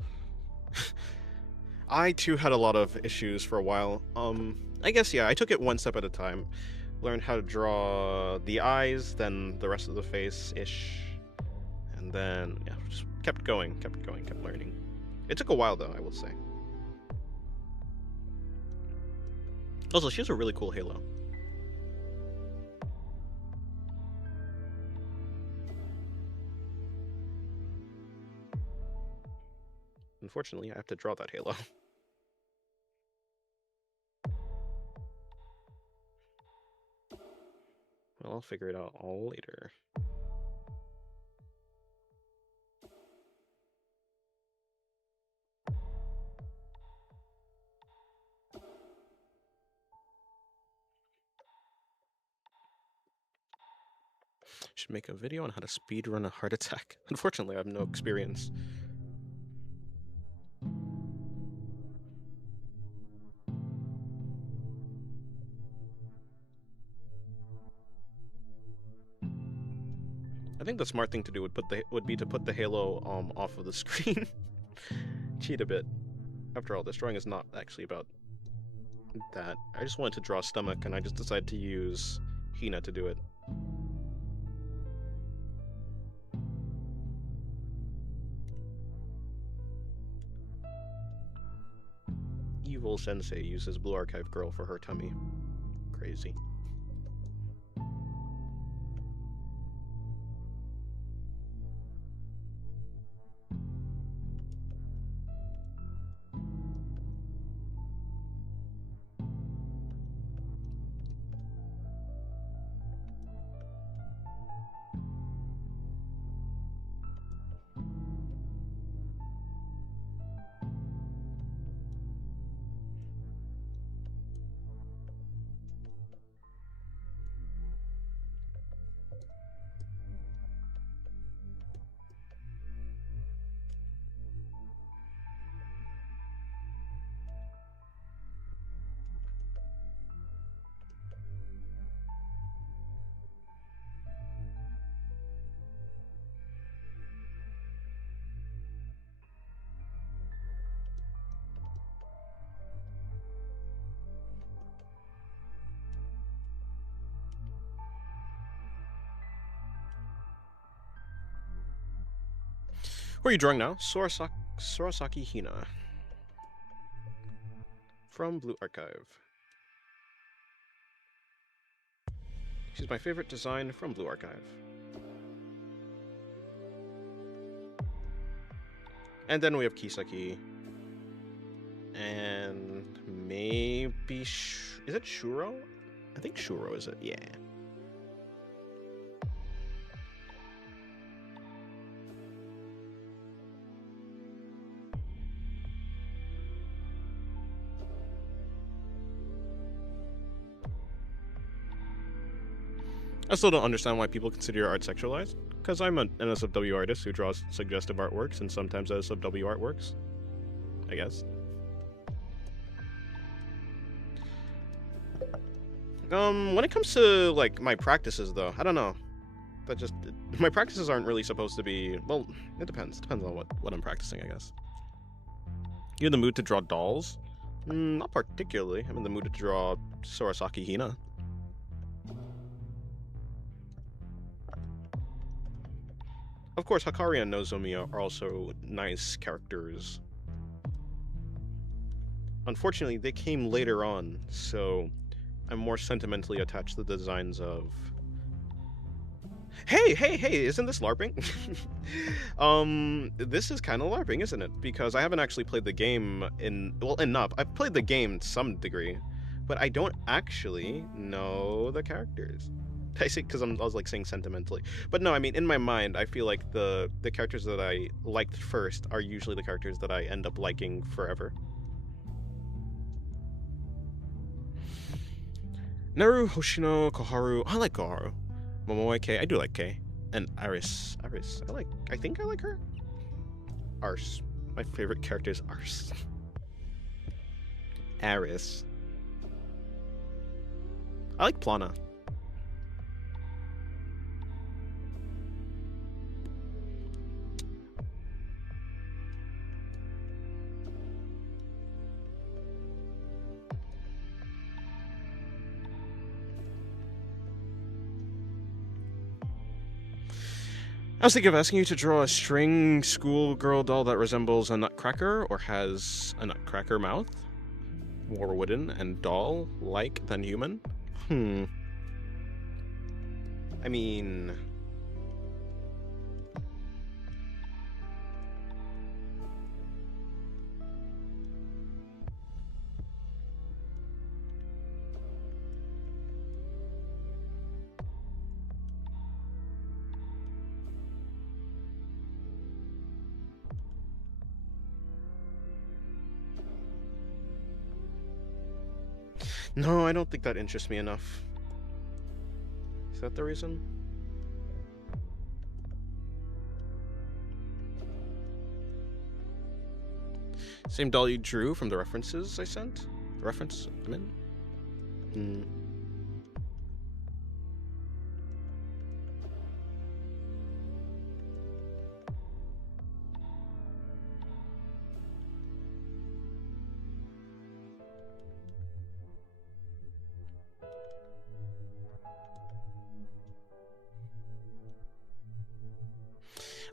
I too had a lot of issues for a while. I guess, yeah, I took it one step at a time. Learned how to draw the eyes, then the rest of the face-ish. And then, yeah, just kept going, kept learning. It took a while, though, I will say. Also, she has a really cool halo. Unfortunately, I have to draw that halo. Well, I'll figure it out all later. Should make a video on how to speedrun a heart attack. Unfortunately, I have no experience. I think the smart thing to do would be to put the halo off of the screen. Cheat a bit. After all, this drawing is not actually about that. I just wanted to draw a stomach, and I just decided to use Hina to do it. Evil Sensei uses Blue Archive Girl for her tummy. Crazy. Who are you drawing now? Sorosaki Hina. From Blue Archive. She's my favorite design from Blue Archive. And then we have Kisaki. And maybe... is it Shuro? I think Shuro is it, yeah. I still don't understand why people consider your art sexualized, because I'm an NSFW artist who draws suggestive artworks and sometimes NSFW artworks, I guess. When it comes to, like, my practices, though, I don't know. That just... my practices aren't really supposed to be... well, it depends. Depends on what I'm practicing, I guess. You in the mood to draw dolls? Not particularly. I'm in the mood to draw Sorosaki Hina. Of course, Hakari and Nozomi are also nice characters. Unfortunately, they came later on, so I'm more sentimentally attached to the designs of... Hey, isn't this LARPing? This is kind of LARPing, isn't it? Because I haven't actually played the game enough. I've played the game to some degree, but I don't actually know the characters. I say because I was like saying sentimentally, but no, I mean in my mind, I feel like the characters that I liked first are usually the characters that I end up liking forever. Naru, Hoshino, Koharu. I like Koharu. Momoe, Kei. I do like Kei. And Iris. I think I like her. Ars. My favorite character is Ars. Aris. I like Plana. I was thinking of asking you to draw a string schoolgirl doll that resembles a nutcracker or has a nutcracker mouth. More wooden and doll-like than human. I mean... no, I don't think that interests me enough. Is that the reason? Same doll you drew from the references I sent? The reference I'm in?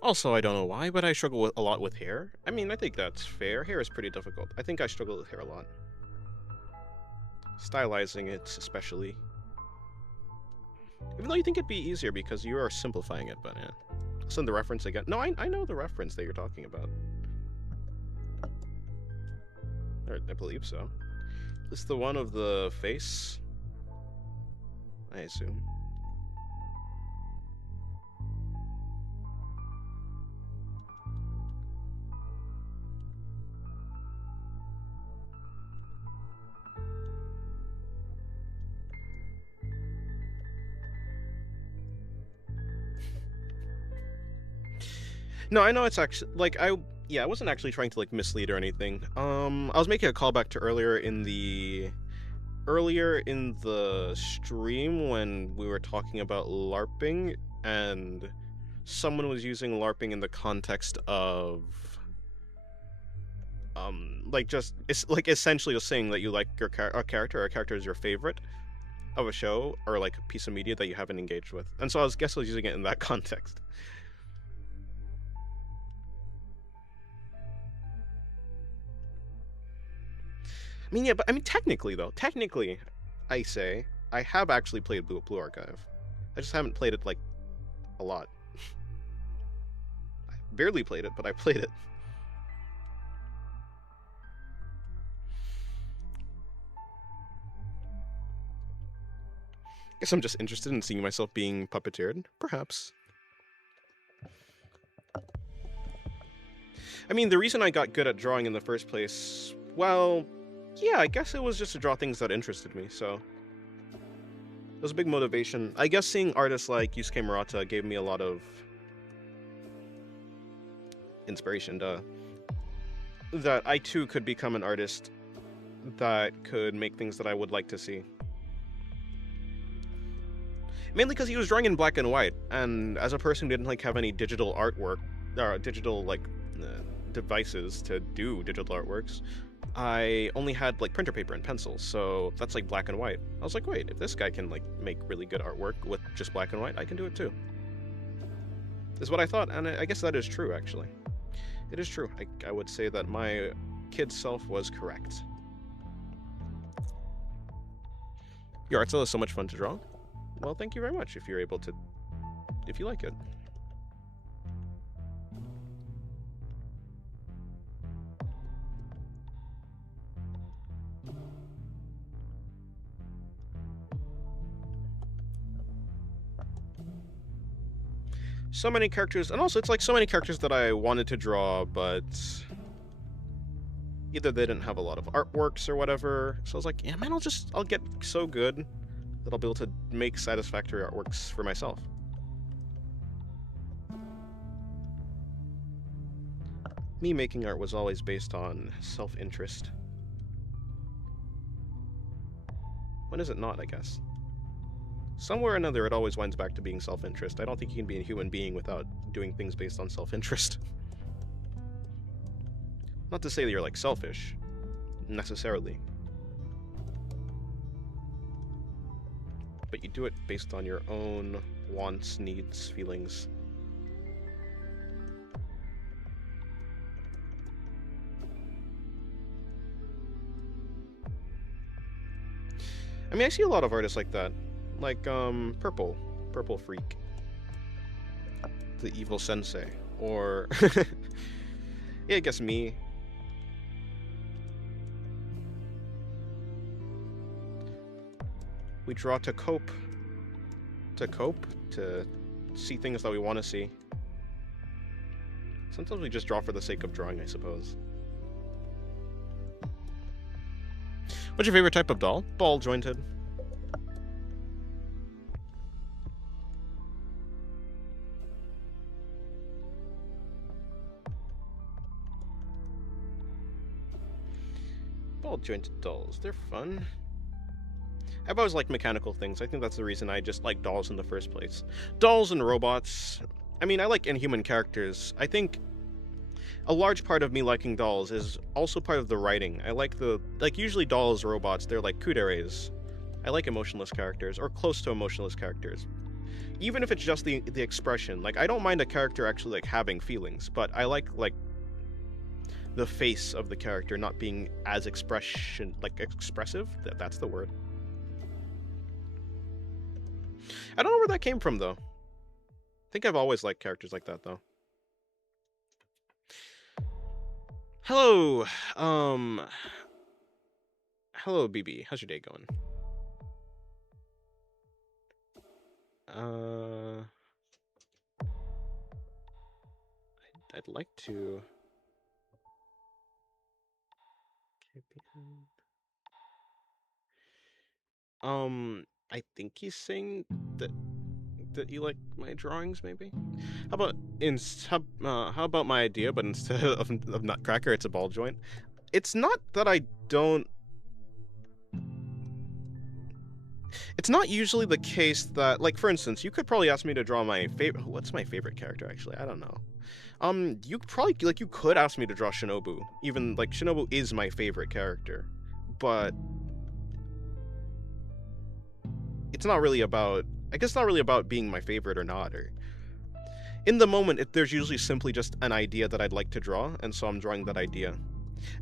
Also, I don't know why, but I struggle a lot with hair. I mean, I think that's fair. Hair is pretty difficult. I think I struggle with hair a lot. Stylizing it, especially. Even though you think it'd be easier because you are simplifying it, but yeah. Send the reference again. No, I know the reference that you're talking about. I believe so. Is this the one of the face? I assume. No, I know it's actually, like, I wasn't actually trying to, like, mislead or anything. I was making a callback to earlier in the stream when we were talking about LARPing, and someone was using LARPing in the context of, like, just, it's, like, essentially just saying that you like your a character, or a character is your favorite of a show, or, like, a piece of media that you haven't engaged with. And so I was using it in that context. I mean, yeah, but I mean, technically, though, I say, I have actually played Blue Archive. I just haven't played it, like, a lot. I barely played it, but I played it. Guess I'm just interested in seeing myself being puppeteered, perhaps. I mean, the reason I got good at drawing in the first place, well, yeah, I guess it was just to draw things that interested me, so it was a big motivation. I guess seeing artists like Yusuke Murata gave me a lot of inspiration, that I too could become an artist that could make things that I would like to see. Mainly because he was drawing in black and white, and as a person who didn't like have any digital artwork, or digital like devices to do digital artworks, I only had like printer paper and pencils, so that's like black and white. I was like, wait, if this guy can like make really good artwork with just black and white, I can do it too. Is what I thought, and I guess that is true, actually. It is true. I would say that my kid self was correct. Your art style is so much fun to draw. Well, thank you very much if you're able to, if you like it. So many characters, and also it's like so many characters that I wanted to draw, but either they didn't have a lot of artworks or whatever. So I was like, yeah, man, I'll get so good that I'll be able to make satisfactory artworks for myself. Me making art was always based on self-interest. When is it not, I guess? Somewhere or another, it always winds back to being self-interest. I don't think you can be a human being without doing things based on self-interest. Not to say that you're, like, selfish, necessarily. But you do it based on your own wants, needs, feelings. I mean, I see a lot of artists like that. Like, Purple Freak. The Evil Sensei. Or... yeah, I guess me. We draw to cope. To see things that we want to see. Sometimes we just draw for the sake of drawing, I suppose. What's your favorite type of doll? Ball jointed. Ball jointed dolls, they're fun. I've always liked mechanical things. I think that's the reason I just like dolls in the first place. Dolls and robots. I mean, I like inhuman characters. I think a large part of me liking dolls is also part of the writing. I like usually dolls, robots, they're like kuderes. I like emotionless characters, or close to emotionless characters. Even if it's just the expression. Like, I don't mind a character actually, like, having feelings, but I like, the face of the character not being as expressive. That's the word. I don't know where that came from, though. I think I've always liked characters like that, though. Hello, hello, BB. How's your day going? I'd like to... I think he's saying that you like my drawings, maybe? How about my idea, but instead of Nutcracker, it's a ball joint? It's not that I don't... It's not usually the case that, like, for instance, you could probably ask me to draw my favorite... What's my favorite character, actually? I don't know. You could ask me to draw Shinobu. Even, like, Shinobu is my favorite character. But... it's not really about... I guess it's not really about being my favorite or not, or... In the moment, there's usually simply just an idea that I'd like to draw, and so I'm drawing that idea.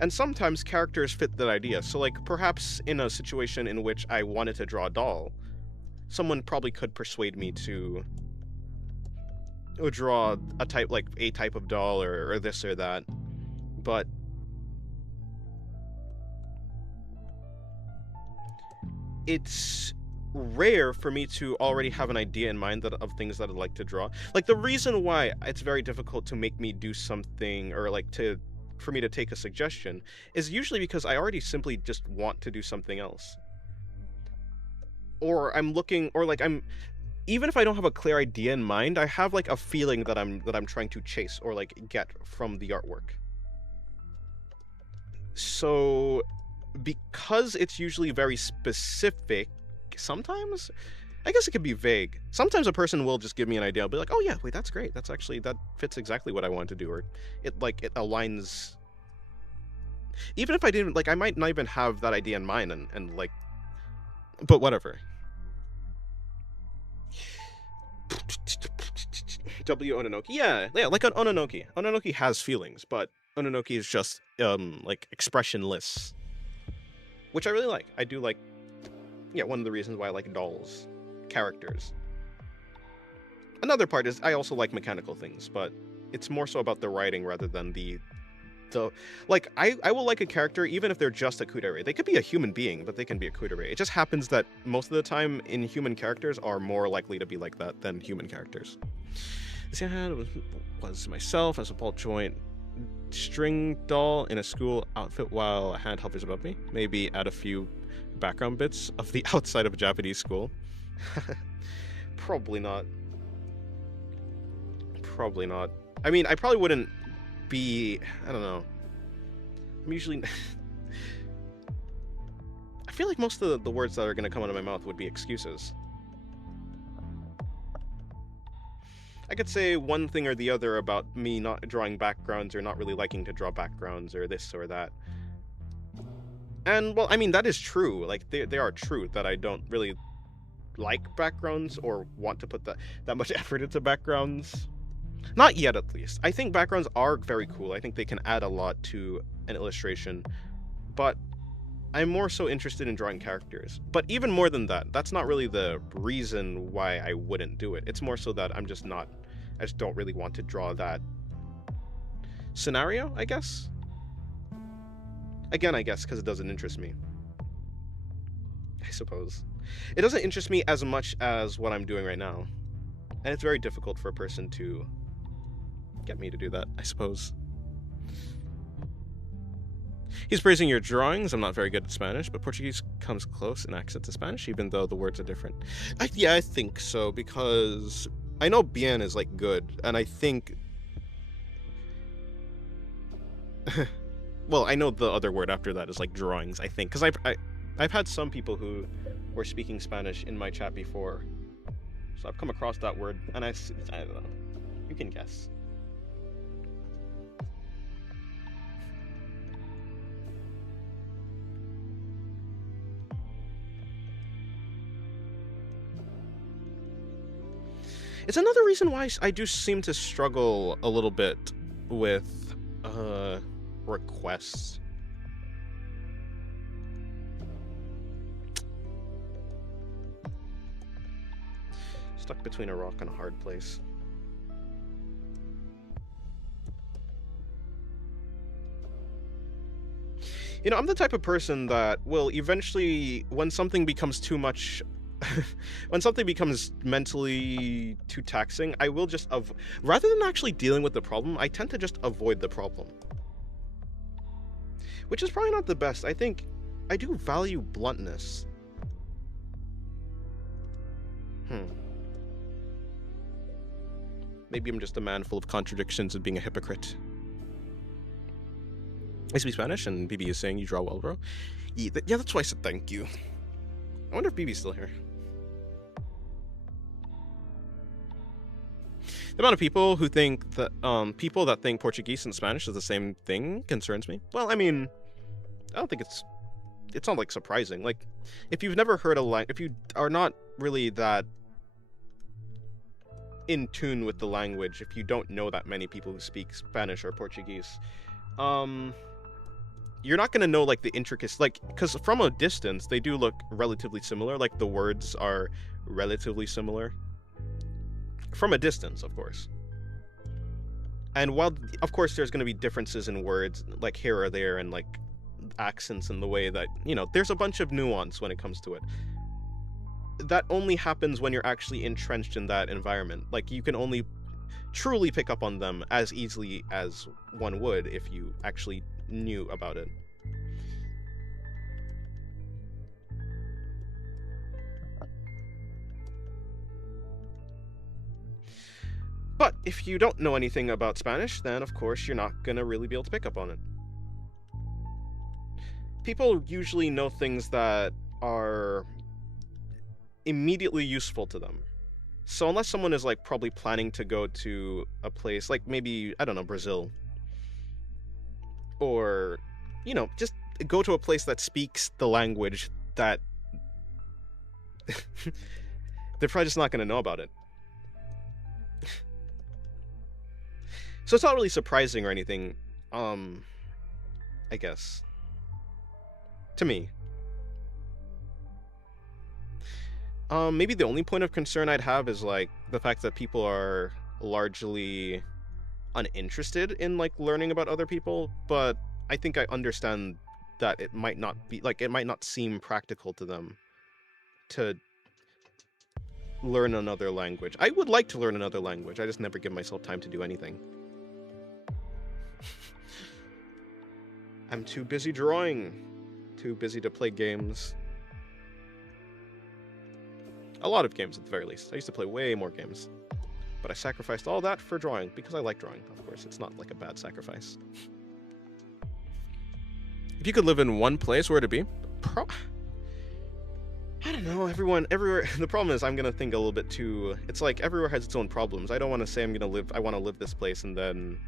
And sometimes characters fit that idea. So, like, perhaps in a situation in which I wanted to draw a doll, someone probably could persuade me to draw a type, like a type of doll or this or that. But it's rare for me to already have an idea in mind of things that I'd like to draw. Like, the reason why it's very difficult to make me do something, or like for me to take a suggestion, is usually because I already simply just want to do something else. Or I'm looking, or like even if I don't have a clear idea in mind, I have like a feeling that I'm trying to chase or like get from the artwork. So because it's usually very specific, sometimes I guess it could be vague. Sometimes a person will just give me an idea. I'll be like, oh yeah, wait, that's great. That fits exactly what I want to do. Or it aligns. Even if I didn't, like, I might not even have that idea in mind and like, but whatever. W Ononoki. Yeah, like an Ononoki. Ononoki has feelings, but Ononoki is just like expressionless. Which I really like. I do like, yeah, one of the reasons why I like dolls, characters. Another part is I also like mechanical things, but it's more so about the writing rather than the like, I will like a character even if they're just a kudere. They could be a human being, but they can be a kudere. It just happens that most of the time human characters are more likely to be like that than human characters. This I had was myself as a ball joint string doll in a school outfit while a hand hovers above me. Maybe add a few background bits of the outside of a Japanese school. Probably not. Probably not. I mean, I probably wouldn't be, I don't know. I'm usually I feel like most of the words that are going to come out of my mouth would be excuses. I could say one thing or the other about me not drawing backgrounds or not really liking to draw backgrounds or this or that. And, well, I mean, that is true. Like, they are true that I don't really like backgrounds or want to put that much effort into backgrounds. Not yet, at least. I think backgrounds are very cool. I think they can add a lot to an illustration. But I'm more so interested in drawing characters. But even more than that, that's not really the reason why I wouldn't do it. It's more so that I just don't really want to draw that scenario, I guess? Again, I guess, because it doesn't interest me. I suppose. It doesn't interest me as much as what I'm doing right now. And it's very difficult for a person to get me to do that, I suppose. He's praising your drawings. I'm not very good at Spanish, but Portuguese comes close in accent to Spanish, even though the words are different. Yeah, I think so, because I know bien is, like, good, and I think... well, I know the other word after that is, like, drawings, I think, because I've had some people who were speaking Spanish in my chat before, so I've come across that word, and I don't know. You can guess. It's another reason why I do seem to struggle a little bit with requests. Stuck between a rock and a hard place. You know, I'm the type of person that will eventually, when something becomes too much, when something becomes mentally too taxing, I will just, rather than actually dealing with the problem, I tend to just avoid the problem. Which is probably not the best. I think I do value bluntness. Maybe I'm just a man full of contradictions and being a hypocrite. I speak Spanish, and BB is saying you draw well, bro. Yeah, that's why I said thank you. I wonder if BB's still here. The amount of people who think that people that think Portuguese and Spanish is the same thing concerns me. Well, I mean, I don't think it's not like surprising. Like, if you've never heard a language, if you are not really that in tune with the language, if you don't know that many people who speak Spanish or Portuguese, you're not gonna know like the intricacies, like because from a distance they do look relatively similar. Like the words are relatively similar from a distance, of course. And while of course there's gonna be differences in words like here or there and like accents and the way that there's a bunch of nuance when it comes to it. That only happens when you're actually entrenched in that environment. Like you can only truly pick up on them as easily as one would if you actually knew about it. But if you don't know anything about Spanish, then of course you're not gonna really be able to pick up on it. People usually know things that are immediately useful to them. So unless someone is like probably planning to go to a place like maybe, I don't know, Brazil, or just go to a place that speaks the language that they're probably just not going to know about it. So it's not really surprising or anything, I guess, to me. Maybe the only point of concern I'd have is like the fact that people are largely uninterested in like learning about other people, but I think I understand that it might not be like, it might not seem practical to them to learn another language. I would like to learn another language. I just never give myself time to do anything. I'm too busy drawing, too busy to play games. A lot of games, at the very least. I used to play way more games. But I sacrificed all that for drawing, because I like drawing, of course. It's not like a bad sacrifice. If you could live in one place, where would it be? I don't know, everywhere. The problem is I'm going to think a little bit too... It's like everywhere has its own problems. I don't want to say I want to live this place and then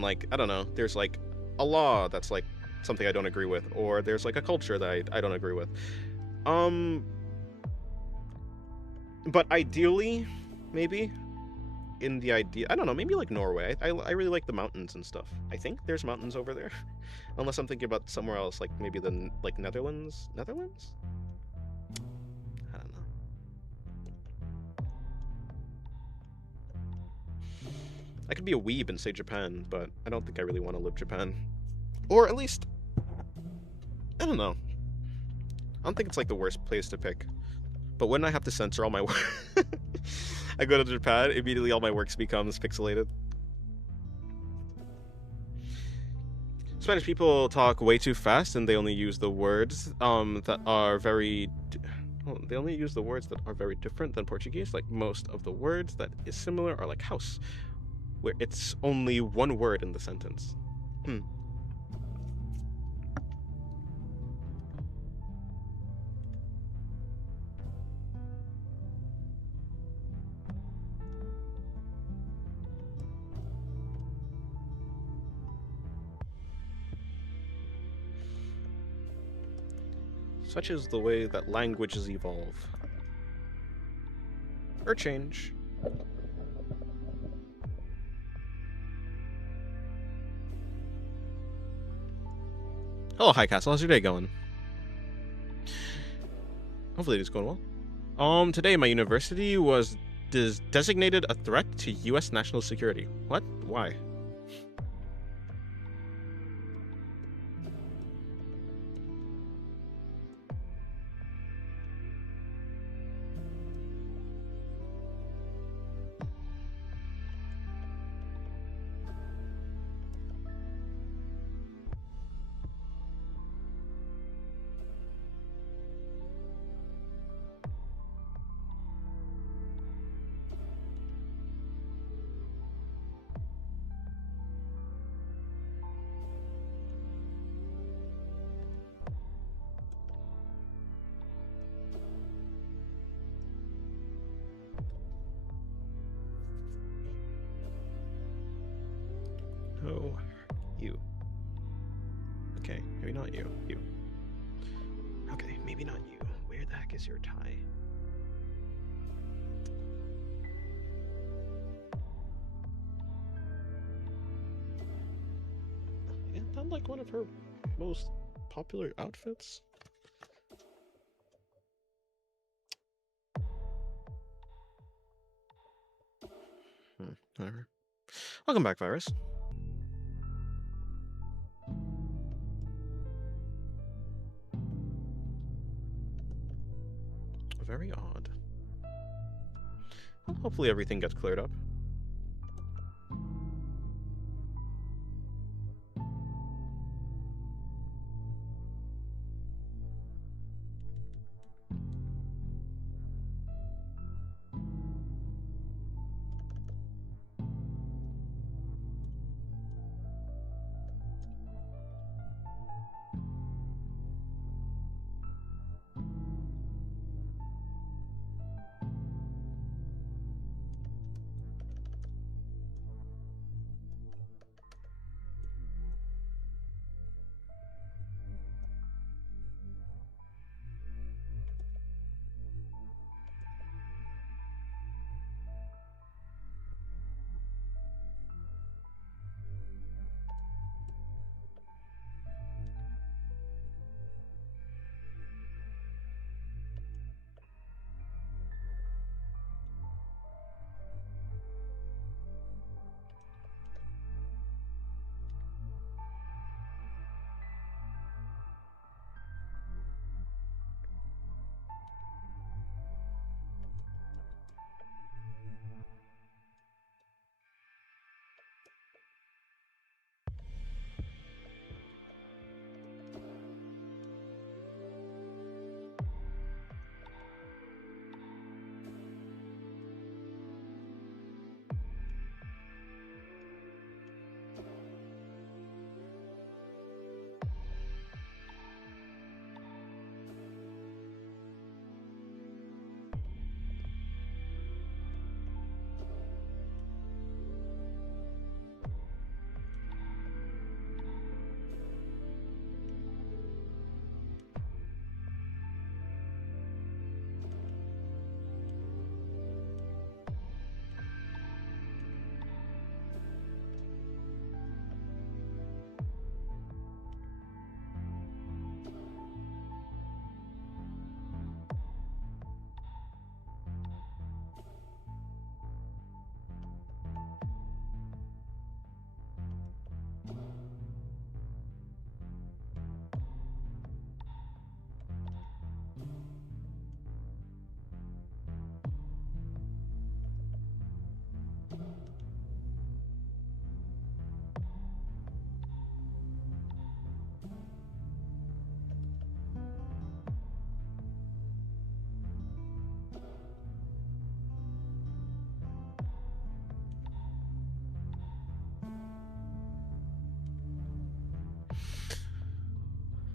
like, I don't know, there's like a law that's like something I don't agree with, or there's like a culture that I don't agree with. But ideally, maybe, in the idea, I don't know, maybe like Norway. I really like the mountains and stuff. I think there's mountains over there. Unless I'm thinking about somewhere else, like maybe the Netherlands? Netherlands? I don't know. I could be a weeb and say Japan, but I don't think I really want to live Japan. Or at least, I don't know. I don't think it's like the worst place to pick. But wouldn't I have to censor all my work? I go to Japan, immediately all my works becomes pixelated. Spanish people talk way too fast, and they only use the words that are very... Well, they only use the words that are very different than Portuguese. Like, most of the words that is similar are like house, where it's only one word in the sentence. Such is the way that languages evolve. Or change. Hello, High Castle. How's your day going? Hopefully it's going well. Today my university was designated a threat to U.S. national security. What? Why? Oh, you. Okay, maybe not you. You. Okay, maybe not you. Where the heck is your tie? that like one of her most popular outfits? Whatever. Welcome back, Virus. Very odd. Well, hopefully everything gets cleared up.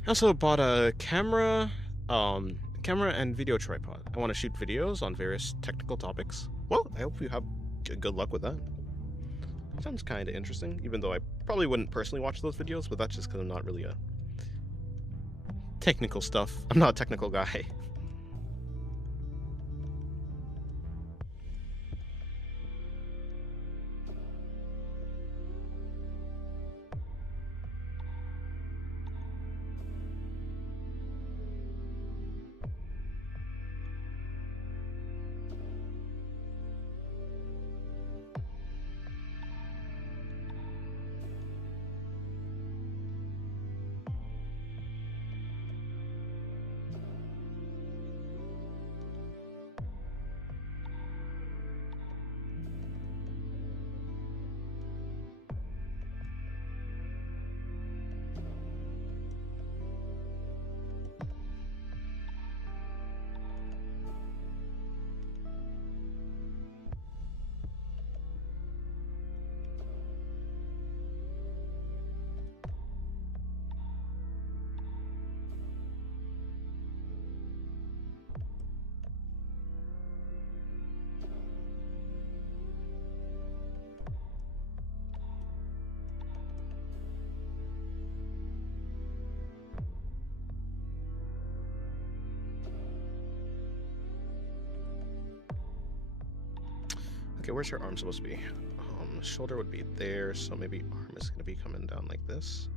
I also bought a camera and video tripod. I want to shoot videos on various technical topics. Well, I hope you have good luck with that. Sounds kind of interesting, even though I probably wouldn't personally watch those videos, but that's just because I'm not really a technical stuff. I'm not a technical guy. Okay, where's her arm supposed to be? Shoulder would be there, so maybe arm is going to be coming down like this.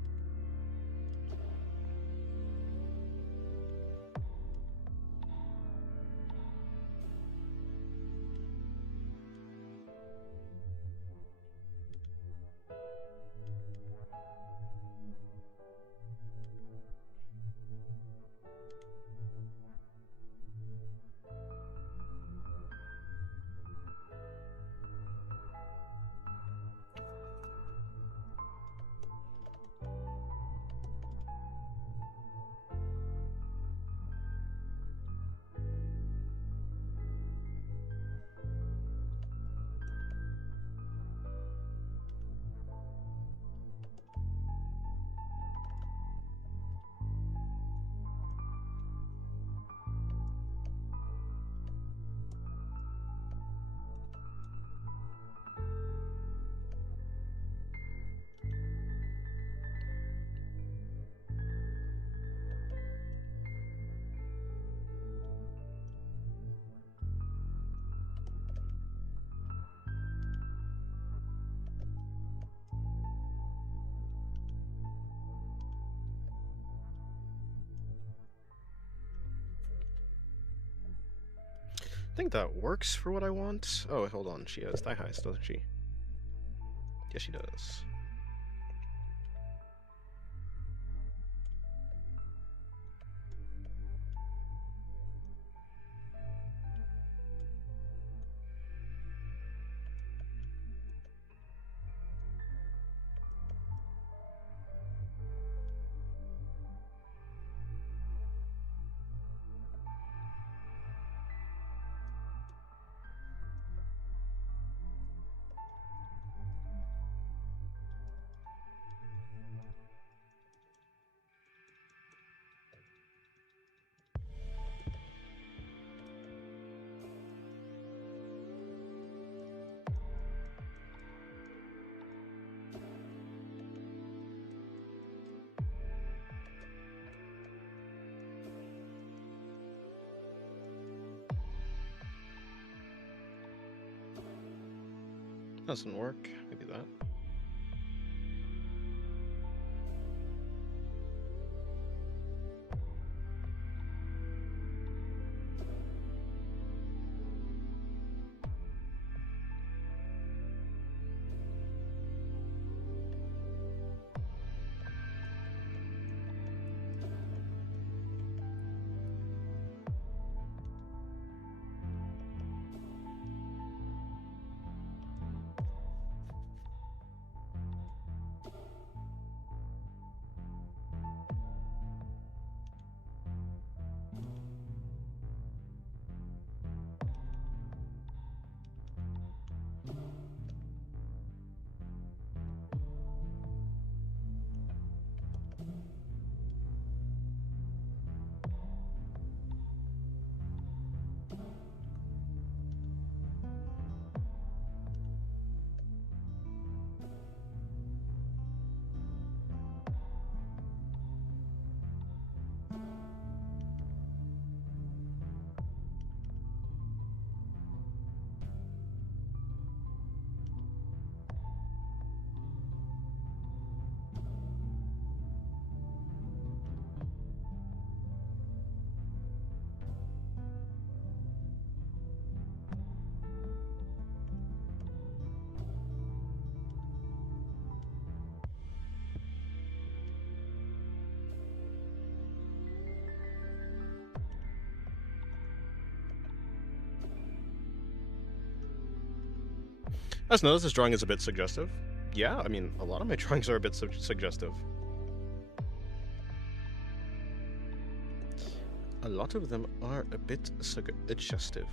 I think that works for what I want. Oh, hold on. She has thigh highs, doesn't she? Yes, she does. Doesn't work. Maybe that. Let's notice this drawing is a bit suggestive. Yeah, I mean, a lot of my drawings are a bit suggestive. A lot of them are a bit suggestive.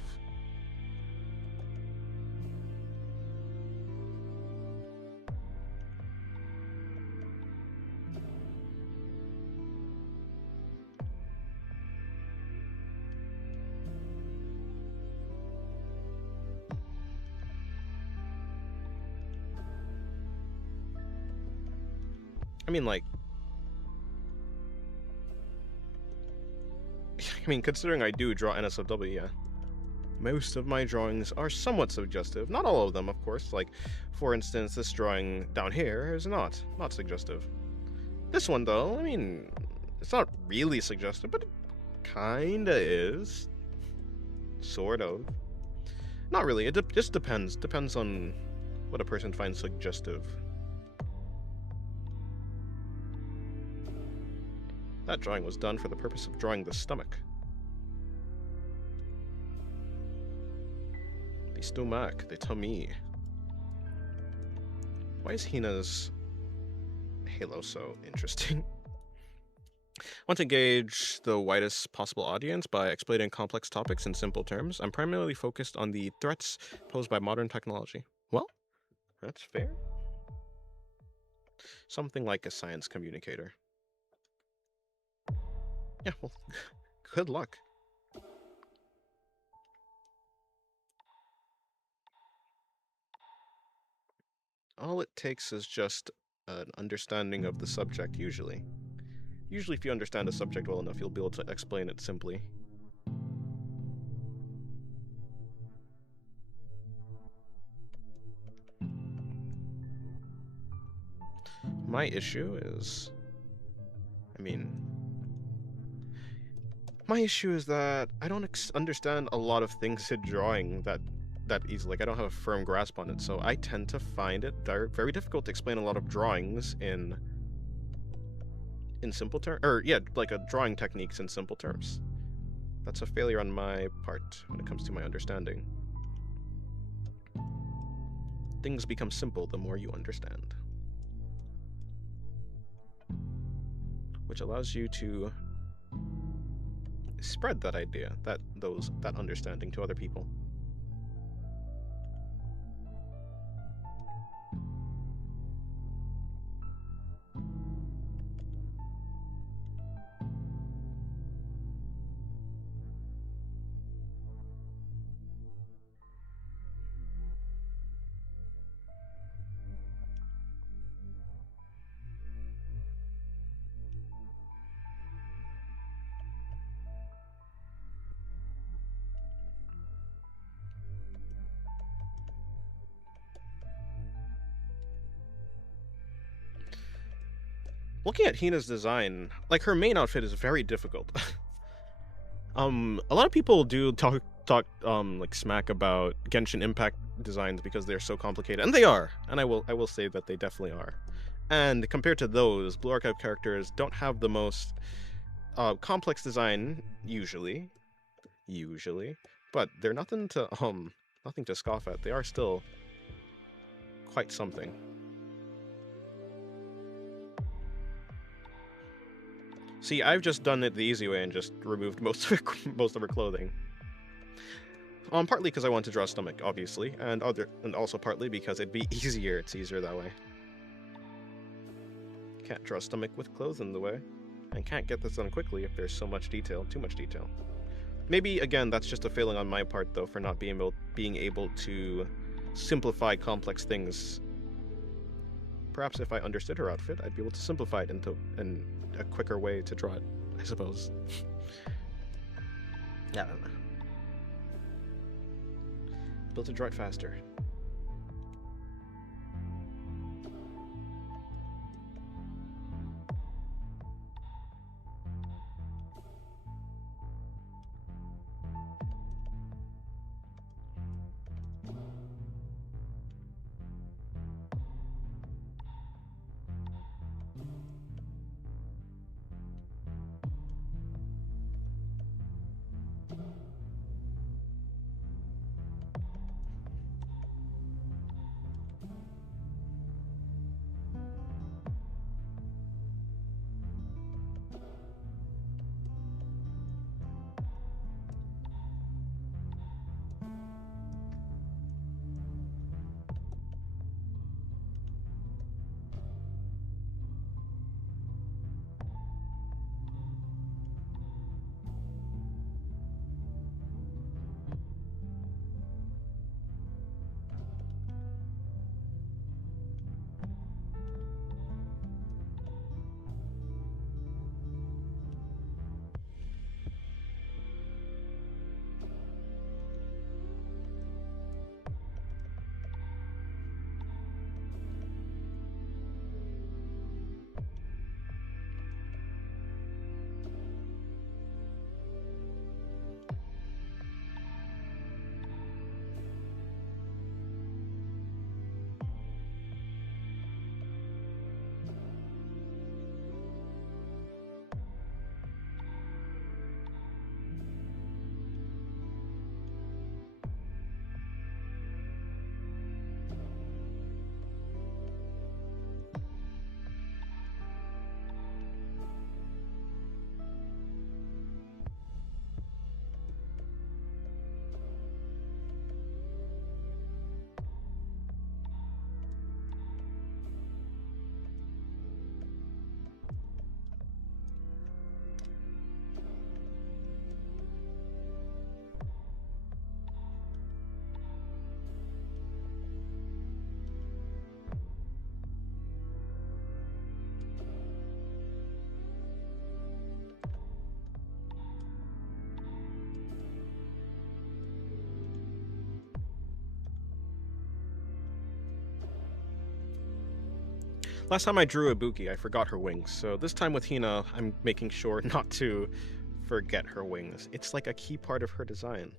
I mean, like, considering I do draw NSFW, yeah. Most of my drawings are somewhat suggestive. Not all of them, of course. Like, for instance, this drawing down here is not suggestive. This one, though, I mean, it's not really suggestive, but it kinda is. Sort of. Not really. It just depends. Depends on what a person finds suggestive. That drawing was done for the purpose of drawing the stomach. The stomach, the tummy. Why is Hina's halo so interesting? Want to engage the widest possible audience by explaining complex topics in simple terms. I'm primarily focused on the threats posed by modern technology. Well, that's fair. Something like a science communicator. Yeah, well, good luck. All it takes is just an understanding of the subject, usually. Usually, if you understand a subject well enough, you'll be able to explain it simply. My issue is... I mean... My issue is that I don't understand a lot of things in drawing that easily. Like, I don't have a firm grasp on it, so I tend to find it very difficult to explain a lot of drawings in simple terms, or yeah, like a drawing techniques in simple terms. That's a failure on my part when it comes to my understanding. Things become simple the more you understand, which allows you to spread that idea, that understanding to other people. Looking at Hina's design, like, her main outfit is very difficult. A lot of people do talk like smack about Genshin Impact designs because they're so complicated, and they are. And I will say that they definitely are. And compared to those, Blue Archive characters don't have the most complex design usually, but they're nothing to scoff at. They are still quite something. See, I've just done it the easy way and just removed most of her clothing. Partly because I want to draw a stomach, obviously, and also partly because it'd be easier. It's easier that way. Can't draw a stomach with clothes in the way, and can't get this done quickly if there's so much detail, too much detail. Maybe again, that's just a failing on my part though, for not being able to simplify complex things. Perhaps if I understood her outfit, I'd be able to simplify it into a quicker way to draw it, I suppose. Yeah, I don't know. Built to draw it faster. Last time I drew Ibuki, I forgot her wings, so this time with Hina, I'm making sure not to forget her wings. It's like a key part of her design.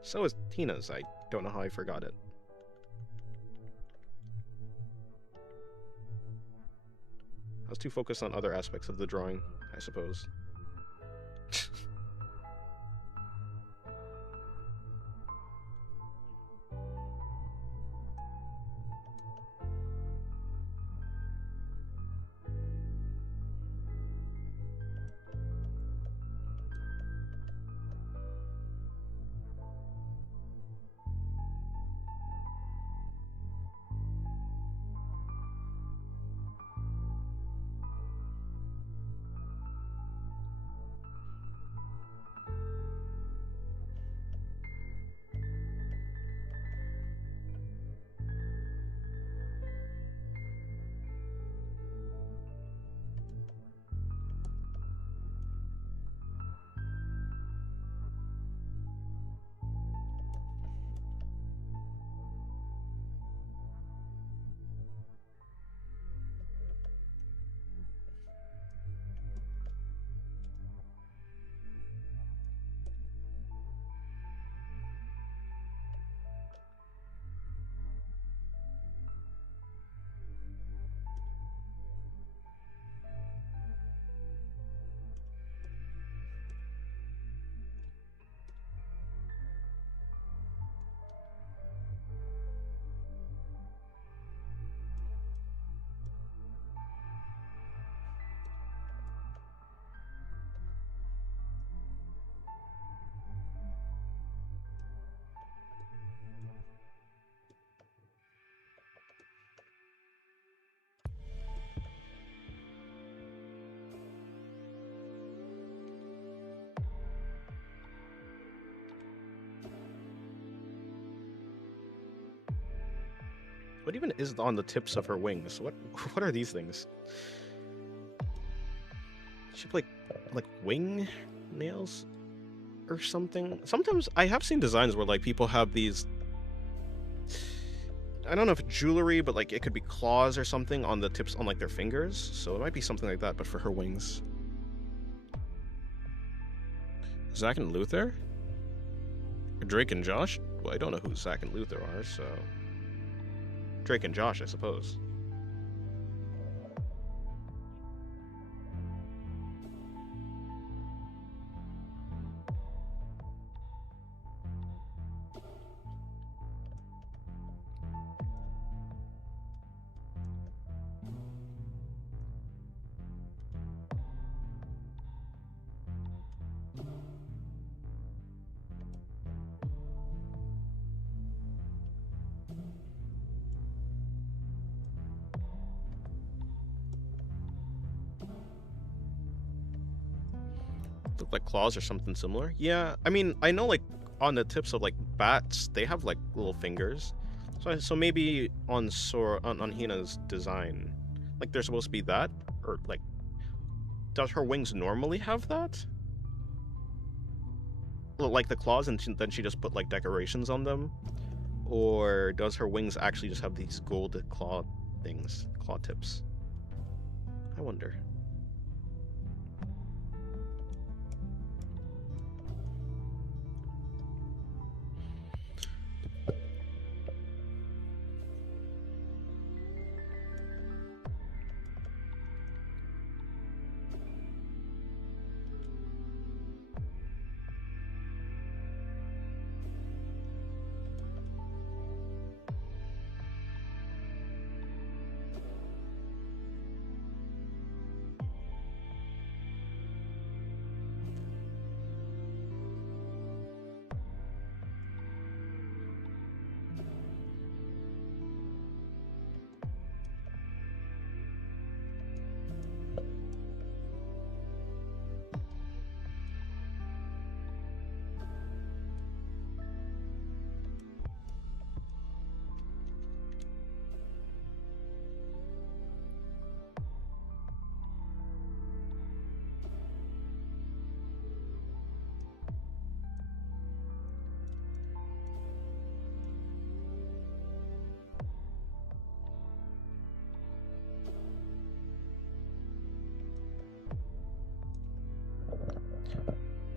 So is Tina's. I don't know how I forgot it. I was too focused on other aspects of the drawing, I suppose. What even is on the tips of her wings? What are these things? She have like wing nails or something? Sometimes I have seen designs where like people have these, I don't know if it's jewelry, but like it could be claws or something on the tips on like their fingers. So it might be something like that, but for her wings. Zach and Luther? Drake and Josh? Well, I don't know who Zach and Luther are, so Drake and Josh, I suppose. Look like claws or something similar. Yeah, I mean, I know like on the tips of like bats, they have like little fingers. So maybe on on Hina's design, like they're supposed to be that, or like, does her wings normally have that? Like the claws, and then she just put like decorations on them, or does her wings actually just have these gold claw things, claw tips? I wonder.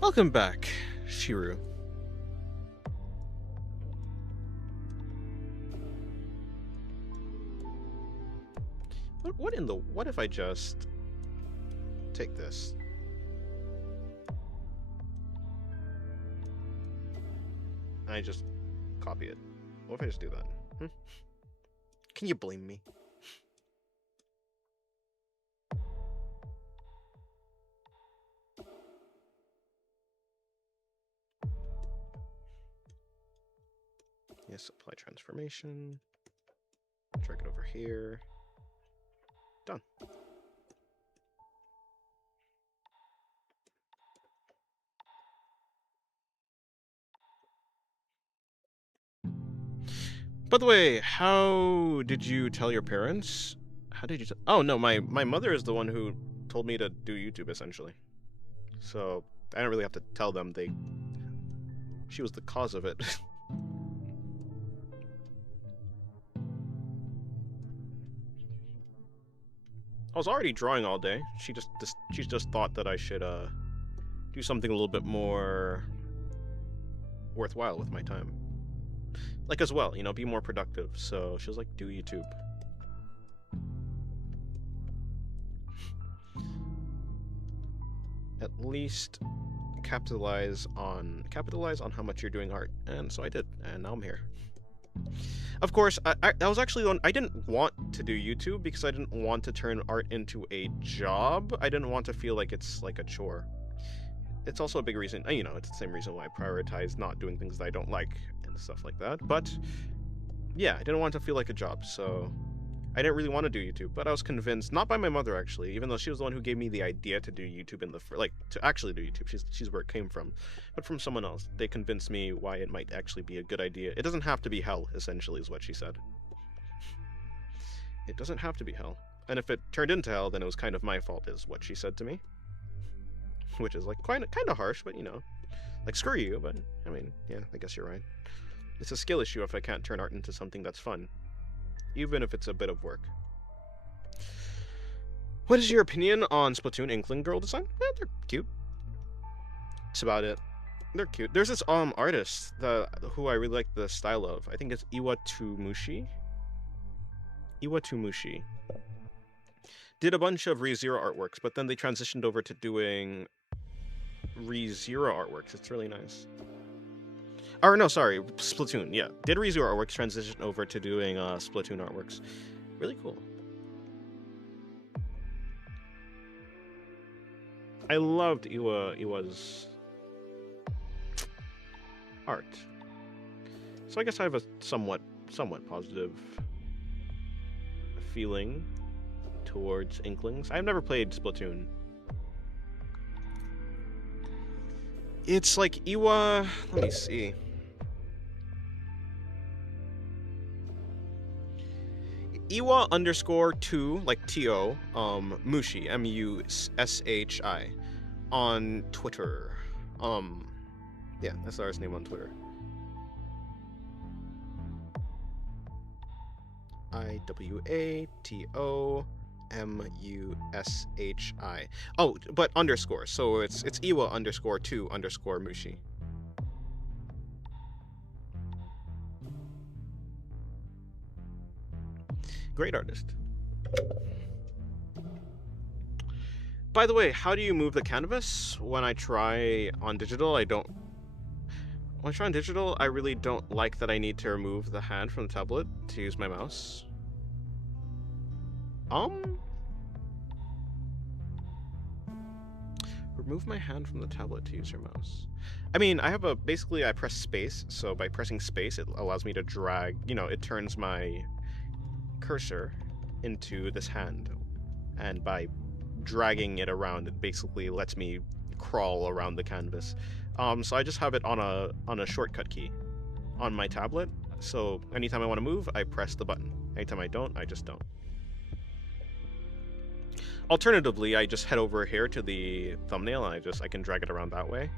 Welcome back, Shiru. What if I just take this? And I just copy it. What if I just do that? Can you blame me? Yes, apply transformation. Drag it over here. Done. By the way, how did you tell your parents? How did you tell? Oh no, my mother is the one who told me to do YouTube essentially. So I don't really have to tell them. She was the cause of it. I was already drawing all day. She just thought that I should do something a little bit more worthwhile with my time. Like as well, you know, be more productive. So she was like, do YouTube. At least capitalize on how much you're doing art. And so I did, and now I'm here. Of course, I was actually one. I didn't want to do YouTube because I didn't want to turn art into a job. I didn't want to feel like it's like a chore. It's also a big reason, you know, it's the same reason why I prioritize not doing things that I don't like and stuff like that. But yeah, I didn't want to feel like a job, so I didn't really want to do YouTube. But I was convinced, not by my mother actually, even though she was the one who gave me the idea to do YouTube to actually do YouTube. She's where it came from, but from someone else. They convinced me why it might actually be a good idea. It doesn't have to be hell, essentially, is what she said. It doesn't have to be hell, and if it turned into hell, then it was kind of my fault, is what she said to me. Which is like kind of harsh, but you know, like screw you. But I mean, yeah, I guess you're right. It's a skill issue if I can't turn art into something that's fun, even if it's a bit of work. What is your opinion on Splatoon Inkling girl design? They're cute. That's about it. They're cute. There's this artist who I really like the style of. I think it's Iwatumushi. Did a bunch of ReZero artworks, but then they transitioned over to doing ReZero artworks. It's really nice. Or no, sorry, Splatoon. Yeah, did ReZero artworks, transition over to doing Splatoon artworks. Really cool. I loved Iwa's art. So I guess I have a somewhat positive feeling towards Inklings. I've never played Splatoon. It's like Iwa. Let me see. Iwa _2, like T-O, Mushi, M-U-S-H-I, on Twitter. Yeah, that's our name on Twitter. IWATOMUSHI. Oh, but underscore. So it's Iwa _2 _Mushi. Great artist. By the way, how do you move the canvas? When I try on digital, when I try on digital, I really don't like that I need to remove the hand from the tablet to use my mouse. Remove my hand from the tablet to use your mouse. I mean, I press space, so by pressing space, it allows me to drag, you know, it turns my cursor into this hand, and by dragging it around, it basically lets me crawl around the canvas. So I just have it on a shortcut key on my tablet. So anytime I want to move, I press the button. Anytime I don't, I just don't. Alternatively, I just head over here to the thumbnail and I can drag it around that way.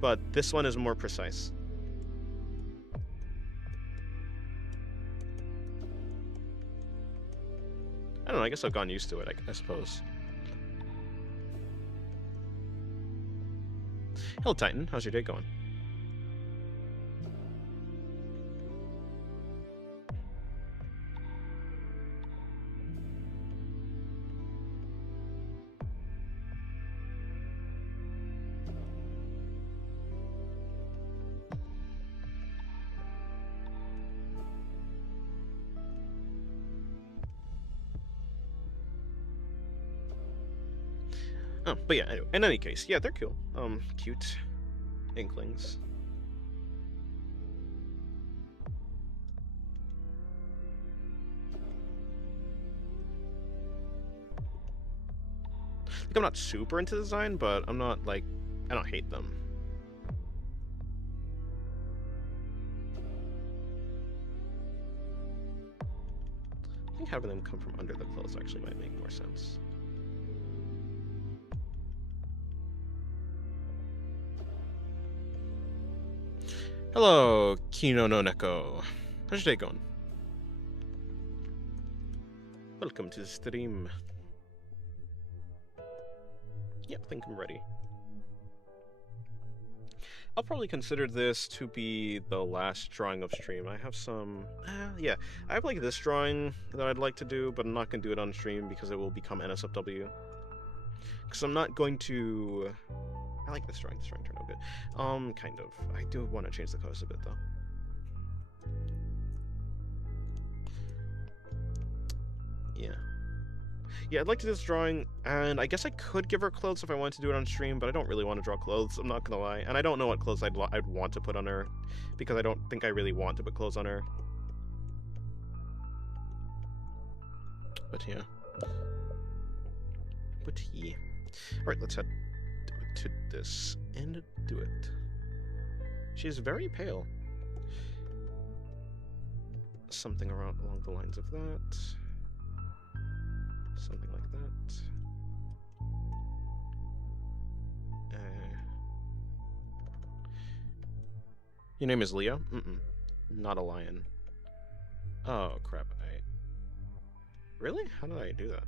But this one is more precise. I don't know, I guess I've gotten used to it, I suppose. Hello, Titan. How's your day going? Oh, but yeah, anyway, in any case, yeah, they're cool. Cute inklings. Like, I'm not super into design, but I'm not, like, I don't hate them. I think having them come from under the clothes actually might make more sense. Hello, Kino no Neko. How's your day going? Welcome to the stream. Yep, I think I'm ready. I'll probably consider this to be the last drawing of stream. I have some... yeah, I have like this drawing that I'd like to do, but I'm not going to do it on stream because it will become NSFW. Because I'm not going to... I like this drawing. This drawing turned out good. Kind of. I do want to change the colors a bit, though. Yeah. Yeah, I'd like to do this drawing, and I guess I could give her clothes if I wanted to do it on stream, but I don't really want to draw clothes, I'm not gonna lie. And I don't know what clothes I'd want to put on her, because I don't think I really want to put clothes on her. But yeah. Alright, let's head to this and do it. She's very pale. Something along the lines of that. Something like that. Your name is Leo? Not a lion. Oh, crap. Really? How did I do that?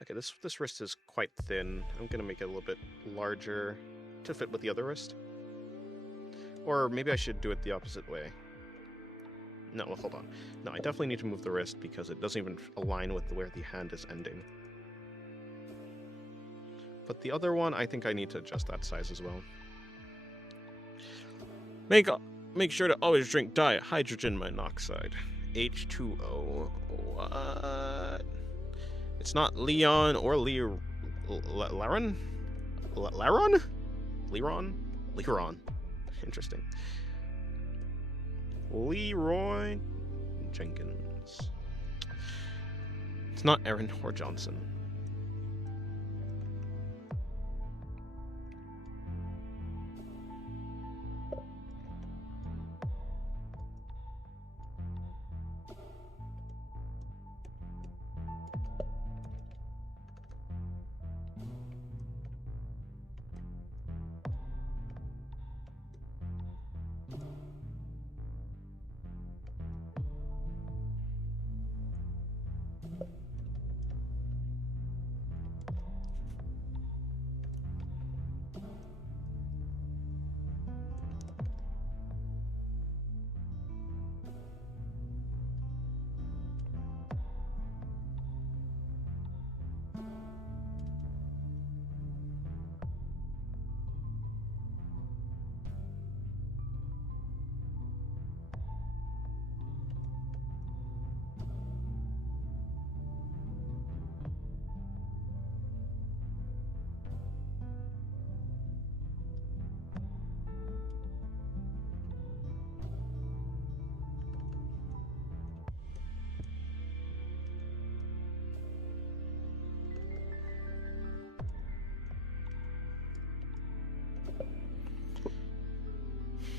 Okay, this wrist is quite thin. I'm gonna make it a little bit larger to fit with the other wrist. Or maybe I should do it the opposite way. No, well, hold on. No, I definitely need to move the wrist because it doesn't even align with where the hand is ending. But the other one, I think I need to adjust that size as well. Make sure to always drink diet hydrogen monoxide. H2O. What? It's not Leon or Laron? Laron? Leron. Interesting. Leroy Jenkins. It's not Aaron or Johnson.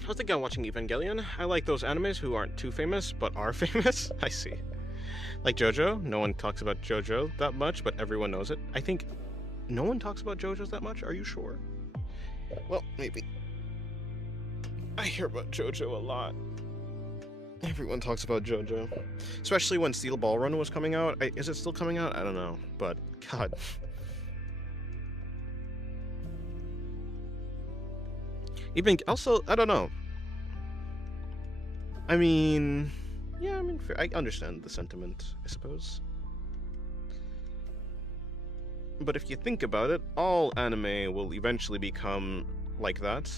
was thinking of watching Evangelion. I like those animes who aren't too famous, but are famous. I see. Like JoJo. No one talks about JoJo that much, but everyone knows it. I think no one talks about JoJo's that much. Are you sure? Well, maybe. I hear about JoJo a lot. Everyone talks about JoJo. Especially when Steel Ball Run was coming out. Is it still coming out? I don't know. But, God. Even, also, I don't know. I mean... Yeah, I mean, I understand the sentiment, I suppose. But if you think about it, all anime will eventually become like that.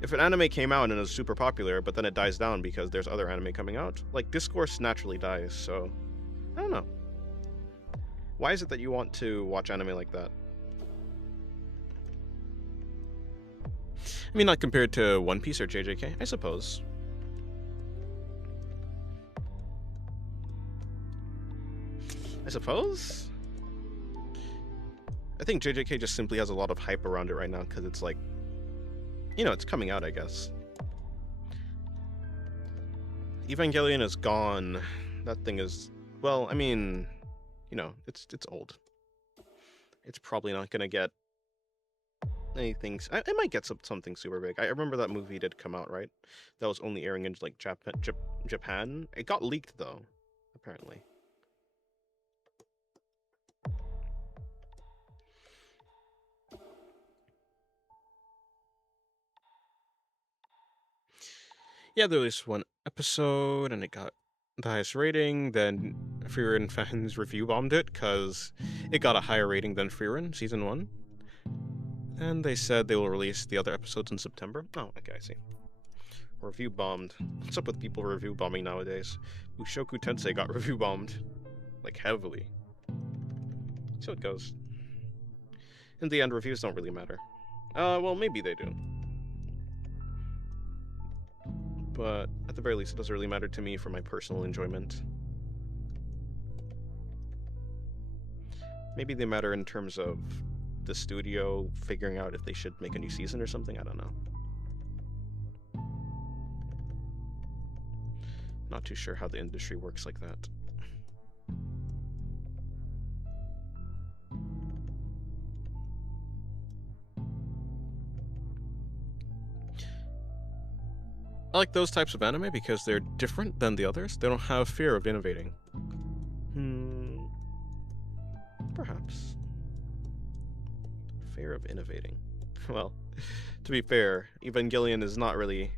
If an anime came out and is super popular, but then it dies down because there's other anime coming out, like, discourse naturally dies, so... I don't know. Why is it that you want to watch anime like that? I mean, not compared to One Piece or JJK, I suppose. I think JJK just simply has a lot of hype around it right now because it's like, you know, it's coming out, I guess. Evangelion is gone. That thing is, well, I mean, you know, it's old. It's probably not gonna get anything. It might get something super big. I remember that movie did come out, right? That was only airing in like Japan. It got leaked though, apparently. Yeah, there was one episode and it got the highest rating. Then Frieren fans review bombed it because it got a higher rating than Frieren Season 1. And they said they will release the other episodes in September. Oh, okay, I see. Review bombed. What's up with people review bombing nowadays? Mushoku Tensei got review bombed. Like, heavily. So it goes. In the end, reviews don't really matter. Well, maybe they do. But at the very least, it doesn't really matter to me for my personal enjoyment. Maybe they matter in terms of the studio figuring out if they should make a new season or something. I don't know. Not too sure how the industry works like that. I like those types of anime because they're different than the others. They don't have fear of innovating. Perhaps. Fear of innovating. Well, to be fair, Evangelion is not really...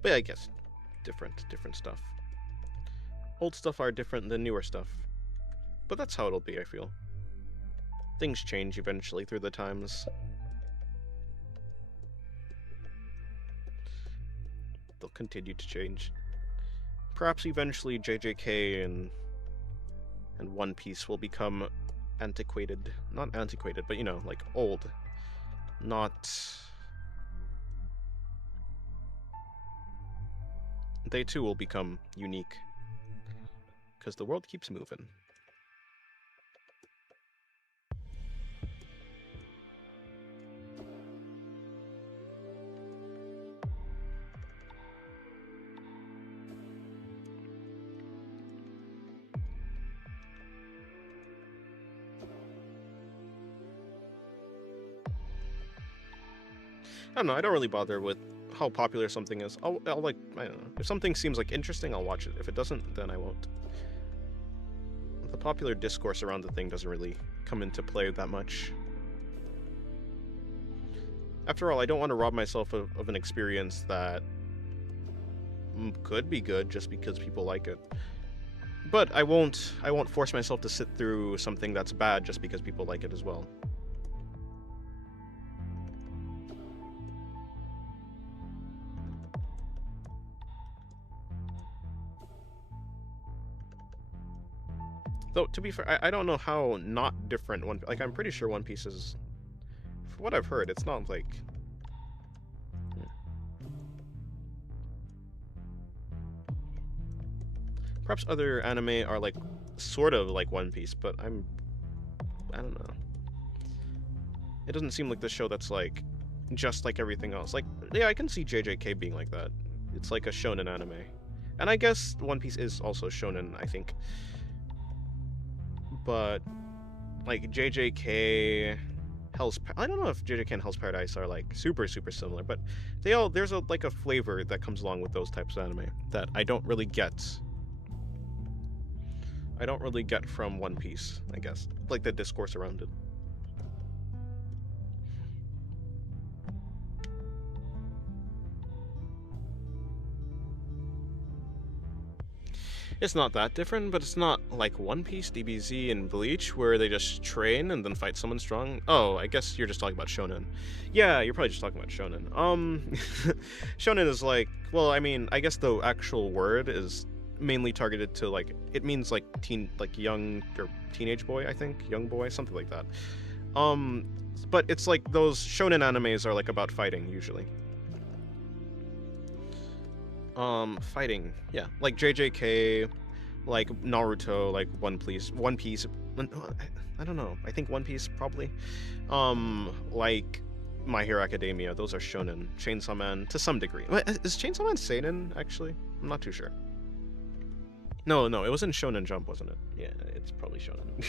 But yeah, I guess different stuff. Old stuff are different than newer stuff. But that's how it'll be, I feel. Things change eventually through the times. They'll continue to change. Perhaps eventually JJK and One Piece will become antiquated. Not antiquated, but you know, like old. Not... They too will become unique. Because the world keeps moving. I don't know, I don't really bother with how popular something is. I'll like, I don't know. If something seems like interesting, I'll watch it. If it doesn't, then I won't. The popular discourse around the thing doesn't really come into play that much. After all, I don't want to rob myself of an experience that could be good just because people like it. But I won't force myself to sit through something that's bad just because people like it as well. Though, to be fair, I don't know how not different like, I'm pretty sure One Piece is, for what I've heard, it's not like... Perhaps other anime are like, sort of like One Piece, but I don't know. It doesn't seem like the show that's like just like everything else. Like, yeah, I can see JJK being like that. It's like a shonen anime. And I guess One Piece is also shonen, I think. But like JJK, I don't know if JJK and Hell's Paradise are like super similar, but there's a like a flavor that comes along with those types of anime that I don't really get. I don't really get from One Piece, I guess. Like the discourse around it. It's not that different, but it's not like One Piece, DBZ, and Bleach, where they just train and then fight someone strong. Oh, I guess you're just talking about shonen. Yeah, you're probably just talking about shonen. Shonen is like, well, I mean, I guess the actual word is mainly targeted to like, it means like young or teenage boy, I think, young boy, something like that. But it's like those shonen animes are like about fighting usually. Fighting, yeah, like JJK, like Naruto, like One Piece, I don't know, I think One Piece probably, like My Hero Academia, those are shonen. Chainsaw Man, to some degree. Is Chainsaw Man seinen, actually? I'm not too sure. No, it was in Shonen Jump, wasn't it? Yeah, it's probably shonen.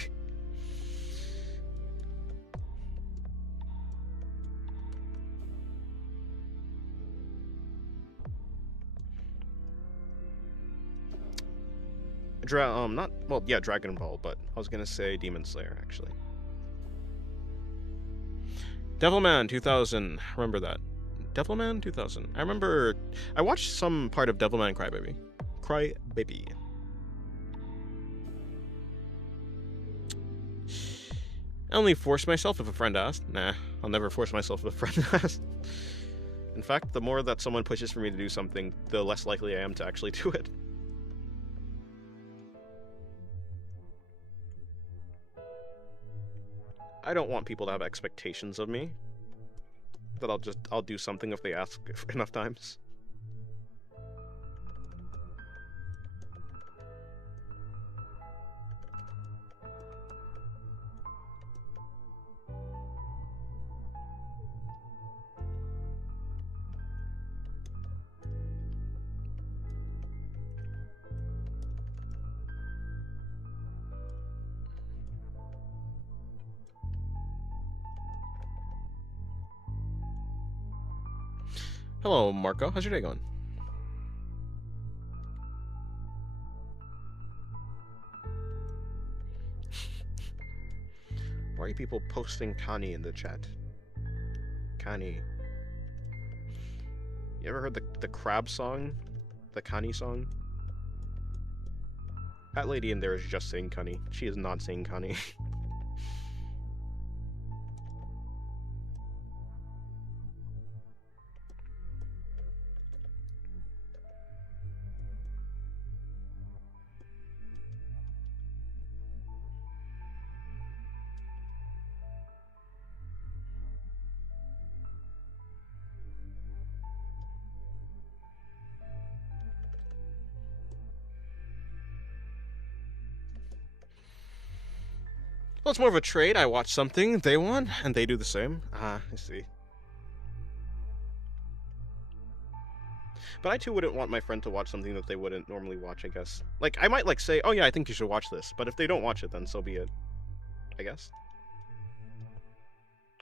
Not, well, yeah, Dragon Ball, but I was gonna say Demon Slayer, actually. Devilman 2000, remember that. Devilman 2000. I remember, I watched some part of Devilman Crybaby. Crybaby. I only force myself if a friend asked. Nah, I'll never force myself if a friend asked. In fact, the more that someone pushes for me to do something, the less likely I am to actually do it. I don't want people to have expectations of me. That I'll do something if they ask enough times. Hello, Marco. How's your day going? Why are you people posting Kani in the chat? Kani. You ever heard the crab song? The Kani song? That lady in there is just saying Kani. She is not saying Kani. Well, it's more of a trade. I watch something, they want, and they do the same. Ah, I see. But I too wouldn't want my friend to watch something that they wouldn't normally watch, I guess. Like, I might, like, say, oh yeah, I think you should watch this. But if they don't watch it, then so be it. I guess.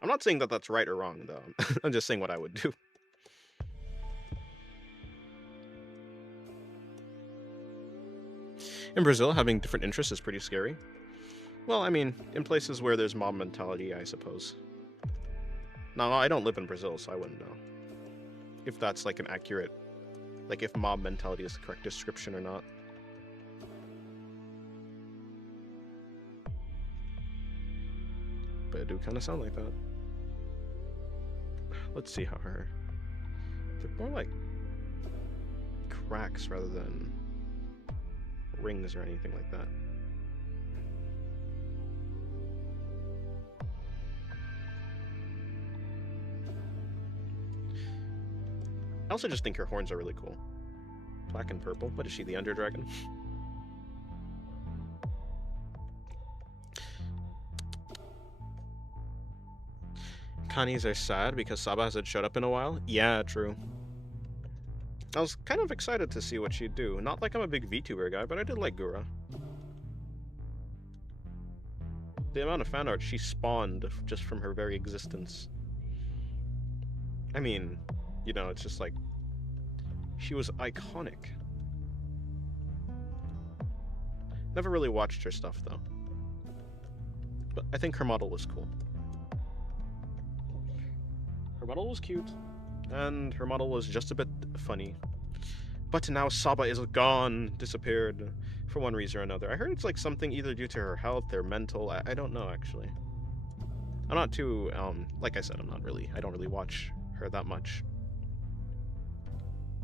I'm not saying that that's right or wrong, though. I'm just saying what I would do. In Brazil, having different interests is pretty scary. Well, I mean, in places where there's mob mentality, I suppose. No, I don't live in Brazil, so I wouldn't know. If that's, like, an accurate... Like, if mob mentality is the correct description or not. But it do kind of sound like that. Let's see how her... They're more like... cracks rather than... rings or anything like that. I also just think her horns are really cool. Black and purple. What is she, the Under Dragon? Kanis are sad because Saba hasn't showed up in a while. Yeah, true. I was kind of excited to see what she'd do. Not like I'm a big VTuber guy, but I did like Gura. The amount of fan art she spawned just from her very existence. I mean, you know, it's just like, she was iconic. Never really watched her stuff, though. But I think her model was cool. Her model was cute, and her model was just a bit funny. But now Saba is gone, disappeared, for one reason or another. I heard it's like something either due to her health or mental. I don't know, actually. I'm not too, like I said, I don't really watch her that much.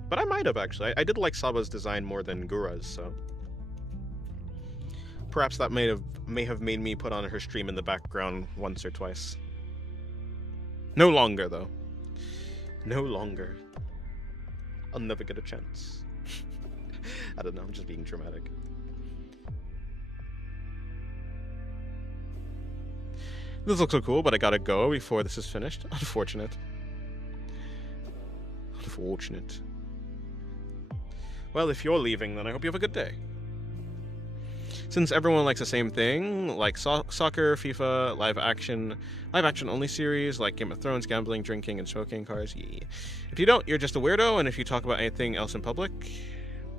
But I might have, actually. I did like Saba's design more than Gura's, so perhaps that may have made me put on her stream in the background once or twice. No longer, though. No longer. I'll never get a chance. I don't know, I'm just being dramatic. This looks so cool, but I gotta go before this is finished. Unfortunate. Unfortunate. Well, if you're leaving, then I hope you have a good day. Since everyone likes the same thing, like soccer, FIFA, live action only series, like Game of Thrones, gambling, drinking, and smoking cars, yeah. If you don't, you're just a weirdo, and if you talk about anything else in public,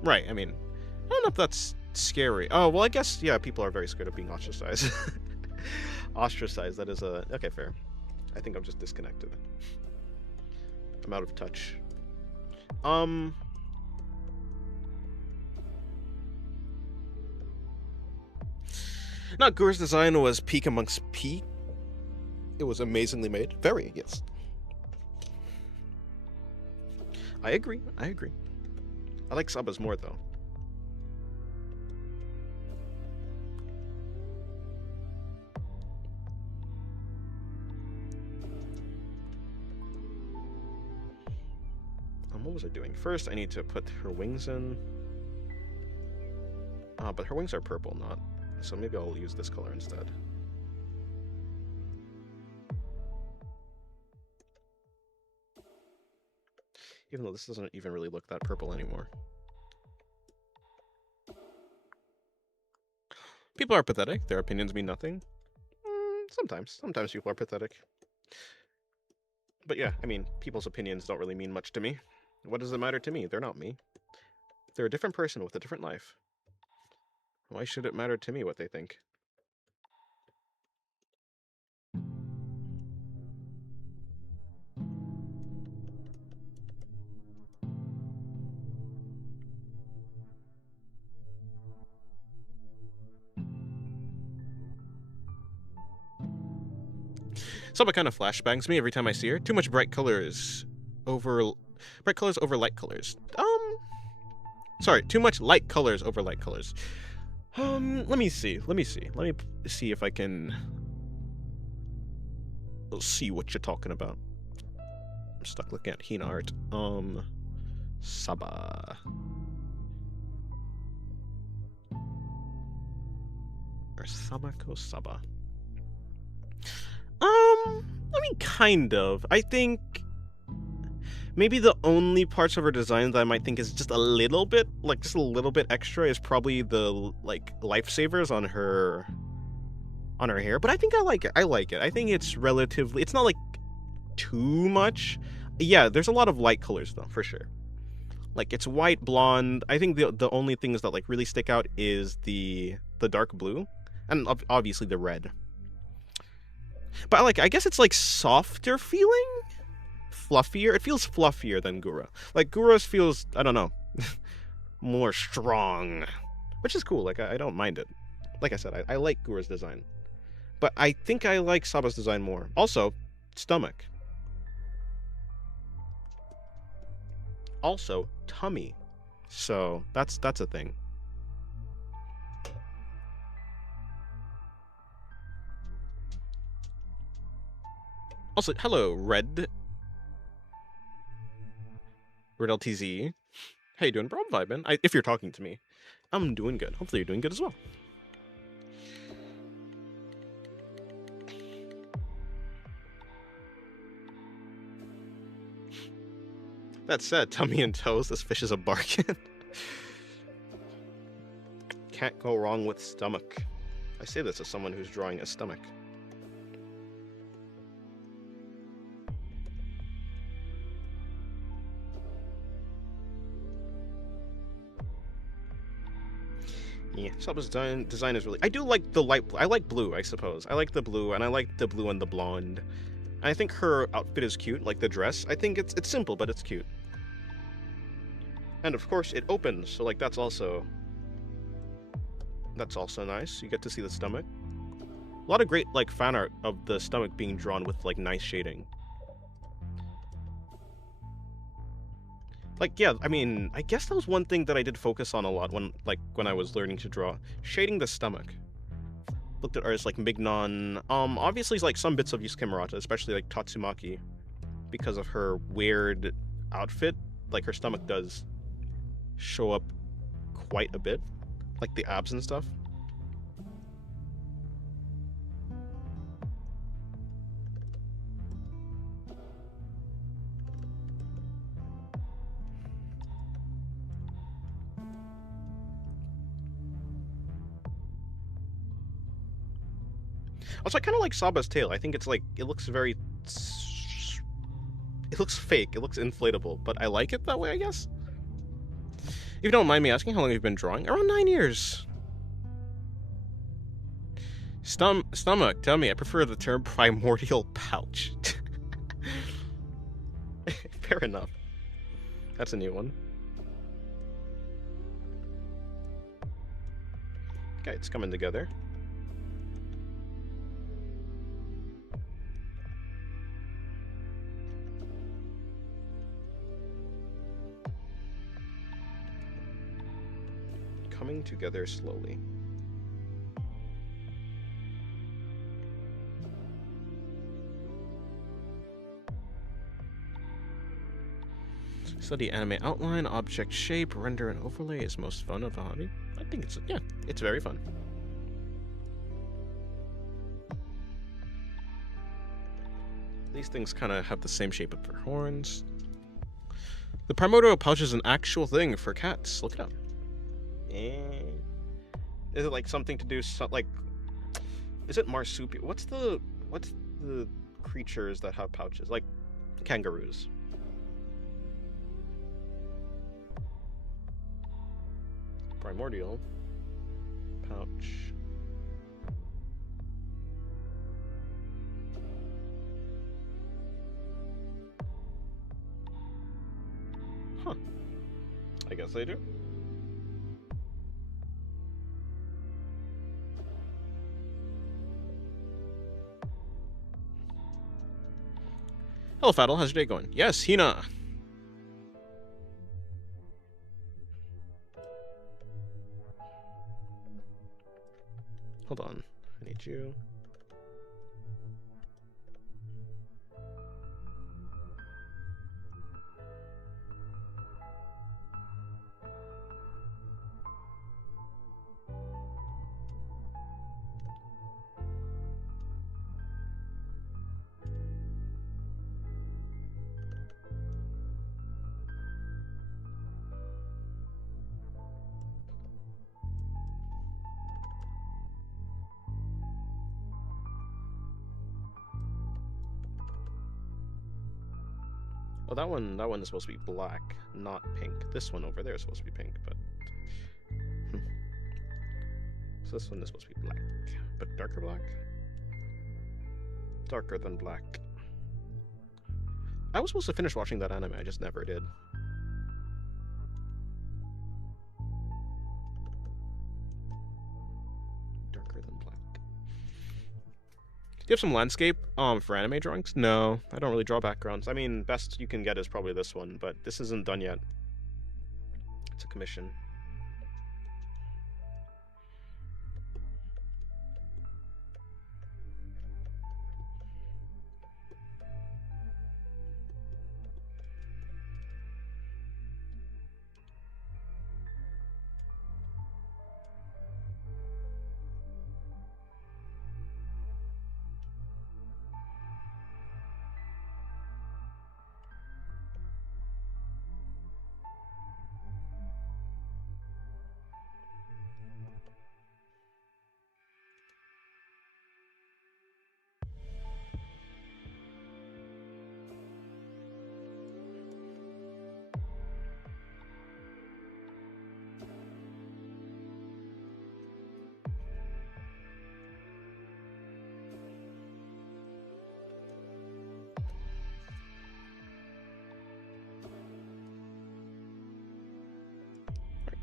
right, I mean, I don't know if that's scary. Oh, well, I guess, yeah, people are very scared of being ostracized. Ostracized, that is a, okay, fair. I think I'm just disconnected. I'm out of touch. Not Gura's design was peak amongst peak. It was amazingly made. Very, yes. I agree. I like Saba's more, though. What was I doing? First, I need to put her wings in. But her wings are purple, not... So maybe I'll use this color instead. Even though this doesn't even really look that purple anymore. People are pathetic. Their opinions mean nothing. Sometimes people are pathetic. But yeah, I mean, people's opinions don't really mean much to me. What does it matter to me? They're not me. They're a different person with a different life. Why should it matter to me what they think? Saba kind of flashbangs me every time I see her. Too much bright colors over light colors. Sorry, too much light colors over light colors. Let me see if I can see what you're talking about. I'm stuck looking at Hina art. Saba. Or Samako Saba. I mean, kind of. I think maybe the only parts of her design that I might think is just a little bit extra is probably the, like, lifesavers on her hair. But I think I like it. I think it's relatively, it's not, like, too much. Yeah, there's a lot of light colors, though, for sure. Like, it's white, blonde. I think the only things that, like, really stick out is the dark blue. And obviously the red. But, like, I guess it's, like, softer feeling? Fluffier? It feels fluffier than Gura. Like, Gura's feels, I don't know, more strong. Which is cool. Like, I don't mind it. Like I said, I like Gura's design. But I think I like Saba's design more. Also, stomach. Also, tummy. So, that's a thing. Also, hello, Red LTZ. How you doing, bro? I'm vibing. If you're talking to me, I'm doing good. Hopefully you're doing good as well. That said, tummy and toes, this fish is a bargain. Can't go wrong with stomach. I say this as someone who's drawing a stomach. Yeah, Shelby's design is really... I do like the light blue. I like blue, I suppose. I like the blue, and I like the blue and the blonde. I think her outfit is cute, like the dress. I think it's simple, but it's cute. And of course, it opens, so like that's also nice. You get to see the stomach. A lot of great like fan art of the stomach being drawn with like nice shading. Like, yeah, I mean, I guess that was one thing that I did focus on a lot when I was learning to draw. Shading the stomach. Looked at artists like Mignon. Obviously, like, some bits of Yusuke Murata, especially, like, Tatsumaki. Because of her weird outfit, like, her stomach does show up quite a bit. Like, the abs and stuff. Also, I kind of like Saba's tail. I think it's like, it looks very... It looks fake. It looks inflatable, but I like it that way, I guess. If you don't mind me asking, how long have you been drawing? Around 9 years. Stomach, tell me, I prefer the term primordial pouch. Fair enough. That's a new one. Okay, it's coming together. Coming together slowly. Study anime outline, object shape, render and overlay is most fun of a hobby. I think it's, yeah, it's very fun. These things kind of have the same shape of their horns. The primordial pouch is an actual thing for cats. Look it up. Is it like something to do like? Is it marsupial? What's the creatures that have pouches? Like kangaroos. Primordial pouch. Huh. I guess they do. Hello, Faddle. How's your day going? Yes, Hina. Hold on. I need you. Oh, that one is supposed to be black, not pink. This one over there is supposed to be pink, but... So this one is supposed to be black, but darker black? Darker than black. I was supposed to finish watching that anime, I just never did. Darker than black. Do you have some landscape for anime drawings? No, I don't really draw backgrounds. I mean, best you can get is probably this one, but this isn't done yet. It's a commission.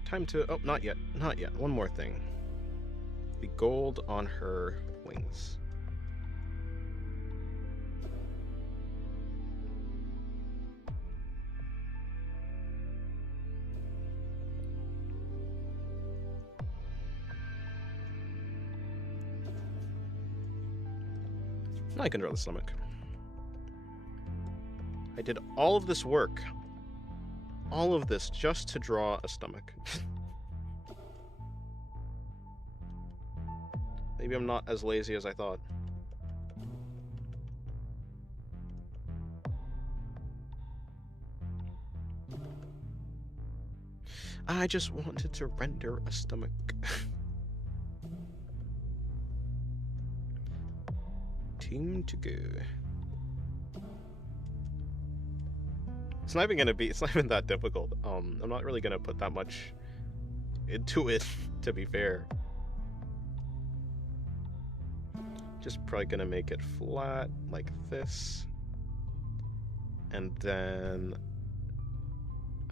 time to... Oh, not yet. Not yet. One more thing. The gold on her wings. Now I can draw the stomach. I did all of this work. All of this just to draw a stomach. Maybe I'm not as lazy as I thought. I just wanted to render a stomach. Team to go. It's not even that difficult. I'm not really gonna put that much into it, to be fair. Just probably gonna make it flat like this. And then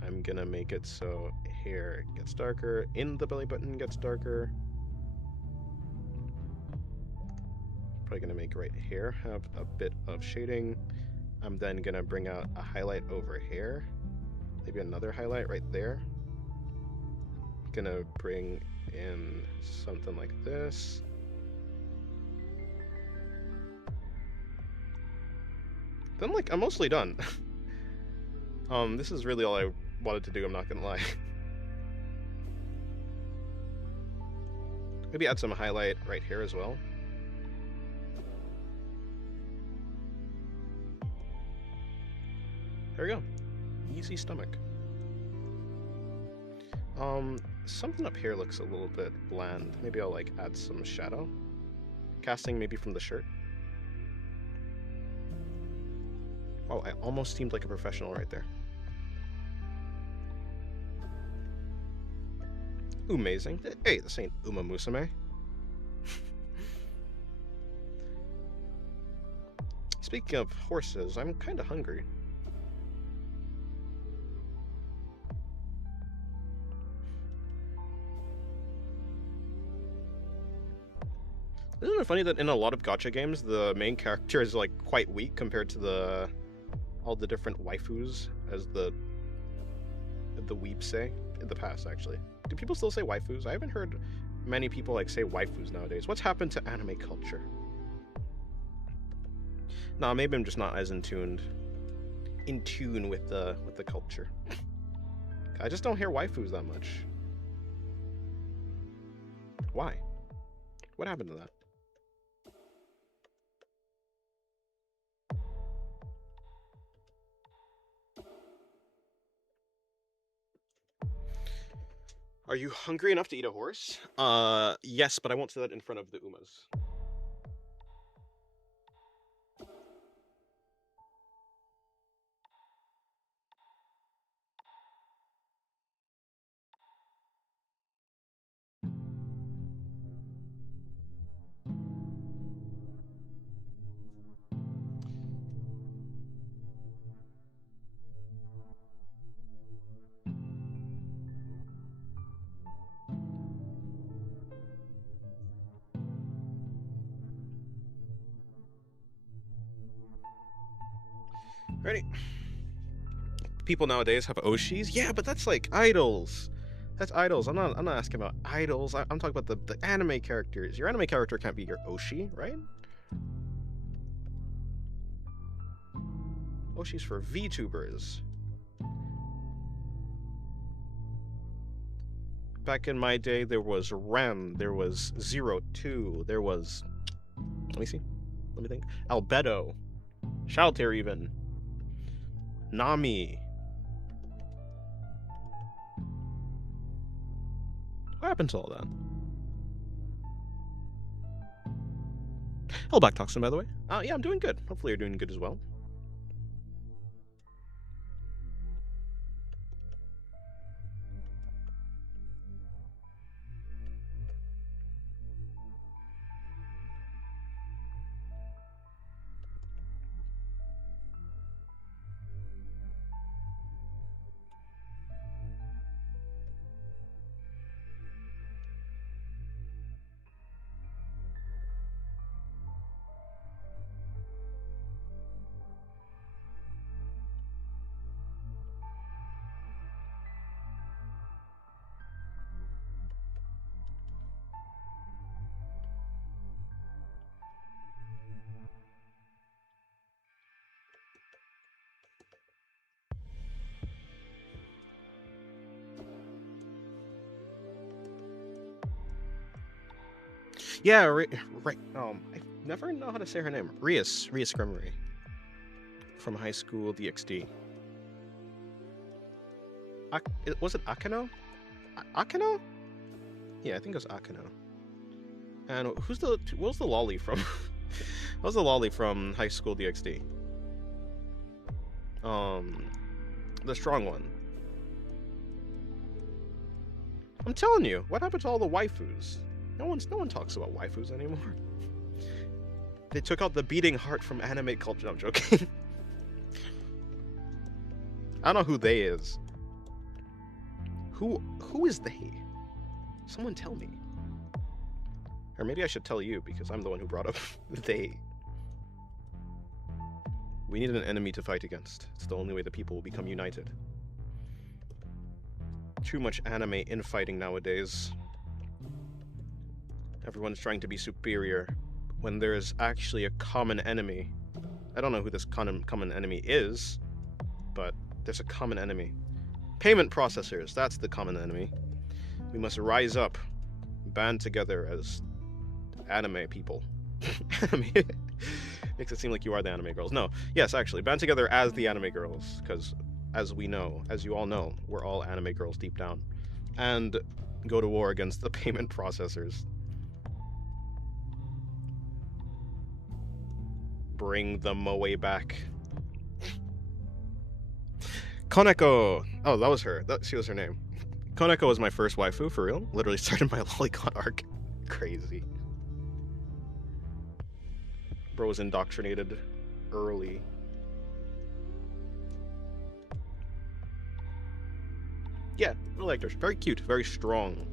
I'm gonna make it so here it gets darker, in the belly button gets darker. Probably gonna make right here have a bit of shading. I'm then gonna bring out a highlight over here. Maybe another highlight right there. Gonna bring in something like this. Then I'm mostly done. This is really all I wanted to do, I'm not gonna lie. Maybe add some highlight right here as well. There we go. Easy stomach. Something up here looks a little bit bland. Maybe I'll add some shadow. Casting maybe from the shirt. Oh, I almost seemed like a professional right there. Amazing. Hey, this ain't Uma Musume. Speaking of horses, I'm kind of hungry. Isn't it funny that in a lot of gacha games, the main character is quite weak compared to all the different waifus, as the weebs say in the past? Actually, do people still say waifus? I haven't heard many people say waifus nowadays. What's happened to anime culture? Nah, maybe I'm just not as in tune with the culture. I just don't hear waifus that much. Why? What happened to that? Are you hungry enough to eat a horse? Yes, but I won't say that in front of the Umas. Ready? People nowadays have Oshis. Yeah, but that's idols. That's idols. I'm not asking about idols. I'm talking about the anime characters. Your anime character can't be your Oshi, right? Oshi's for VTubers. Back in my day, there was Rem, there was 02, there was... Let me see. Let me think. Albedo. Shalter even. Nami. What happened to all that? Hello, Black Toxin, by the way. Yeah, I'm doing good. Hopefully you're doing good as well. Yeah, right. I never know how to say her name. Rias Gremory from High School DxD. Was it Akano? Akano? Yeah, I think it was Akano. And what was the lolly from? What was the lolly from High School DxD? The strong one. I'm telling you, what happened to all the waifus? No one talks about waifus anymore. They took out the beating heart from anime culture. No, I'm joking. I don't know who they is. Who is they? Someone tell me. Or maybe I should tell you because I'm the one who brought up they. We need an enemy to fight against. It's the only way the people will become united. Too much anime infighting nowadays. Everyone's trying to be superior when there is actually a common enemy. I don't know who this common enemy is, but there's a common enemy. Payment processors, that's the common enemy. We must rise up, band together as anime people. Anime makes it seem like you are the anime girls. No, yes, actually, band together as the anime girls, because as we know, as you all know, we're all anime girls deep down, and go to war against the payment processors. Bring the moe back. Koneko! Oh, that was her. She was her name. Koneko was my first waifu, for real. Literally started my lolicon arc. Crazy. Bro was indoctrinated early. Yeah, I liked her. Very cute, very strong.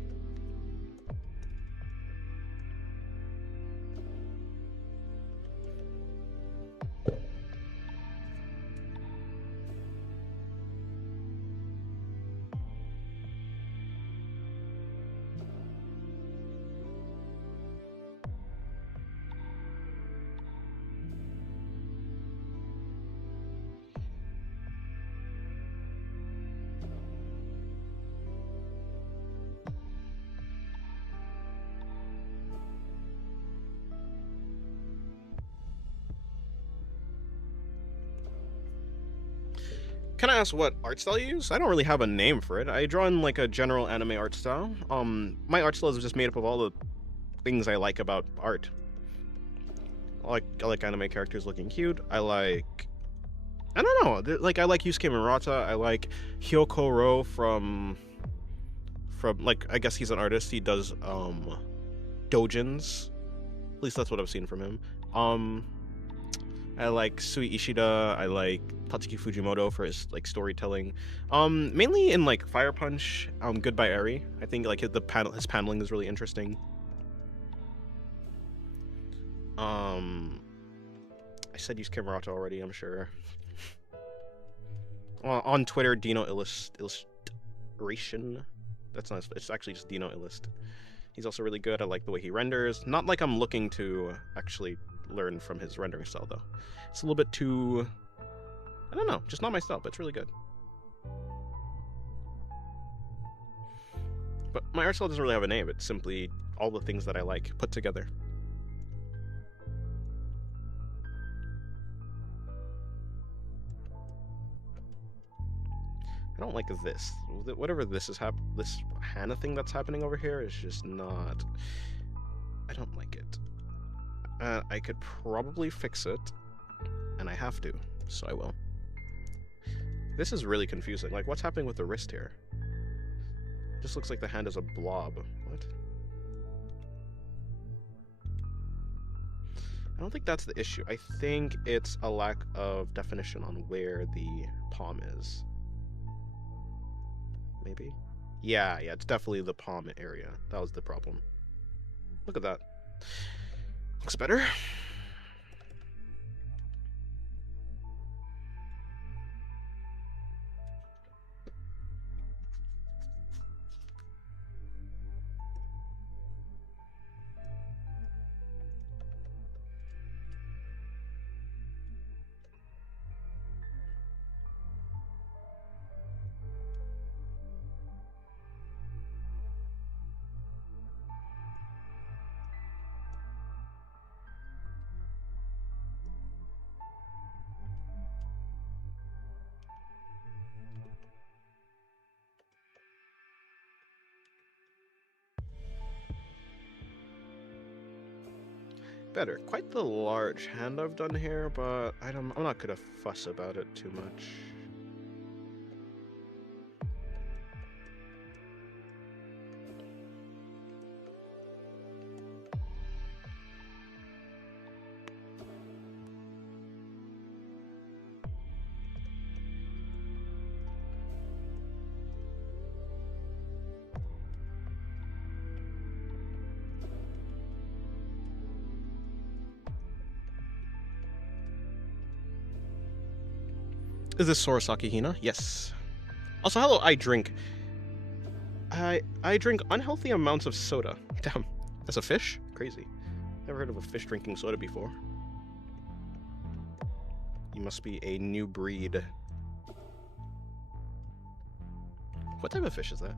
Can I ask what art style you use? I don't really have a name for it. I draw in like a general anime art style. My art style is just made up of all the things I like about art. I like anime characters looking cute. I don't know. Like I like Yusuke Murata. I like Hyoko Ro from like I guess he's an artist. He does dojins. At least that's what I've seen from him. I like Sui Ishida. I like Tatsuki Fujimoto for his like storytelling. Mainly in like Fire Punch. Goodbye Eri. I think like his paneling is really interesting. I said Yusuke Murata already. I'm sure. On Twitter, Dino Illustration. That's not. It's actually just Dino Illust. He's also really good. I like the way he renders. Not like I'm looking to actually learn from his rendering style though. It's a little bit too. I don't know. Just not my style, but it's really good. But my art style doesn't really have a name. It's simply all the things that I like put together. I don't like this. Whatever this is this Hana thing that's happening over here is just not. I don't like it. I could probably fix it, and I have to, so I will. This is really confusing. Like, what's happening with the wrist here? It just looks like the hand is a blob. What? I don't think that's the issue. I think it's a lack of definition on where the palm is. Maybe? Yeah, it's definitely the palm area. That was the problem. Look at that. Looks better. Better. Quite the large hand I've done here, but I'm not gonna fuss about it too much. Is this Sorosaki Hina? Yes. Also, hello, I drink. I drink unhealthy amounts of soda. Damn. As a fish? Crazy. Never heard of a fish drinking soda before. You must be a new breed. What type of fish is that?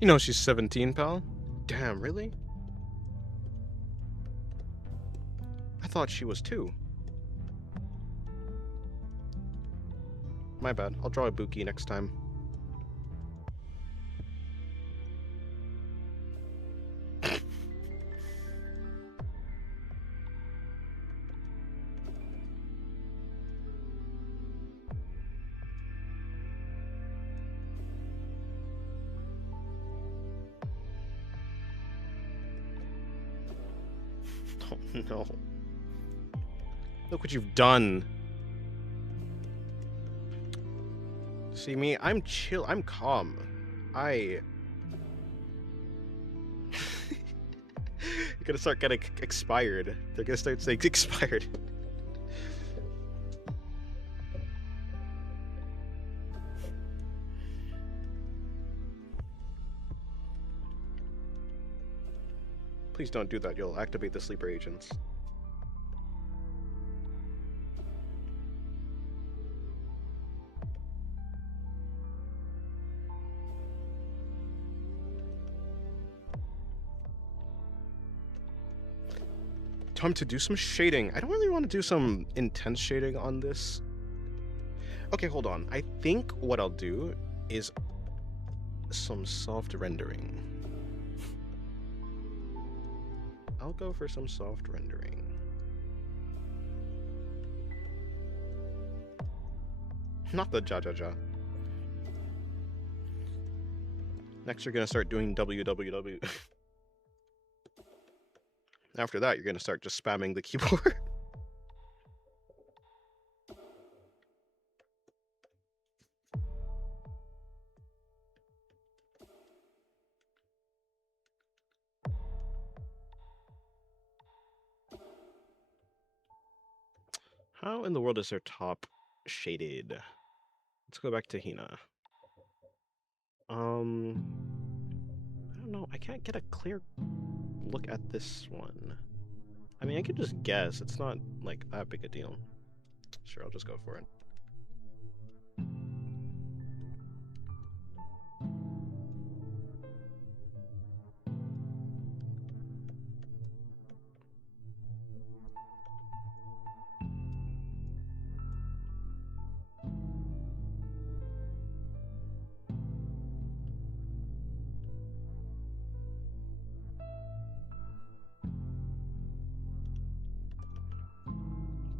You know she's 17, pal? Damn, really? I thought she was 2. My bad. I'll draw a Buki next time. Oh no. Look what you've done. See me? I'm chill. I'm calm. You're gonna start getting expired. They're gonna start saying expired. Please don't do that. You'll activate the sleeper agents. Time to do some shading. I don't really want to do some intense shading on this. Okay, hold on. I think what I'll do is some soft rendering. I'll go for some soft rendering. Not the ja. Next, you're gonna start doing www. After that, you're gonna start just spamming the keyboard. How in the world is their top shaded? Let's go back to Hina. I don't know. I can't get a clear look at this one. I mean, I could just guess. It's not like that big a deal. Sure, I'll just go for it.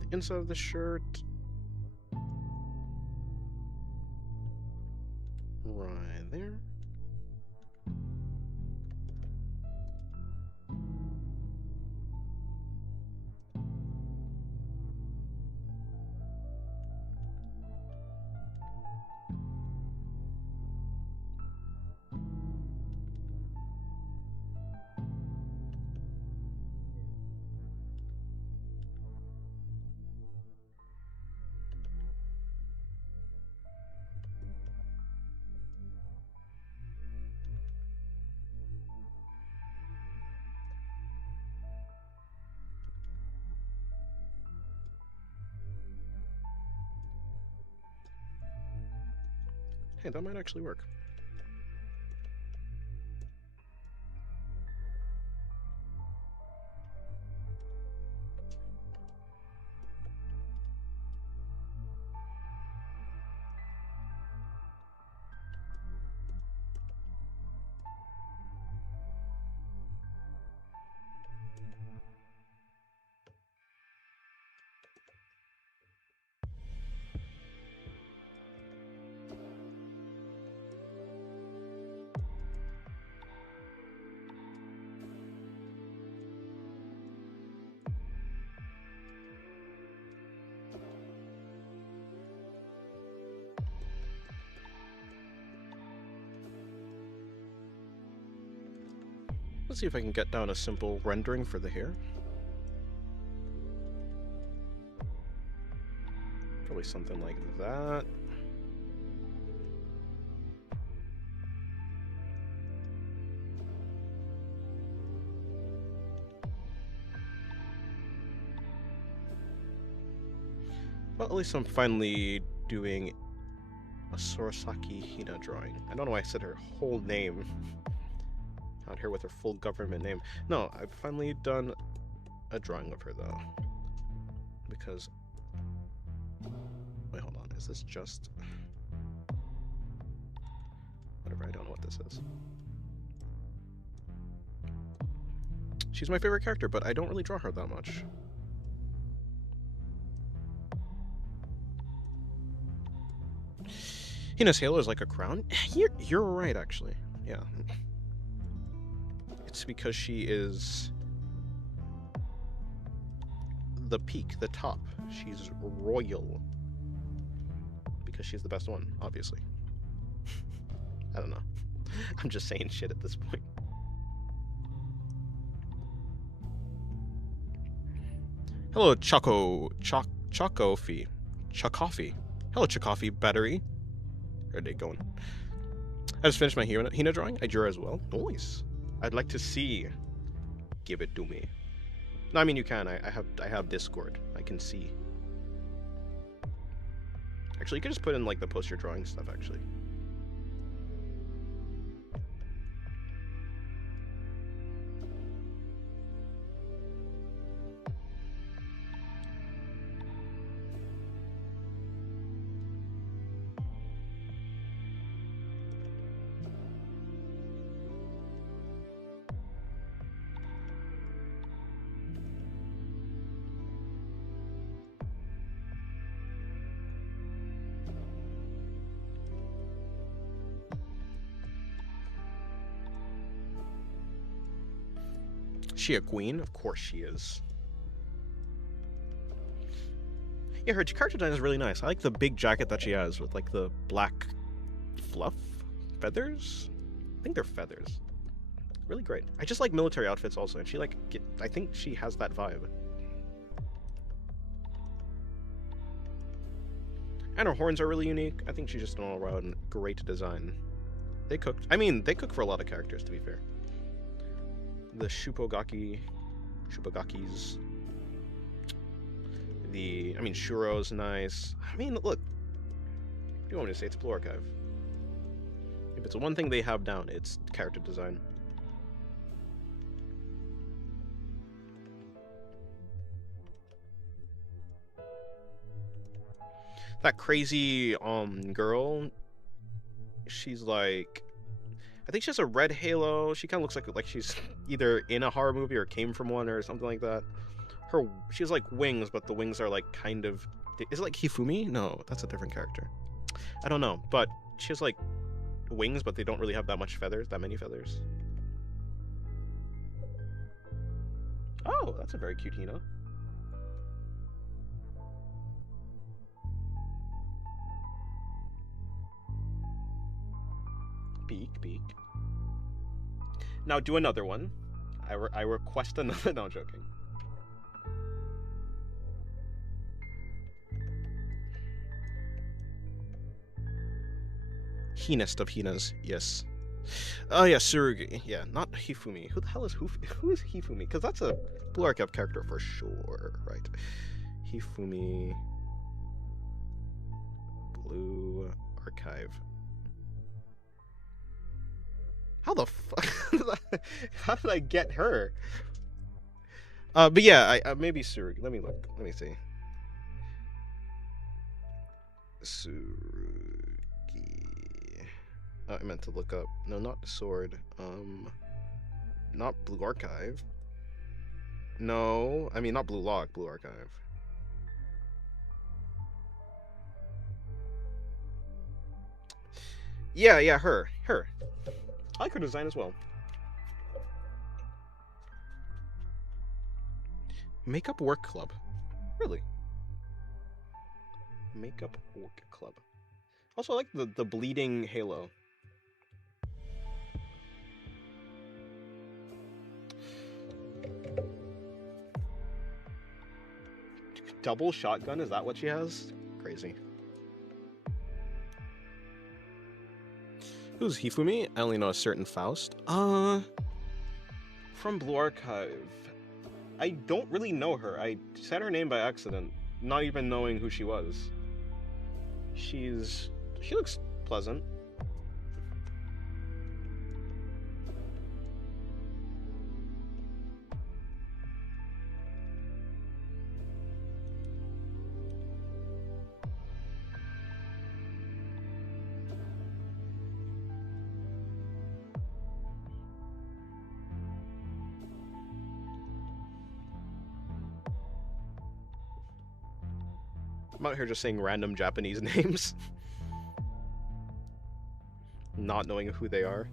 The inside of the shirt. Right there. Hey, that might actually work. Let's see if I can get down a simple rendering for the hair. Probably something like that. Well, at least I'm finally doing a Sorosaki Hina drawing. I don't know why I said her whole name. Out here with her full government name. No, I've finally done a drawing of her, though. Because... Wait, hold on. Is this just... Whatever, I don't know what this is. She's my favorite character, but I don't really draw her that much. Hina's halo is like a crown? You're right, actually. Yeah. It's because she is the peak, the top. She's royal. Because she's the best one, obviously. I don't know. I'm just saying shit at this point. Hello, Chocoffee. Hello, Chocoffee Battery. How are they going? I just finished my Hina drawing. I drew as well. Nice. I'd like to see. Give it to me. No, I mean you can. I have Discord. I can see. Actually, you could just put in like the post your drawing stuff. Actually. She a queen? Of course she is. Yeah, her character design is really nice. I like the big jacket that she has with like the black fluff feathers. I think they're feathers. Really great. I just like military outfits also, and she like I think she has that vibe. And her horns are really unique. I think she's just an all-around great design. They cooked. I mean, they cook for a lot of characters, to be fair. The Shupogakis. I mean, Shuro's nice. I mean, look. What do you want me to say? It's Blue Archive. If it's one thing they have down, it's character design. That crazy girl, she's like, I think she has a red halo. She kind of looks like she's either in a horror movie or came from one or something like that. She has like wings, but the wings are like kind of, is it like Hifumi? No, that's a different character. I don't know, but she has like wings, but they don't really have that many feathers. Oh, that's a very cute Hina. Beak. Now do another one. I request another. No, I'm joking. Hinest of Hinas, yes. Oh yeah, Tsurugi. Yeah, not Hifumi. Who the hell is who is Hifumi? Because that's a Blue Archive character for sure, right? Hifumi. Blue Archive. How the fuck? How did I get her? But yeah, I maybe Surugi. Let me look. Let me see. Surugi. Oh, I meant to look up. No, not the sword. Not Blue Archive. No, I mean not Blue Lock. Blue Archive. Yeah, yeah, her. I like her design as well. Makeup Work Club. Really? Makeup Work Club. Also, I like the bleeding halo. Double shotgun? Is that what she has? Crazy. Who's Hifumi? I only know a certain Faust. From Blue Archive. I don't really know her. I said her name by accident, not even knowing who she was. She looks pleasant. I'm out here just saying random Japanese names, not knowing who they are.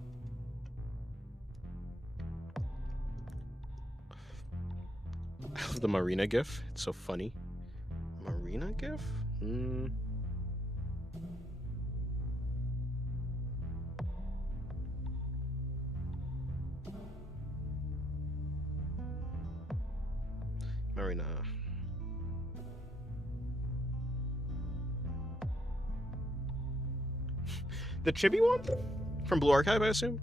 I love the Marina gif. It's so funny. Marina gif? Marina. The chibi one? From Blue Archive, I assume?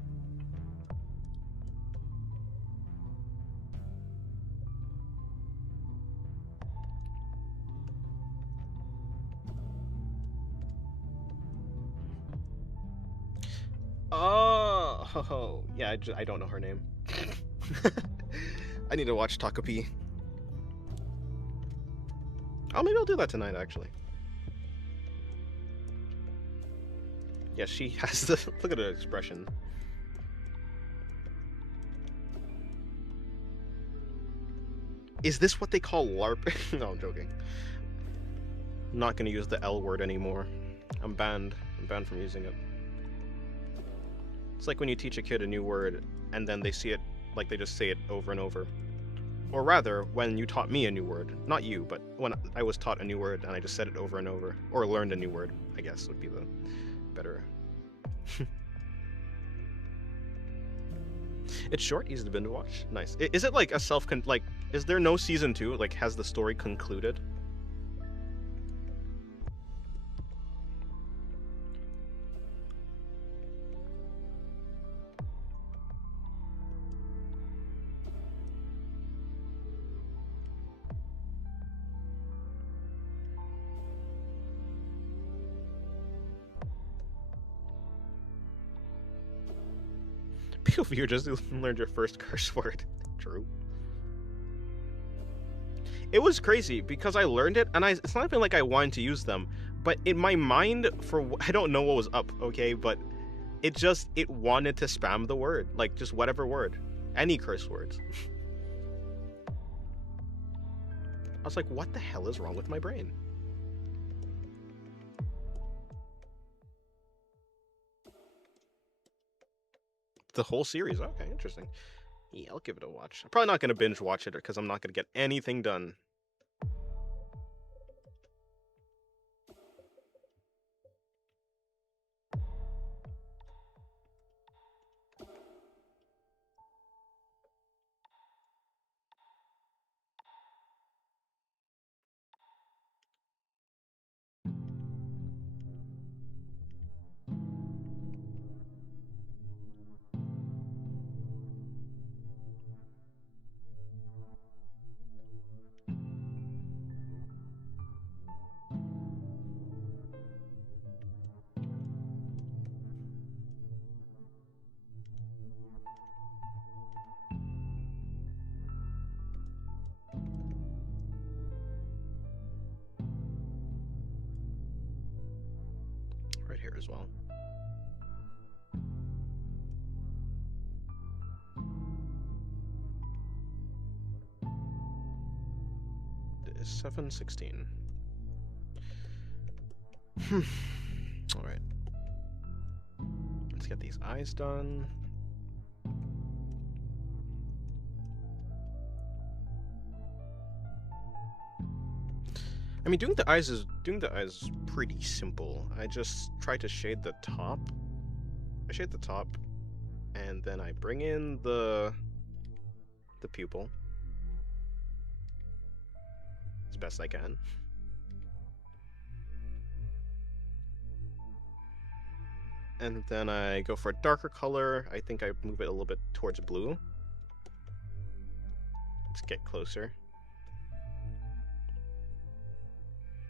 Oh, yeah, I don't know her name. I need to watch Takapi. Oh, maybe I'll do that tonight, actually. Yeah, she has the... Look at her expression. Is this what they call LARPing? No, I'm joking. I'm not gonna use the L word anymore. I'm banned. I'm banned from using it. It's like when you teach a kid a new word, and then they see it, like they just say it over and over. Or rather, when you taught me a new word. Not you, but when I was taught a new word, and I just said it over and over. Or learned a new word, I guess, would be the better... It's short, easy to binge watch. Nice. Is it like a like, is there no season 2? Like, has the story concluded? POV, you just learned your first curse word. True. It was crazy because I learned it, and it's not even like I wanted to use them, but in my mind, I don't know what was up, okay, but it wanted to spam the word, like just whatever word, any curse words. I was like, what the hell is wrong with my brain? The whole series, okay, interesting. Yeah, I'll give it a watch. I'm probably not going to binge watch it because I'm not going to get anything done. as well. 7:16. All right. Let's get these eyes done. I mean, doing the eyes is pretty simple. I just try to shade the top. I shade the top, and then I bring in the pupil as best I can. And then I go for a darker color. I think I move it a little bit towards blue. Let's get closer.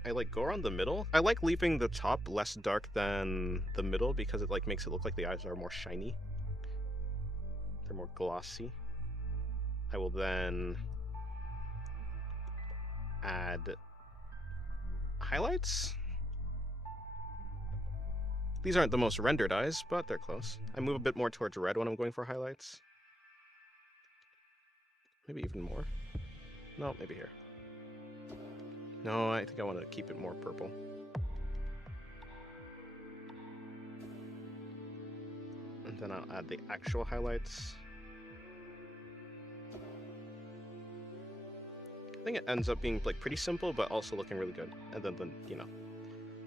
I like go around the middle. I like leaving the top less dark than the middle because it like makes it look like the eyes are more shiny. They're more glossy. I will then add highlights. These aren't the most rendered eyes, but they're close. I move a bit more towards red when I'm going for highlights. Maybe even more. No, maybe here. No, I think I want to keep it more purple. And then I'll add the actual highlights. I think it ends up being like pretty simple, but also looking really good. And then you know,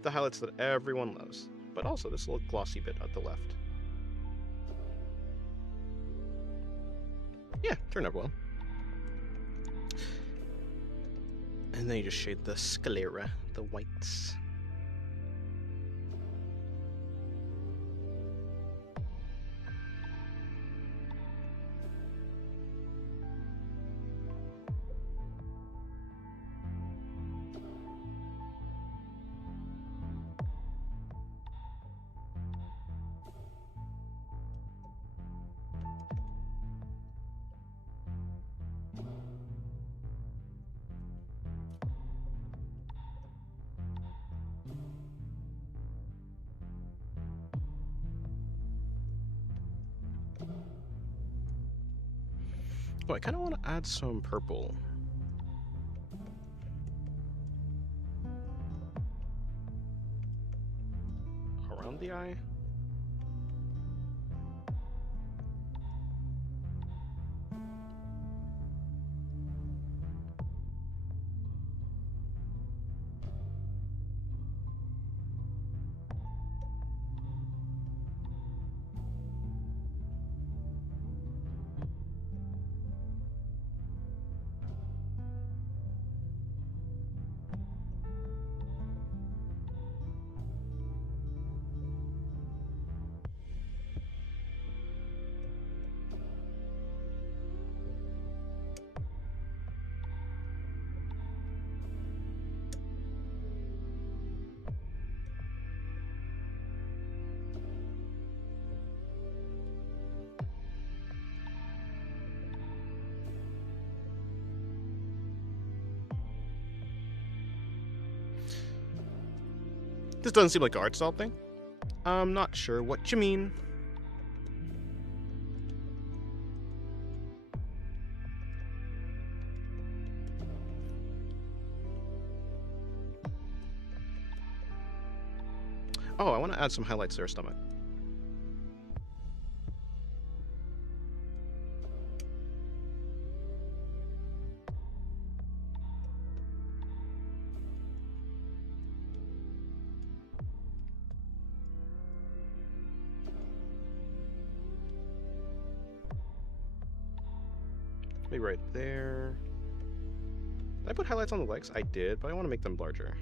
the highlights that everyone loves. But also this little glossy bit at the left. Yeah, turned out well. And then you just shade the sclera, the whites. Oh, I kind of want to add some purple. Around the eye. This doesn't seem like an art style thing. I'm not sure what you mean. Oh, I want to add some highlights to her stomach. Maybe right there. Did I put highlights on the legs? I did, but I want to make them larger.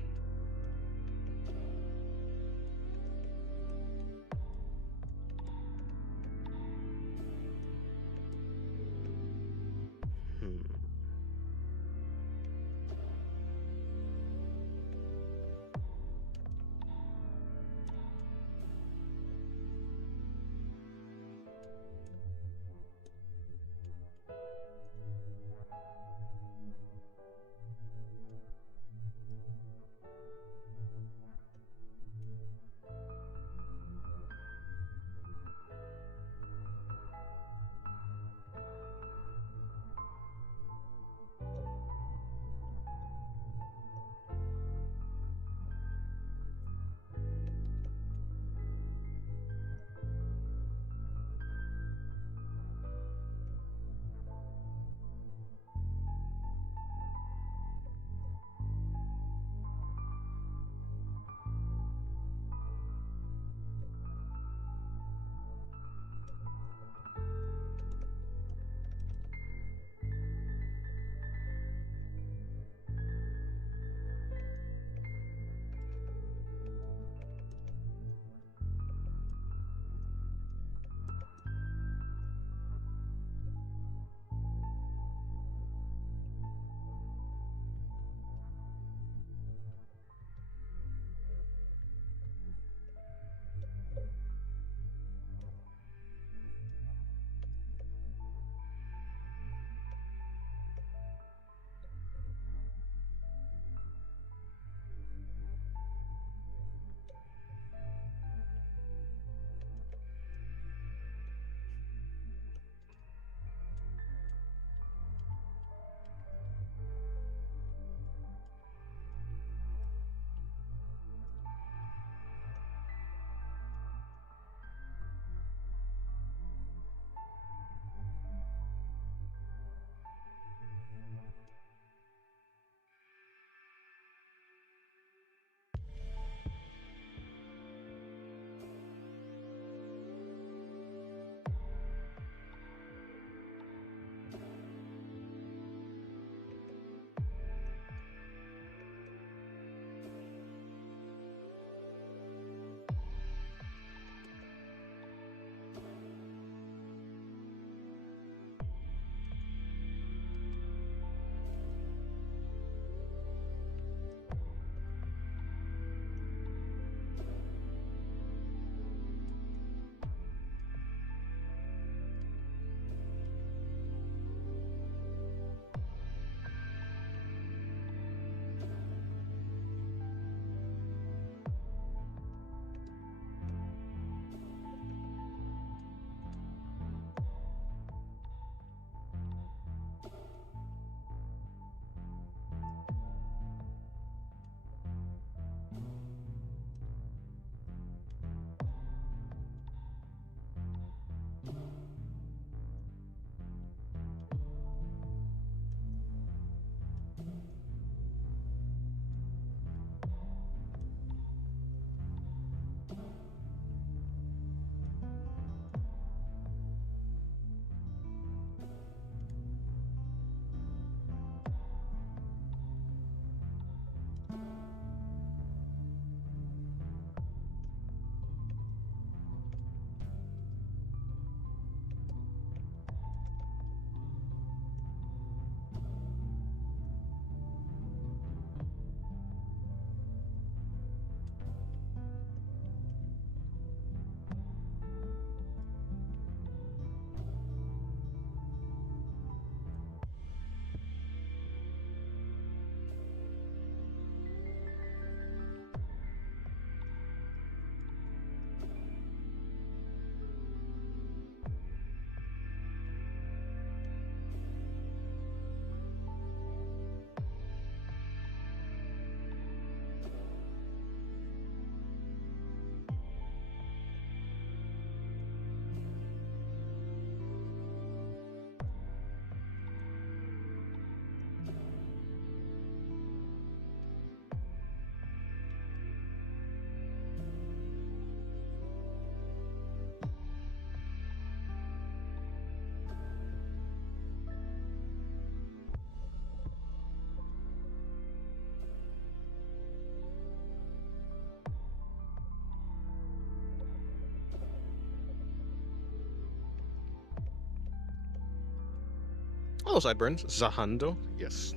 Hello, Sideburns. Zahando. Yes.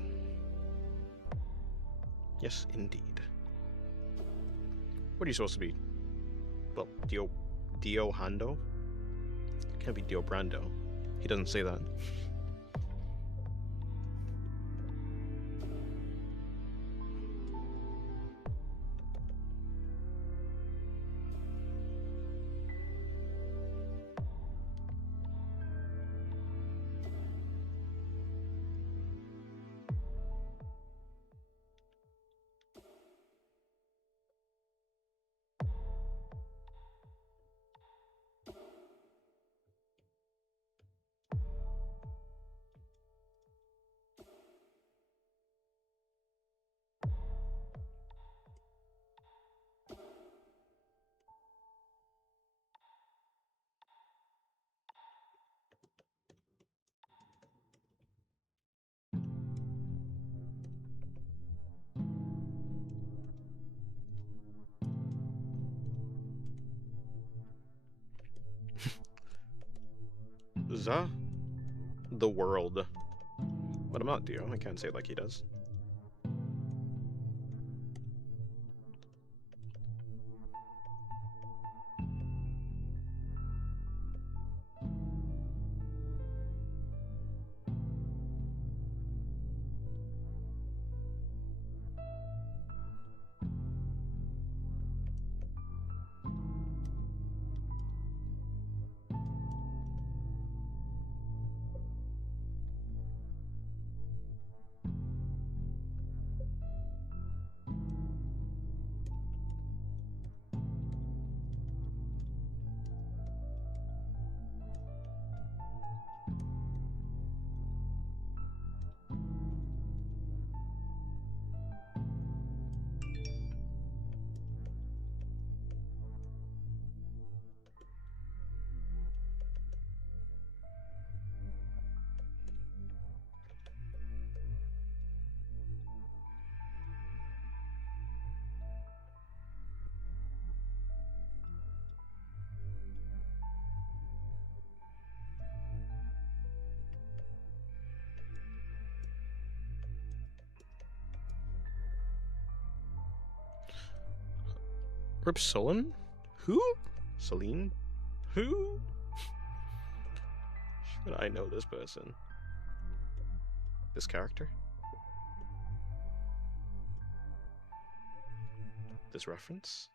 Yes, indeed. What are you supposed to be? Well, Dio Hando? Can't be Dio Brando. He doesn't say that. Za? The world. But I'm not Dio. I can't say it like he does. Rip Solon? Who? Celine? Who? Should I know this person? This character? This reference?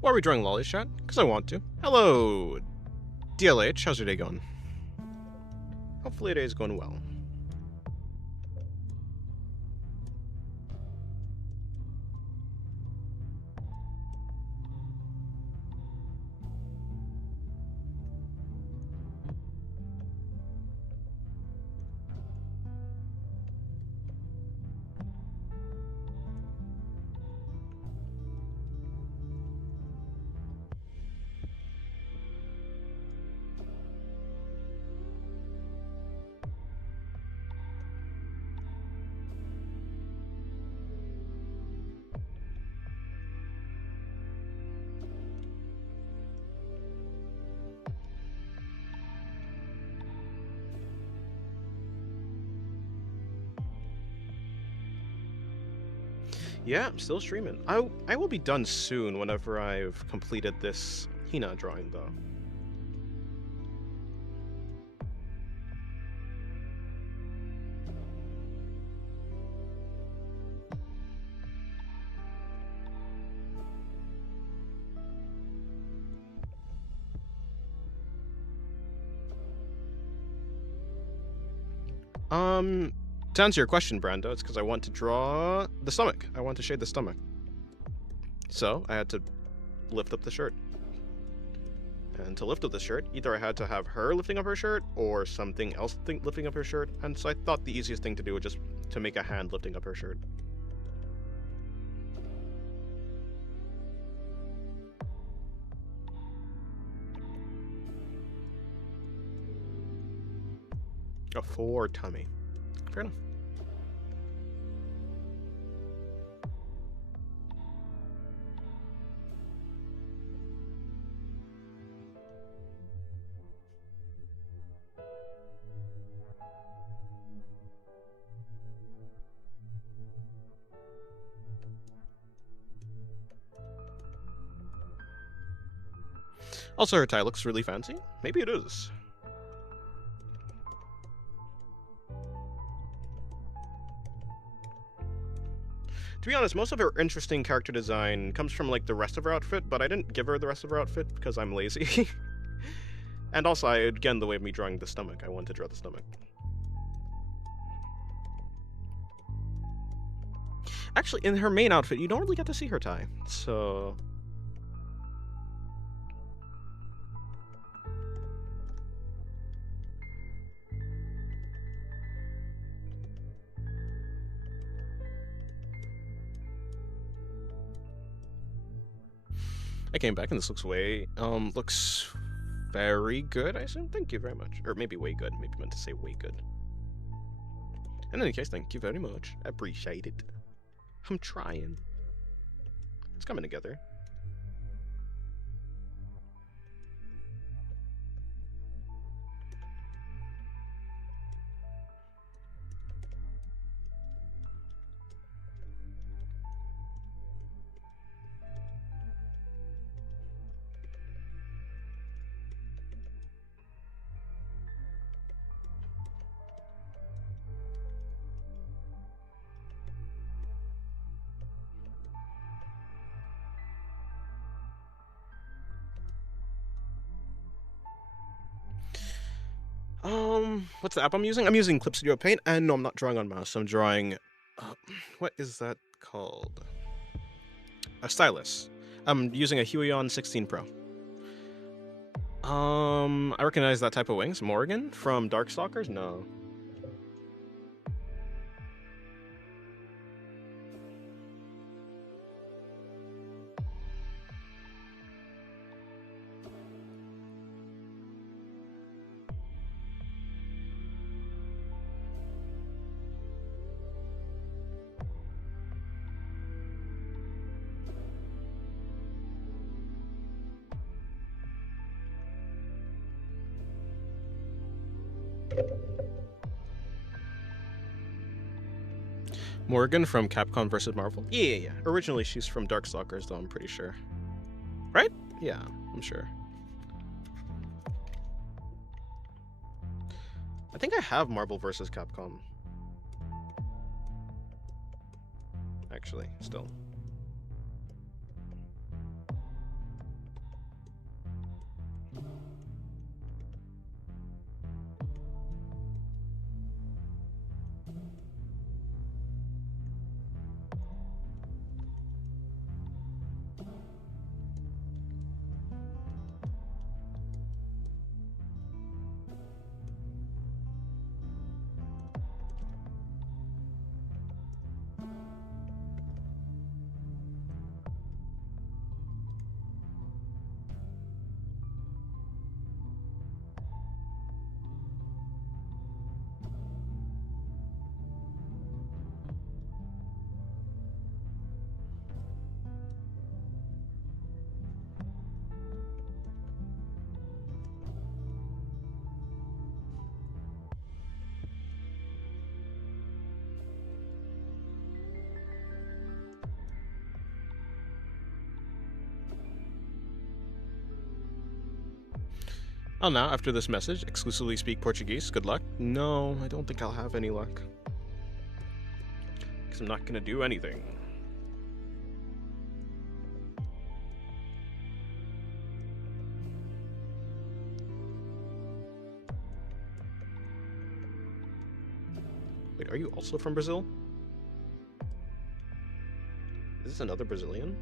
Why are we drawing lollies, chat? Because I want to. Hello, DLH. How's your day going? Hopefully your day is going well. Yeah, I'm still streaming. I will be done soon whenever I've completed this Hina drawing though. To answer your question, Brando, it's because I want to draw the stomach. I want to shade the stomach. So I had to lift up the shirt. And to lift up the shirt, either I had to have her lifting up her shirt or something else lifting up her shirt. And so I thought the easiest thing to do was just to make a hand lifting up her shirt. A for tummy. Fair enough. Also, her tie looks really fancy. Maybe it is. To be honest, most of her interesting character design comes from like the rest of her outfit, but I didn't give her the rest of her outfit because I'm lazy. And also, again, the way of me drawing the stomach, I want to draw the stomach. Actually, in her main outfit, you don't really get to see her tie, so... I came back and this looks very good, I assume. Thank you very much. Or maybe way good. Maybe I meant to say way good. In any case, thank you very much. I appreciate it. I'm trying. It's coming together. What's the app I'm using? I'm using Clip Studio Paint, and no, I'm not drawing on mouse. I'm drawing, what is that called? A stylus. I'm using a Huion 16 Pro. I recognize that type of wings. Morgan from Darkstalkers? No. Morgan from Capcom vs. Marvel? Yeah. Originally, she's from Darkstalkers, though, I'm pretty sure. Right? Yeah, I'm sure. I think I have Marvel vs. Capcom. Actually, still. I'll now, after this message, exclusively speak Portuguese. Good luck. No, I don't think I'll have any luck. Because I'm not gonna do anything. Wait, are you also from Brazil? Is this another Brazilian?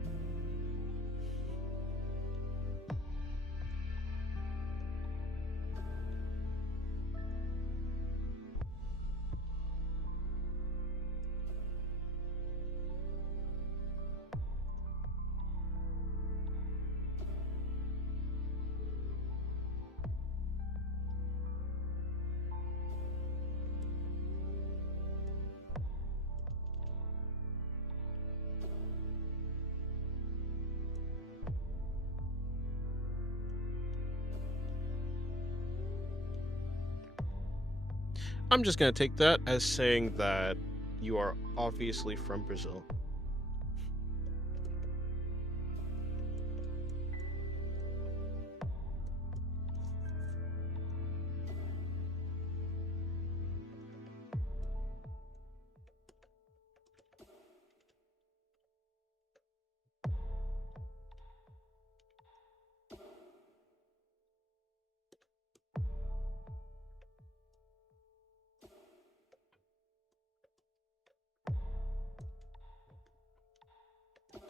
I'm just gonna take that as saying that you are obviously from Brazil.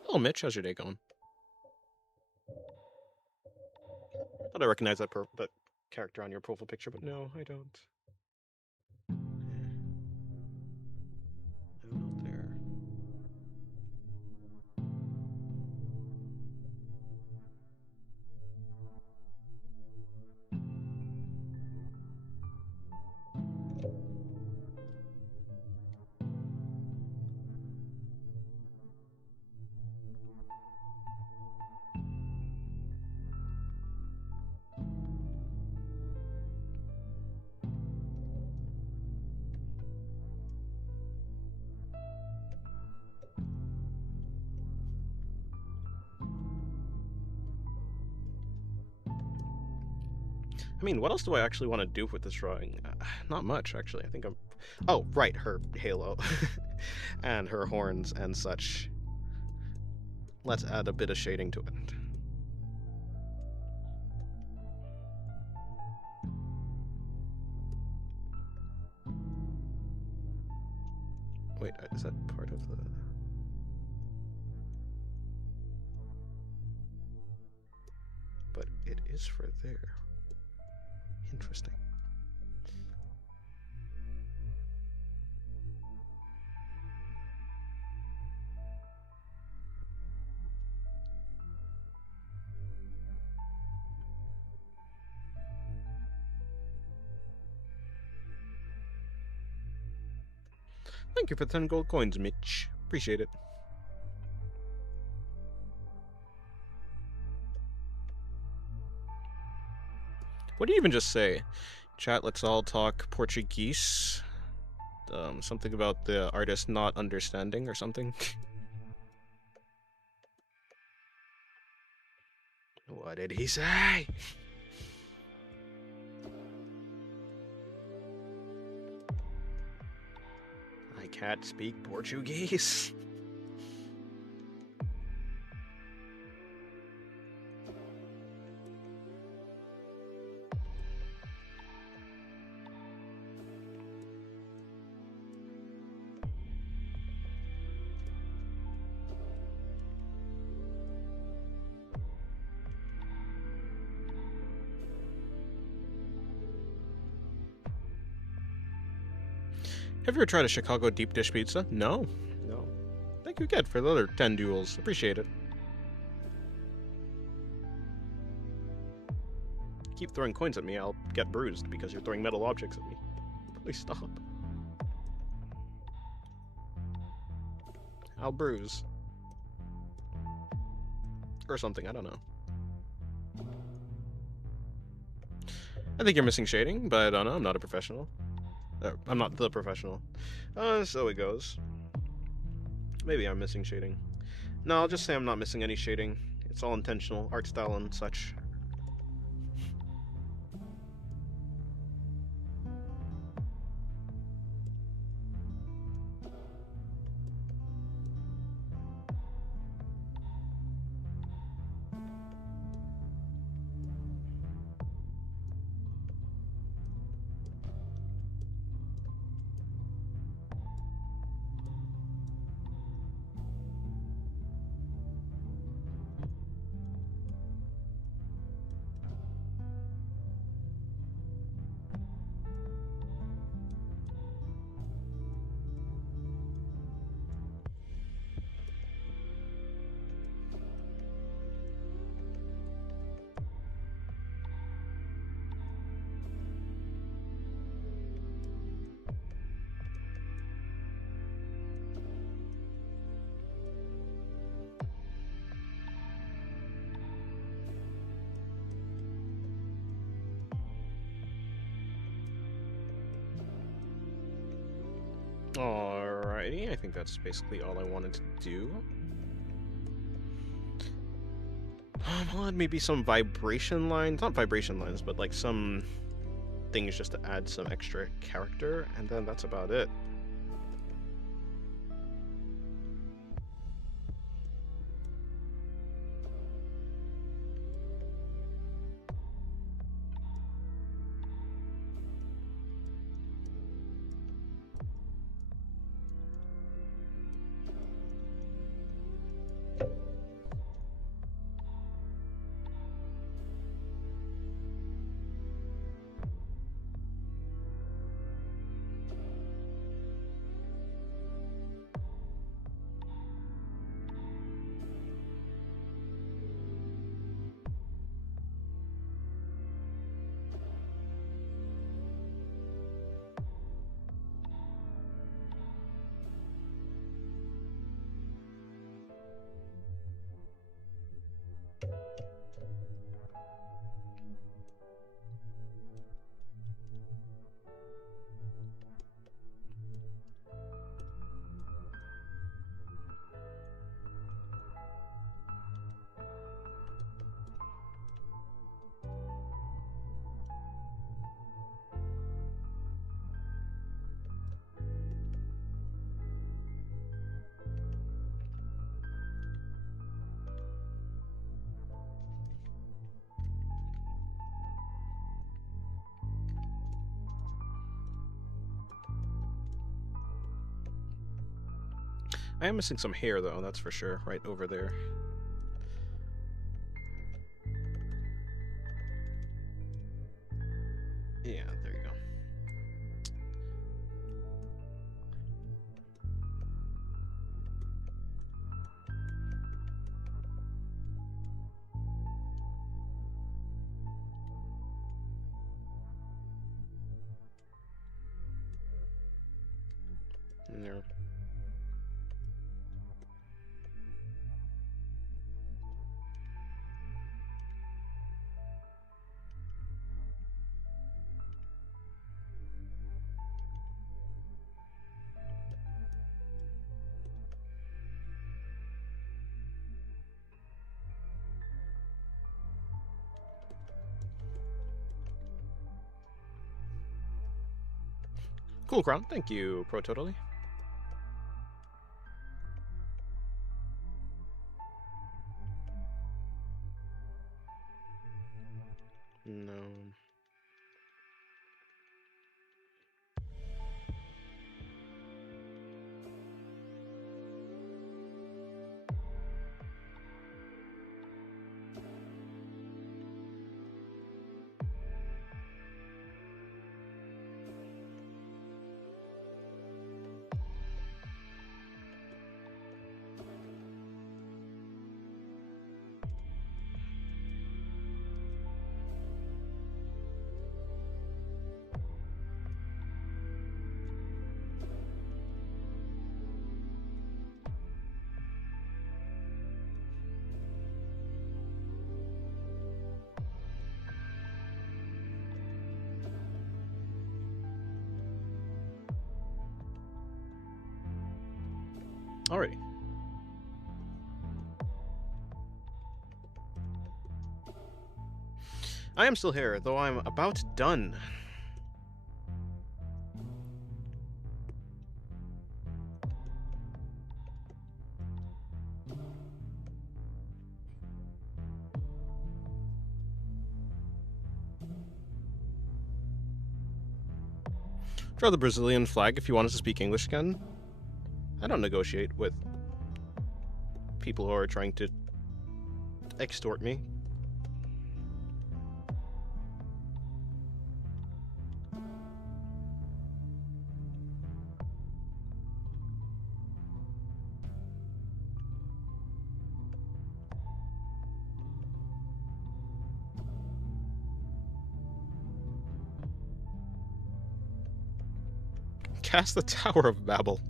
Hello, Mitch. How's your day going? Thought I recognized that character on your profile picture, but no, I don't. No, not there. I mean, what else do I actually want to do with this drawing? Not much, actually. I think I'm... Oh, right, her halo. And her horns and such. Let's add a bit of shading to it. Wait, is that part of the... But it is for there. Interesting. Thank you for 10 gold coins, Mitch. Appreciate it. What do you even just say? Chat, let's all talk Portuguese. Something about the artist not understanding or something. What did he say? I can't speak Portuguese. Have you ever tried a Chicago deep dish pizza? No. No. Thank you again for the other 10 duels. Appreciate it. Keep throwing coins at me, I'll get bruised because you're throwing metal objects at me. Please stop. I'll bruise. Or something, I don't know. I think you're missing shading, but I don't know, I'm not a professional. I'm not the professional. So it goes. Maybe I'm missing shading. No, I'll just say I'm not missing any shading. It's all intentional, art style and such. Alrighty, I think that's basically all I wanted to do. I'll add maybe some vibration lines, not vibration lines, but like some things just to add some extra character, and then that's about it. I am missing some hair though, that's for sure, right over there. Yeah, there you go. There. Cool crown, thank you, Pro Totally. No. Alrighty. I am still here, though I'm about done. Draw the Brazilian flag if you want us to speak English again. I don't negotiate with people who are trying to extort me. Cast the Tower of Babel.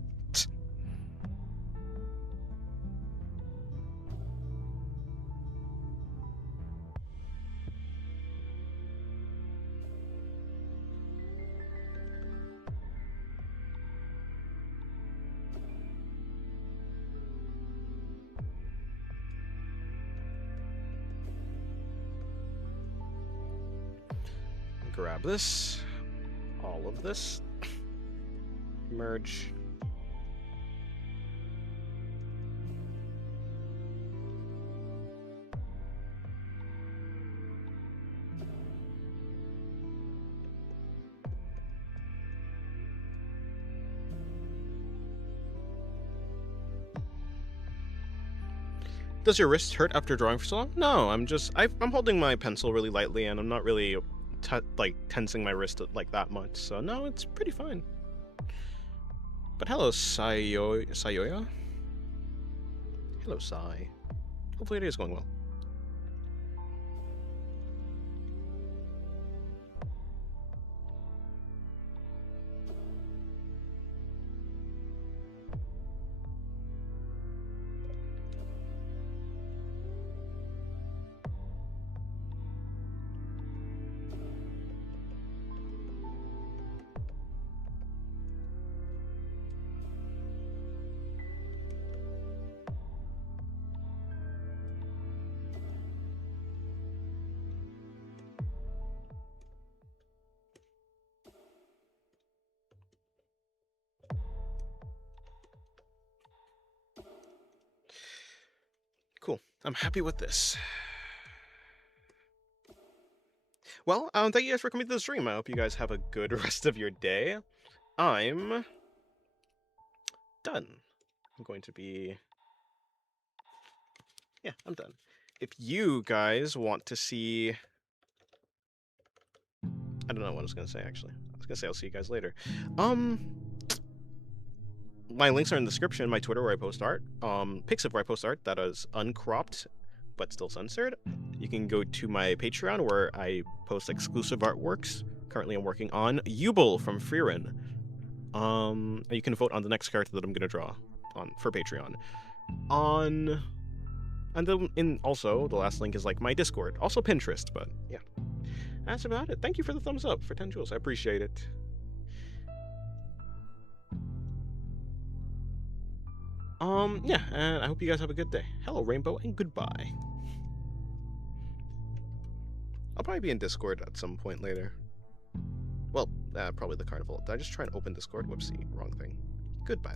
grab this, all of this, merge. Does your wrist hurt after drawing for so long? No, I'm holding my pencil really lightly, and I'm not really like tensing my wrist like that much. So no, it's pretty fine. But hello, Sayoya. Hello, Sai. Hopefully it is going well. Cool. I'm happy with this. Well, thank you guys for coming to the stream. I hope you guys have a good rest of your day. I'm done. I'm going to be... Yeah, I'm done. If you guys want to see... I don't know what I was going to say, actually. I was going to say I'll see you guys later. My links are in the description. My Twitter, where I post art. Pics of where I post art that is uncropped, but still censored. You can go to my Patreon, where I post exclusive artworks. Currently, I'm working on Yubel from Frieren. You can vote on the next character that I'm going to draw for Patreon. And then also, the last link is like my Discord. Also Pinterest, but yeah. That's about it. Thank you for the thumbs up for 10 jewels. I appreciate it. Yeah, and I hope you guys have a good day. Hello, Rainbow, and goodbye. I'll probably be in Discord at some point later. Well, probably the carnival. Did I just try and open Discord? Whoopsie, wrong thing. Goodbye.